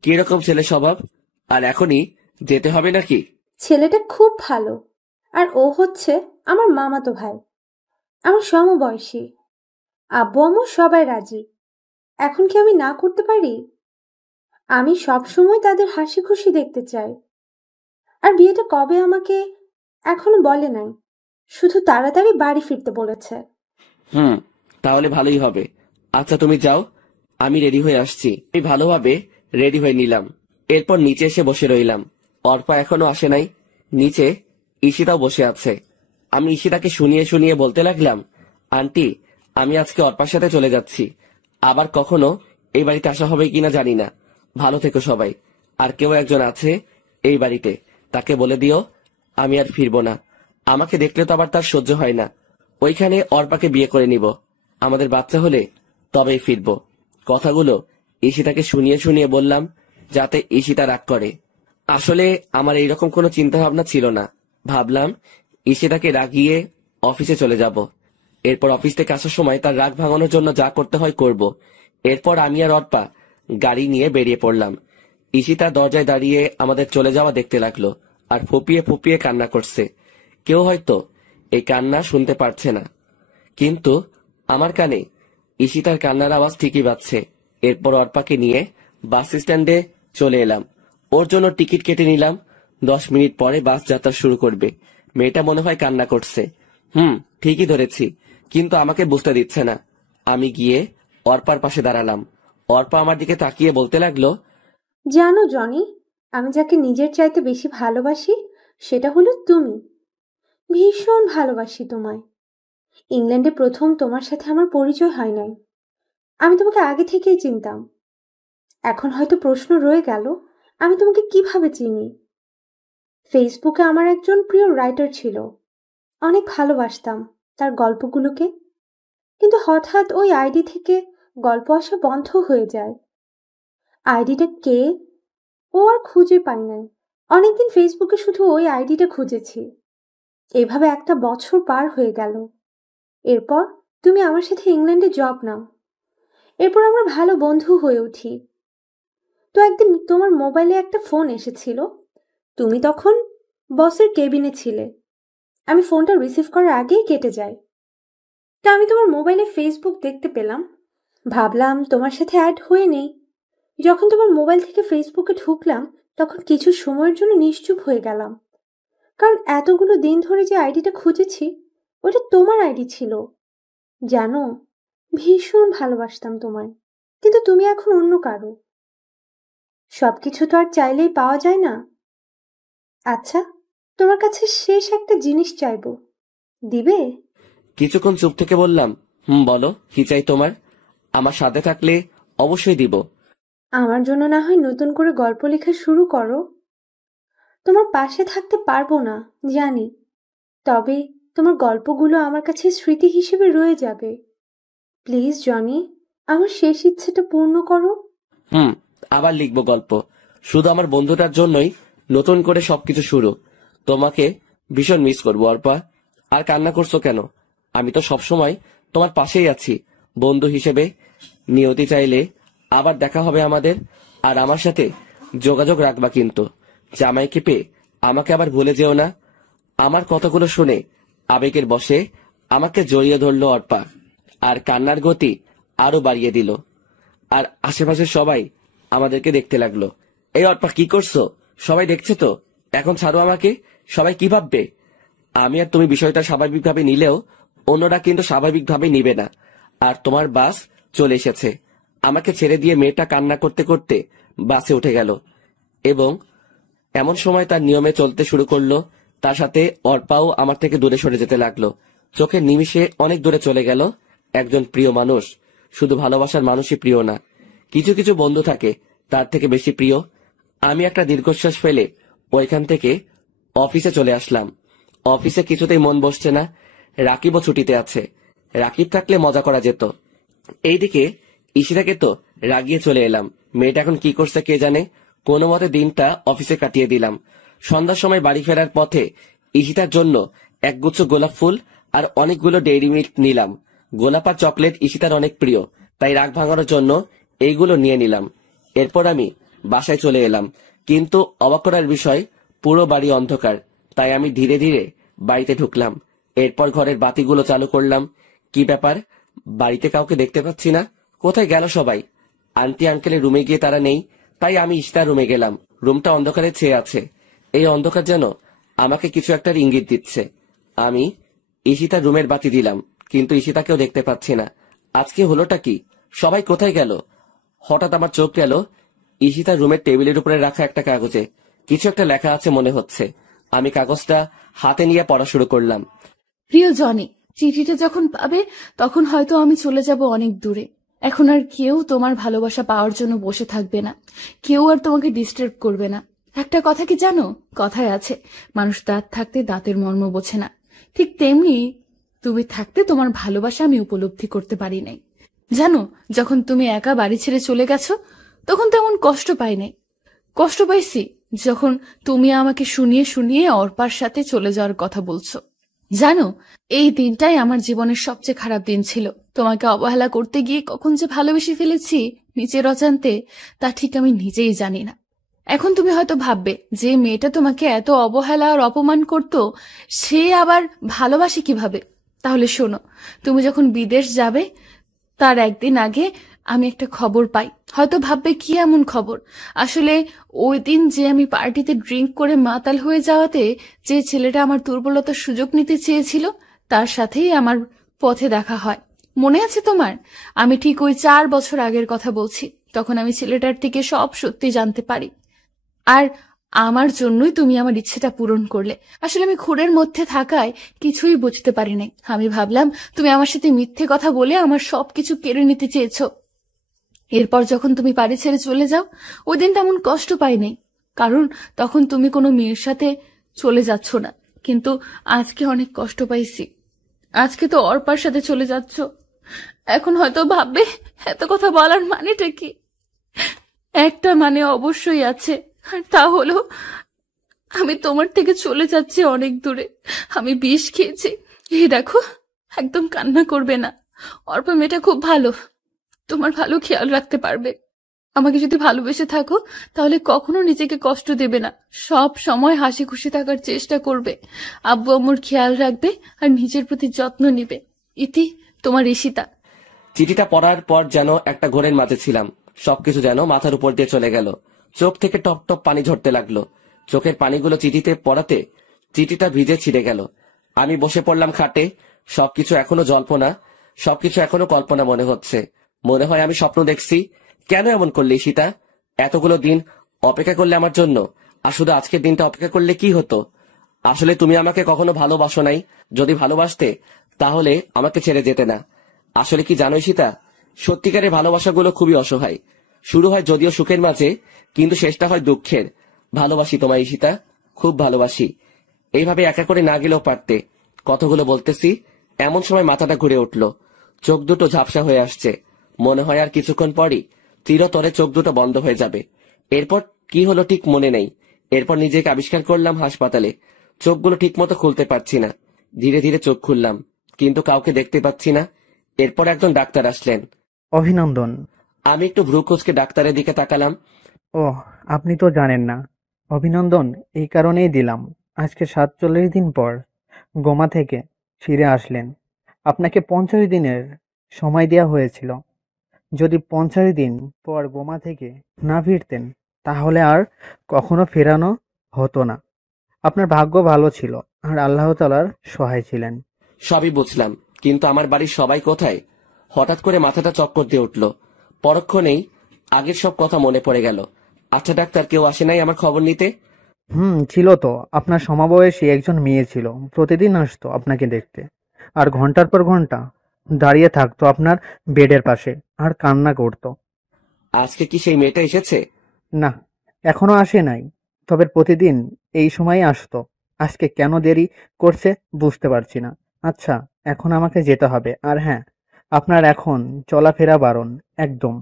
কিরকম ছেলে স্বভাব? আর এখনই যেতে হবে নাকি? ছেলেটা খুব ভালো। আর ও হচ্ছে আমার মামাতো ভাই, আমার সমবয়সী। আব্বু আম্মু সবাই রাজি। এখন কি আমি না করতে পারি? আমি সব সময় তাদের হাসি খুশি দেখতে চাই। আর বিয়েটা কবে আমাকে এখনো বলে নাই, শুধু তাড়াতাড়ি বাড়ি ফিরতে বলেছে। তাহলে ভালোই হবে। আচ্ছা, তুমি যাও, আমি রেডি হয়ে আসছি। আমি ভালোভাবে রেডি হয়ে নিলাম। এরপর নিচে এসে বসে রইলাম। অর্পা এখনো আসে নাই। নিচে ঈশিতাও বসে আছে। আমি ঈশিতাকে শুনিয়ে শুনিয়ে বলতে লাগলাম, আন্টি, আমি আজকে অর্পার সাথে চলে যাচ্ছি। আবার কখনো এই বাড়িতে আসা হবে কিনা জানি না। ভালো থেকো সবাই। আর কেউ একজন আছে এই বাড়িতে, তাকে বলে দিও আমি আর ফিরবো না। আমাকে দেখলে তো আবার তার সহ্য হয় না। ওইখানে অর্পাকে বিয়ে করে নিব। আমাদের বাচ্চা হলে তবেই ফিরবো। কথাগুলো ঈশিতাকে শুনিয়ে শুনিয়ে বললাম, যাতে ঈশিতা রাগ করে। আসলে আমার এইরকম কোনো চিন্তা ভাবনা ছিল না। ভাবলাম ঈশিতাকে রাগিয়ে অফিসে চলে যাব। এরপর অফিস থেকে আসার সময় তার রাগ ভাঙানোর জন্য যা করতে হয় করব। এরপর আমি আর অর্পা গাড়ি নিয়ে বেরিয়ে পড়লাম। ঈশিতা দরজায় দাঁড়িয়ে আমাদের চলে যাওয়া দেখতে লাগলো আর ফুপিয়ে ফুপিয়ে কান্না করছে। কেউ হয়তো এই কান্না শুনতে পারছে না, কিন্তু আমার কানে ঈশিতার কান্নার আওয়াজ ঠিকই বাজছে। এরপর অর্পাকে নিয়ে বাস স্ট্যান্ডে চলে এলাম। ওর জন্য টিকিট কেটে নিলাম। 10 মিনিট পরে বাস যাত্রা শুরু করবে। মেয়েটা মনে হয় কান্না করছে। ঠিকই ধরেছি, কিন্তু আমাকে বুঝতে দিচ্ছে না। আমি গিয়ে অর্পার পাশে দাঁড়ালাম। অর্পা আমার দিকে তাকিয়ে বলতে লাগলো, জানো জনি, আমি যাকে নিজের চাইতে বেশি ভালোবাসি সেটা হলো তুমি। ভীষণ ভালোবাসি তোমায়। ইংল্যান্ডে প্রথম তোমার সাথে আমার পরিচয় হয় নাই। আমি তোমাকে আগে থেকেই চিনতাম। এখন হয়তো প্রশ্ন রয়ে গেল, আমি তোমাকে কিভাবে চিনি। ফেসবুকে আমার একজন প্রিয় রাইটার ছিল, অনেক ভালোবাসতাম তার গল্পগুলোকে। কিন্তু হঠাৎ ওই আইডি থেকে গল্প আসা বন্ধ হয়ে যায়। আইডিটা কে ও আর খুঁজে পাই নাই। অনেকদিন ফেসবুকে শুধু ওই আইডিটা খুঁজেছি। এভাবে একটা বছর পার হয়ে গেল। এরপর তুমি আমার সাথে ইংল্যান্ডে জব নাও। এরপর আমরা ভালো বন্ধু হয়ে উঠি। তো একদিন তোমার মোবাইলে একটা ফোন এসেছিল। তুমি তখন বসের কেবিনে ছিলে। আমি ফোনটা রিসিভ করার আগেই কেটে যাই। তা আমি তোমার মোবাইলে ফেসবুক দেখতে পেলাম। ভাবলাম তোমার সাথে অ্যাড হয়ে নেই। যখন তোমার মোবাইল থেকে ফেসবুকে ঢুকলাম তখন কিছু সময়ের জন্য নিশ্চুপ হয়ে গেলাম, কারণ এতগুলো দিন ধরে যে আইডিটা খুঁজেছি ওটা তোমার আইডি ছিল। জানো, ভীষণ ভালোবাসতাম তোমায়, কিন্তু তুমি এখন অন্য কারো। সবকিছু তো আর চাইলেই পাওয়া যায় না। আচ্ছা, তোমার কাছে শেষ একটা জিনিস চাইবো, দিবে? কিছুক্ষণ চুপ থেকে বললাম, বলো কি চাই তোমার? আমার সাথে থাকলে অবশ্যই দিব। আমার জন্য না হয় নতুন করে গল্প লেখা শুরু করো। তোমার পাশে থাকতে পারবো না জানি, তবে তোমার গল্পগুলো আমার কাছে স্মৃতি হিসেবে রয়ে যাবে। প্লিজ জনি, আমার শেষ ইচ্ছেটা পূর্ণ করো। আবার লিখবো গল্প, শুধু আমার বন্ধুটার জন্যই নতুন করে সবকিছু শুরু। তোমাকে ভীষণ মিস করবো অর্পা। আর কান্না করছো কেন? আমি তো সবসময় তোমার পাশেই আছি বন্ধু হিসেবে। নিয়তি চাইলে আবার দেখা হবে আমাদের। আর আমার সাথে যোগাযোগ রাখবা কিন্তু। জামাইকে পেয়ে আমাকে আবার ভুলে যেও না। আমার কথাগুলো শুনে আবেগের বশে আমাকে জড়িয়ে ধরলো অর্পা, আর কান্নার গতি আরো বাড়িয়ে দিল। আর আশেপাশে সবাই আমাদেরকে দেখতে লাগলো। এই অর্পা কি করছো? সবাই দেখছে তো, এখন ছাড়ো আমাকে। সবাই কি ভাববে? আমি আর তুমি বিষয়টা স্বাভাবিকভাবে নিলেও অন্যরা কিন্তু স্বাভাবিকভাবে নিবে না। আর তোমার বাস চলে এসেছে। আমাকে ছেড়ে দিয়ে মেয়েটা কান্না করতে করতে বাসে উঠে গেল এবং এমন সময় তার নিয়মে চলতে শুরু করলো। তার সাথে অর্পাও আমার থেকে দূরে সরে যেতে লাগলো। চোখের নিমিষে অনেক দূরে চলে গেল একজন প্রিয় মানুষ। শুধু ভালোবাসার মানুষই প্রিয় না, কিছু কিছু বন্ধু থাকে তার থেকে বেশি প্রিয়। আমি একটা দীর্ঘশ্বাস ফেলে ওইখান থেকে অফিসে চলে আসলাম। অফিসে কিছুতেই মন বসছে না। রাকিবও ছুটিতে আছে। রাকিব থাকলে মজা করা যেত। এইদিকে ঈশিতাকে তো রাগিয়ে চলে এলাম। মেয়েটা এখন কি করছে কে জানে। কোনো মতে দিনটা অফিসে কাটিয়ে দিলাম। সন্ধ্যার সময় বাড়ি ফেরার পথে ঈশিতার জন্য একগুচ্ছ গোলাপ ফুল আর অনেকগুলো ডেইরি মিল্ক নিলাম। গোলাপ আর চকলেট ঈশিতার অনেক প্রিয়, তাই রাগ ভাঙানোর জন্য এইগুলো নিয়ে নিলাম। এরপর আমি বাসায় চলে এলাম, কিন্তু অবাক করার বিষয় পুরো বাড়ি অন্ধকার। তাই আমি ধীরে ধীরে বাড়িতে ঢুকলাম। এরপর ঘরের বাতিগুলো চালু করলাম। কি ব্যাপার, বাড়িতে কাউকে দেখতে পাচ্ছি না। কোথায় গেল সবাই? আন্টি আঙ্কেলের রুমে গিয়ে তারা নেই, তাই আমি ঈশিতার রুমে গেলাম। রুমটা অন্ধকারে ছেয়ে আছে। এই অন্ধকার যেন আমাকে কিছু একটা ইঙ্গিত দিচ্ছে। আমি ঈশিতার রুমের বাতি দিলাম, কিন্তু ঈশিতাকেও দেখতে পাচ্ছি না। আজকে হলোটা কি? সবাই কোথায় গেল? হঠাৎ আমার চোখ গেল ঈশিতার রুমের টেবিলের উপরে রাখা একটা কাগজে। কিছু একটা লেখা আছে মনে হচ্ছে। আমি কাগজটা হাতে নিয়ে পড়া শুরু করলাম। প্রিয় জনি, চিঠিটা যখন পাবে তখন হয়তো আমি চলে যাব অনেক দূরে। এখন আর কেউ তোমার ভালোবাসা পাওয়ার জন্য বসে থাকবে না, কেউ আর তোমাকে ডিস্টার্ব করবে না। একটা কথা কি জানো, কথায় আছে মানুষ দাঁত থাকতে দাঁতের মর্ম বোঝে না। ঠিক তেমনি তুমি থাকতে তোমার ভালোবাসা আমি উপলব্ধি করতে পারি নাই। জানো, যখন তুমি একা বাড়ি ছেড়ে চলে গেছো তখন তেমন কষ্ট পাই নাই। কষ্ট পাইছি যখন তুমি আমাকে শুনিয়ে শুনিয়ে অর্পার সাথে চলে যাওয়ার কথা বলছো। জানো, এই দিনটাই আমার জীবনের সবচেয়ে খারাপ দিন ছিল। তোমাকে অবহেলা করতে গিয়ে কখন যে ভালোবেসে ফেলেছি নিজের অজান্তে, তা ঠিক আমি নিজেই জানি না। এখন তুমি হয়তো ভাববে যে মেয়েটা তোমাকে এত অবহেলা আর অপমান করত সে আবার ভালোবাসে কিভাবে। তাহলে শোনো, তুমি যখন বিদেশ যাবে তার একদিন আগে আমি একটা খবর পাই। হয়তো ভাববে কি এমন খবর। আসলে ওই দিন যে আমি পার্টিতে ড্রিঙ্ক করে মাতাল হয়ে যাওয়াতে যে ছেলেটা আমার দুর্বলতার সুযোগ নিতে চেয়েছিল তার সাথেই আমার পথে দেখা হয়। মনে আছে তোমার? আমি ঠিক ওই 4 বছর আগের কথা বলছি। তখন আমি ছেলেটার থেকে সব সত্যি জানতে পারি, আর আমার জন্যই তুমি আমার ইচ্ছেটা পূরণ করলে। আসলে আমি ঘোরের মধ্যে থাকায় কিছুই বুঝতে পারি নাই। আমি ভাবলাম তুমি আমার সাথে মিথ্যে কথা বলে আমার সবকিছু কেড়ে নিতে চেয়েছো। এরপর যখন তুমি বাড়ি ছেড়ে চলে যাও, ওই দিন তেমন কষ্ট পাই নাই, কারণ তখন তুমি কোনো মেয়ের সাথে চলে যাচ্ছ না। কিন্তু আজকে অনেক কষ্ট পাইছি। আজকে তো অর্পার সাথে চলে যাচ্ছ। এখন হয়তো ভাববে এত কথা বলার মানেটা কি? একটা মানে অবশ্যই আছে, আর তা হলো আমি তোমার থেকে চলে যাচ্ছি অনেক দূরে। আমি বিষ খেয়েছি। এই দেখো, একদম কান্না করবে না। অর্পা মেয়েটা খুব ভালো, তোমার ভালো খেয়াল রাখতে পারবে। আমাকে যদি ভালোবেসে থাকো তাহলে কখনো নিজেকে কষ্ট দেবে না, সব সময় হাসি খুশি থাকার চেষ্টা করবে, আব্বু আম্মুর খেয়াল রাখবে আর নিজের প্রতি যত্ন নিবে। ইতি, তোমার ঈশিতা। চিঠিটা পড়ার পর যেন একটা ঘোরের মাঝে ছিলাম। সবকিছু যেন মাথার উপর দিয়ে চলে গেল। চোখ থেকে টপ টপ পানি ঝরতে লাগলো। চোখের পানিগুলো চিঠিতে পড়াতে চিঠিটা ভিজে ছিঁড়ে গেল। আমি বসে পড়লাম খাটে। সবকিছু এখনো জল্পনা, সবকিছু এখনো কল্পনা মনে হচ্ছে। মনে হয় আমি স্বপ্ন দেখছি। কেন এমন করলে ঈশিতা? এতগুলো দিন অপেক্ষা করলে আমার জন্য, আর শুধু আজকের দিনটা অপেক্ষা করলে কি হতো? আসলে তুমি আমাকে কখনো ভালোবাসো নাই। যদি ভালোবাসতে তাহলে আমাকে ছেড়ে যেতে না। আসলে কি জানো ঈশিতা, সত্যিকারের ভালোবাসাগুলো খুবই অসহায়। শুরু হয় যদিও সুখের মাঝে, কিন্তু শেষটা হয় দুঃখের। ভালোবাসি তোমায় ঈশিতা, খুব ভালোবাসি। এইভাবে একা করে না গেলেও পারতে। কতগুলো বলতেছি, এমন সময় মাথাটা ঘুরে উঠল। চোখ দুটো ঝাপসা হয়ে আসছে। মনে হয় আর কিছুক্ষণ পরই চিরতরে চোখ দুটো বন্ধ হয়ে যাবে। এরপর কি হলো ঠিক মনে নেই। এরপর নিজেকে আবিষ্কার করলাম হাসপাতালে। চোখগুলো ঠিক মতো খুলতে পারছি না। ধীরে ধীরে চোখ খুললাম, কিন্তু কাউকে দেখতে পাচ্ছি না। এরপর একজন ডাক্তার আসলেন। অভিনন্দন। আমি একটু ভ্রু কুঁচকে ডাক্তারের দিকে তাকালাম। ও, আপনি তো জানেন না। অভিনন্দন এই কারণেই দিলাম, আজকে 47 দিন পর গোমা থেকে ফিরে আসলেন। আপনাকে 50 দিনের সময় দেওয়া হয়েছিল। যদি 50 দিন পর গোমা থেকে না ফিরতেন তাহলে আর কখনো ফেরানো হতো না। আপনার ভাগ্য ভালো ছিল আর আল্লাহ তাআলার সহায় ছিলেন। সবই বুঝলাম, কিন্তু আমার বাড়ির সবাই কোথায়? হঠাৎ করে মাথাটা চক্কর দিয়ে উঠল। পরক্ষণেই আগের সব কথা মনে পড়ে গেল। আচ্ছা ডাক্তার, কেউ আসে নাই আমার খবর নিতে? ছিল তো। আপনার সমবয়সী একজন মেয়ে ছিল, প্রতিদিন আসতো আপনাকে দেখতে, আর ঘন্টার পর ঘন্টা দাঁড়িয়ে থাকতো আপনার বেডের পাশে আর কান্না করতো। আজকে কি সেই মেয়েটা এসেছে? না, এখনো আসে নাই, তবে প্রতিদিন এই সময়ই আসতো। আজকে কেন দেরি করছে বুঝতে পারছি না। আচ্ছা, এখন আমাকে যেতে হবে। আর হ্যাঁ, আপনার এখন চলাফেরা বারণ। একদম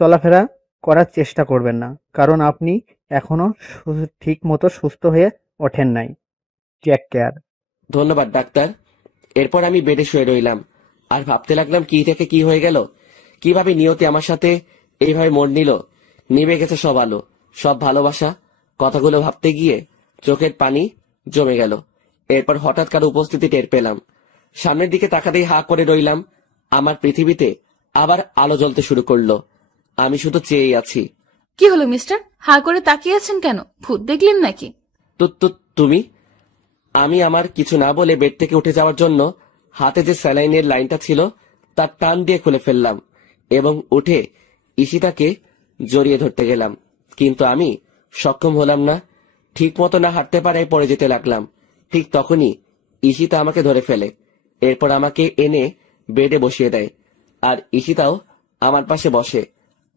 চলাফেরা করার চেষ্টা করবেন না, কারণ আপনি এখনো ঠিক মতো সুস্থ হয়ে ওঠেন নাই। Take care. ধন্যবাদ ডাক্তার। এরপর আমি বেডে শুয়ে রইলাম আর ভাবতে লাগলাম কি থেকে কি হয়ে গেল। কিভাবে নিয়তি আমার সাথে এইভাবে মোড় নিল। নিভে গেছে সব আলো, সব ভালোবাসা। কথাগুলো ভাবতে গিয়ে চোখের পানি জমে গেল। এরপর হঠাৎ কারো উপস্থিতি টের পেলাম। সামনের দিকে তাকাতেই হা করে রইলাম। আমার পৃথিবীতে আবার আলো জ্বলতে শুরু করলো। আমি শুধু চেয়েই আছি। কি হলো মিস্টার, হা করে তাকিয়ে আছেন কেন? ভূত দেখলেন নাকি? তুমি? আমি আমার কিছু না বলে বেড থেকে উঠে যাওয়ার জন্য হাতে যে স্যালাইনের লাইনটা ছিল তার টান দিয়ে খুলে ফেললাম এবং উঠে ঈশিতাকে জড়িয়ে ধরতে গেলাম, কিন্তু আমি সক্ষম হলাম না। ঠিক মতো না হাঁটতে পারায় পড়ে যেতে লাগলাম। ঠিক তখনই ঈশিতা আমাকে ধরে ফেলে। এরপর আমাকে এনে বেডে বসিয়ে দেয় আর ঈশিতাও আমার পাশে বসে।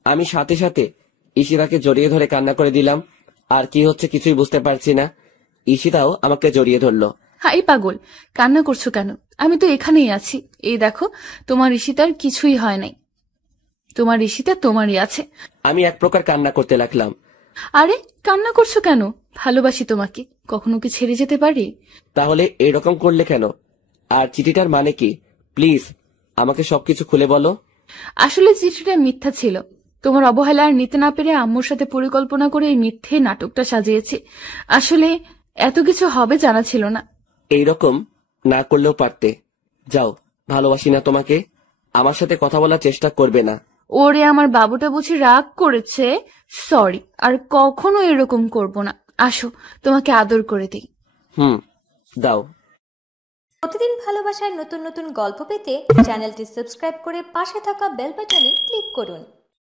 আমি সাথে সাথে ঈশিতাকে জড়িয়ে ধরে কান্না করে দিলাম। আর কি হচ্ছে কিছুই বুঝতে পারছি না। ঈশিতাও আমাকে জড়িয়ে ধরলো। হাই পাগল, কান্না করছো কেন? আমি তো এখানেই আছি। এই দেখো, তোমার ঈশিতার কিছুই হয় নাই। তোমার ঈশিতা তোমারই আছে। আমি এক প্রকার কান্না করতে লাগলাম। আরে কান্না করছো কেন? ভালোবাসি তোমাকে, কখনো কি ছেড়ে যেতে পারি? তাহলে এরকম করলে কেন? আর চিঠিটার মানে কি? প্লিজ আমাকে সবকিছু খুলে বলো। আসলে চিঠিটা মিথ্যা ছিল। তোমার অবহেলা আর নিতে না পেরে আম্মুর সাথে পরিকল্পনা করে এই মিথ্যে নাটকটা সাজিয়েছি। আসলে এত কিছু হবে জানা ছিল না। এইরকম না করলেও পারতে। যাও, ভালোবাসি না তোমাকে। আমার সাথে কথা বলার চেষ্টা করবে না। ওরে আমার বাবুটা বুঝি রাগ করেছে। সরি, আর কখনো এরকম করব না। আসো, তোমাকে আদর করে দিই। দাও। প্রতিদিন ভালোবাসার নতুন নতুন গল্প পেতে চ্যানেলটি সাবস্ক্রাইব করে পাশে থাকা বেল বাটনে ক্লিক করুন।